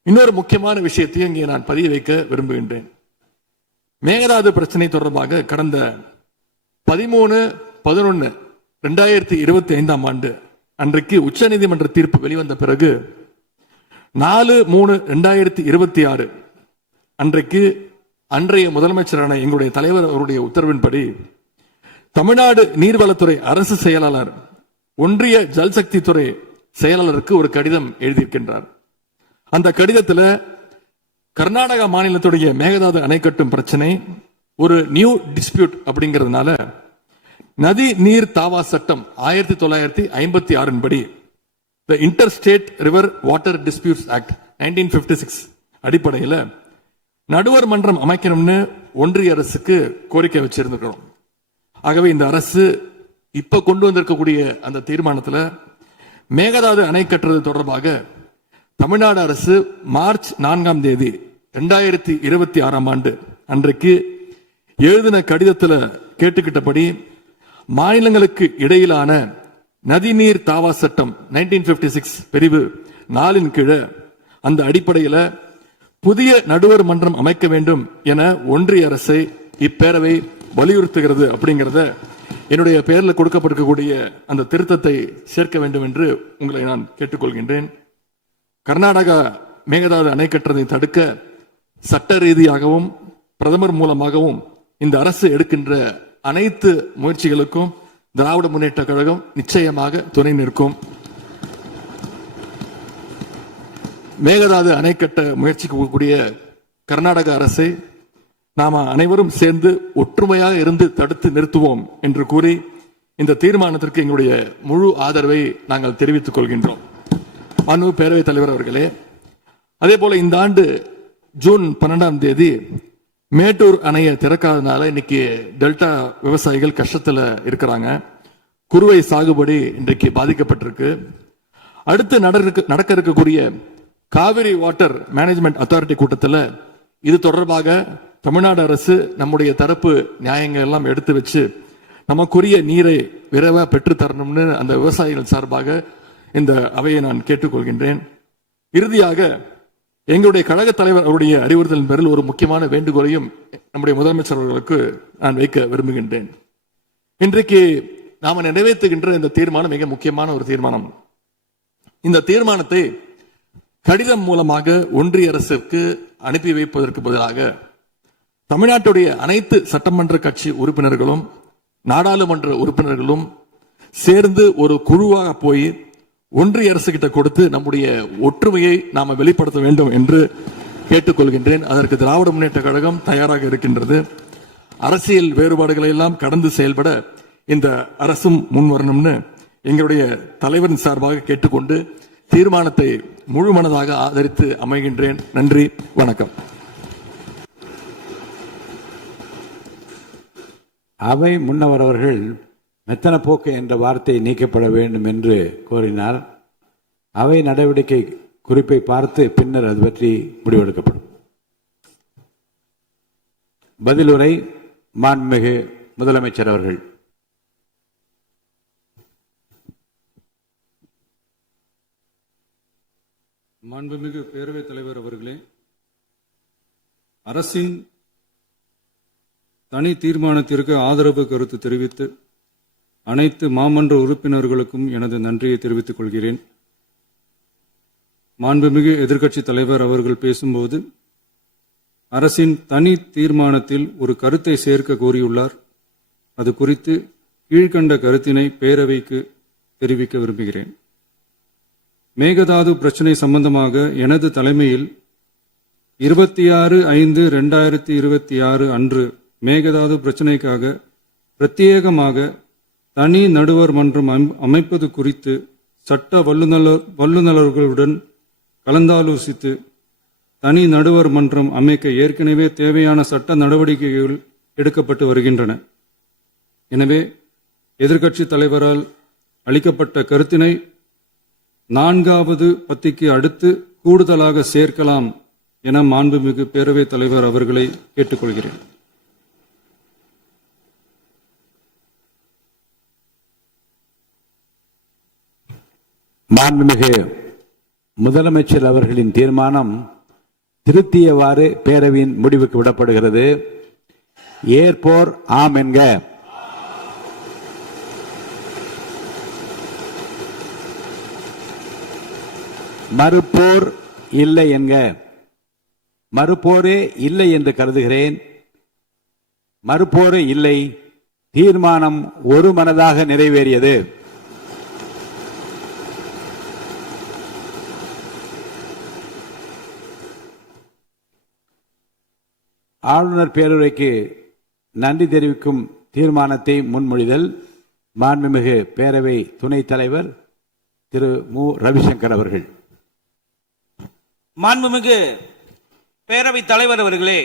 இன்னொரு முக்கியமான விஷயத்தையும் இங்கே நான் பதிய வைக்க விரும்புகின்றேன். மேகதாது பிரச்சனை தொடர்பாக கடந்த 13/11/2025 ஆண்டு அன்றைக்கு உச்சநீதிமன்ற தீர்ப்பு வெளிவந்த பிறகு 4/3/2026 அன்றைக்கு அன்றைய முதலமைச்சரான எங்களுடைய தலைவர் அவருடைய உத்தரவின்படி தமிழ்நாடு நீர்வளத்துறை அரசு செயலாளர் ஒன்றிய ஜல்சக்தி துறை செயலாளருக்கு ஒரு கடிதம் எழுதியிருக்கின்றார். அந்த கடிதத்தில் கர்நாடகா மாநிலத்துடைய மேகதாது அணை கட்டும் பிரச்சனை ஒரு நியூ டிஸ்பியூட் அப்படிங்கிறதுனால நதி நீர் தாவா சட்டம் 1956 படி the inter state river water disputes act 1956 அடிப்படையில் நடுவர் மன்றம் அமைக்கணும்னு ஒன்றிய அரசுக்கு கோரிக்கை வச்சிருக்கிறோம். ஆகவே இந்த அரசு இப்ப கொண்டு வந்திருக்கக்கூடிய அந்த தீர்மானத்தில் மேகதாது அணை கட்டுறது தொடர்பாக தமிழ்நாடு அரசு மார்ச் 4ஆம் தேதி 2026 ஆண்டு அன்றைக்கு எழுதின கடிதத்தில் கேட்டுக்கிட்டபடி மாநிலங்களுக்கு இடையிலான நதிநீர் தாவா சட்டம் 1956 பிரிவு 4 கீழே அந்த அடிப்படையில் புதிய நடுவர் மன்றம் அமைக்க வேண்டும் என ஒன்றிய அரசை இப்பேரவை வலியுறுத்துகிறது அப்படிங்கிறத என்னுடைய பெயரில் கொடுக்கப்பட்டிருக்கக்கூடிய அந்த திருத்தத்தை சேர்க்க வேண்டும் என்று உங்களை நான் கேட்டுக்கொள்கின்றேன். கர்நாடகா மேகதாது அணை கட்டுறதை தடுக்க சட்ட ரீதியாகவும் பிரதமர் மூலமாகவும் இந்த அரசு எடுக்கின்ற அனைத்து முயற்சிகளுக்கும் திராவிட முன்னேற்ற கழகம் நிச்சயமாக துணை நிற்கும். மேகதாது அணை கட்ட முயற்சிக்கக்கூடிய கர்நாடக அரசை நாம அனைவரும் சேர்ந்து ஒற்றுமையாக இருந்து தடுத்து நிறுத்துவோம் என்று கூறி இந்த தீர்மானத்திற்கு எங்களுடைய முழு ஆதரவை நாங்கள் தெரிவித்துக் கொள்கின்றோம். மாண்புமிகு பேரவைத் தலைவர் அவர்களே, அதே போல இந்த ஆண்டு ஜூன் 12ஆம் தேதி மேட்டூர் அணையை திறக்காதனால இன்னைக்கு டெல்டா விவசாயிகள் கஷ்டத்துல இருக்கிறாங்க. குறுவை சாகுபடி இன்றைக்கு பாதிக்கப்பட்டிருக்கு. அடுத்து நடக்க இருக்கக்கூடிய காவிரி வாட்டர் மேனேஜ்மெண்ட் அத்தாரிட்டி கூட்டத்தில் இது தொடர்பாக தமிழ்நாடு அரசு நம்முடைய தரப்பு நியாயங்கள் எல்லாம் எடுத்து வச்சு நமக்குரிய நீரை விரைவாக பெற்று தரணும்னு அந்த விவசாயிகள் சார்பாக இந்த அவையை நான் கேட்டுக்கொள்கின்றேன். இறுதியாக எங்களுடைய கழக தலைவர் அவருடைய அறிவுறுத்தலின் பேரில் ஒரு முக்கியமான வேண்டுகோளையும் நம்முடைய முதலமைச்சர் அவர்களுக்கு நான் வைக்க விரும்புகின்றேன். இன்றைக்கு நாம நிறைவேற்றுகின்ற இந்த தீர்மானம் மிக முக்கியமான ஒரு தீர்மானம். இந்த தீர்மானத்தை கடிதம் மூலமாக ஒன்றிய அரசுக்கு அனுப்பி வைப்பதற்கு பதிலாக தமிழ்நாட்டுடைய அனைத்து சட்டமன்ற கட்சி உறுப்பினர்களும் நாடாளுமன்ற உறுப்பினர்களும் சேர்ந்து ஒரு குழுவாக போய் ஒன்றிய அரசு கிட்ட கொடுத்து நம்முடைய ஒற்றுமையை நாம வெளிப்படுத்த வேண்டும் என்று கேட்டுக்கொள்கின்றேன். அதற்கு திராவிட முன்னேற்ற கழகம் தயாராக இருக்கின்றது. அரசியல் வேறுபாடுகளை எல்லாம் கடந்து செயல்பட இந்த அரசும் முன்வரணும்னு எங்களுடைய தலைவரின் சார்பாக கேட்டுக்கொண்டு தீர்மானத்தை முழு மனதாக ஆதரித்து அமைகின்றேன். நன்றி, வணக்கம். அவை முன்னவர் அவர்கள் மெத்தன போக்கு என்ற வார்த்தை நீக்கப்பட வேண்டும் என்று கோரினார். அவை நடவடிக்கை குறிப்பை பார்த்து பின்னர் அது பற்றி முடிவெடுக்கப்படும். பதிலுரை மாண்புமிகு முதலமைச்சர் அவர்கள். மாண்புமிகு பேரவைத் தலைவர் அவர்களே, அரசின் தனி தீர்மானத்திற்கு ஆதரவு கருத்து தெரிவித்து அனைத்து மாமன்ற உறுப்பினர்களுக்கும் எனது நன்றியை தெரிவித்துக் கொள்கிறேன். மாண்புமிகு எதிர்க்கட்சி தலைவர் அவர்கள் பேசும்போது அரசின் தனி தீர்மானத்தில் ஒரு கருத்தை சேர்க்க கோரியுள்ளார். அது குறித்து கீழ்கண்ட கருத்தினை பேரவைக்கு தெரிவிக்க விரும்புகிறேன். மேகதாது பிரச்சினை சம்பந்தமாக எனது தலைமையில் 26/5/2026 அன்று மேகதாது பிரச்சினைக்காக பிரத்யேகமாக தனி நடுவர் மன்றம் அமைப்பது குறித்து சட்ட வல்லுநர்களுடன் கலந்தாலோசித்து தனி நடுவர் மன்றம் அமைக்க ஏற்கனவே தேவையான சட்ட நடவடிக்கைகள் எடுக்கப்பட்டு வருகின்றன. எனவே எதிர்க்கட்சி தலைவரால் அளிக்கப்பட்ட கருத்தினை 4வது பத்திக்கு அடுத்து கூடுதலாக சேர்க்கலாம் என மாண்புமிகு பேரவைத் தலைவர் அவர்களை கேட்டுக்கொள்கிறேன். மாண்புமிகு முதலமைச்சர் அவர்களின் தீர்மானம் திருத்தியவாறு பேரவையின் முடிவுக்கு விடப்படுகிறது. ஏற்போர் ஆம் என்க. மறுப்போர் இல்லை என்க. மறுப்போரே இல்லை என்று கருதுகிறேன். மறுப்போரே இல்லை. தீர்மானம் ஒருமனதாக நிறைவேறியது. ஆளுநர் பேரவைக்கு நன்றி தெரிவிக்கும் தீர்மானத்தை முன்மொழிதல். மாண்புமிகு பேரவை துணைத் தலைவர் திரு மு. ரவிசங்கர் அவர்கள். மாண்புமிகு பேரவைத் தலைவர் அவர்களே,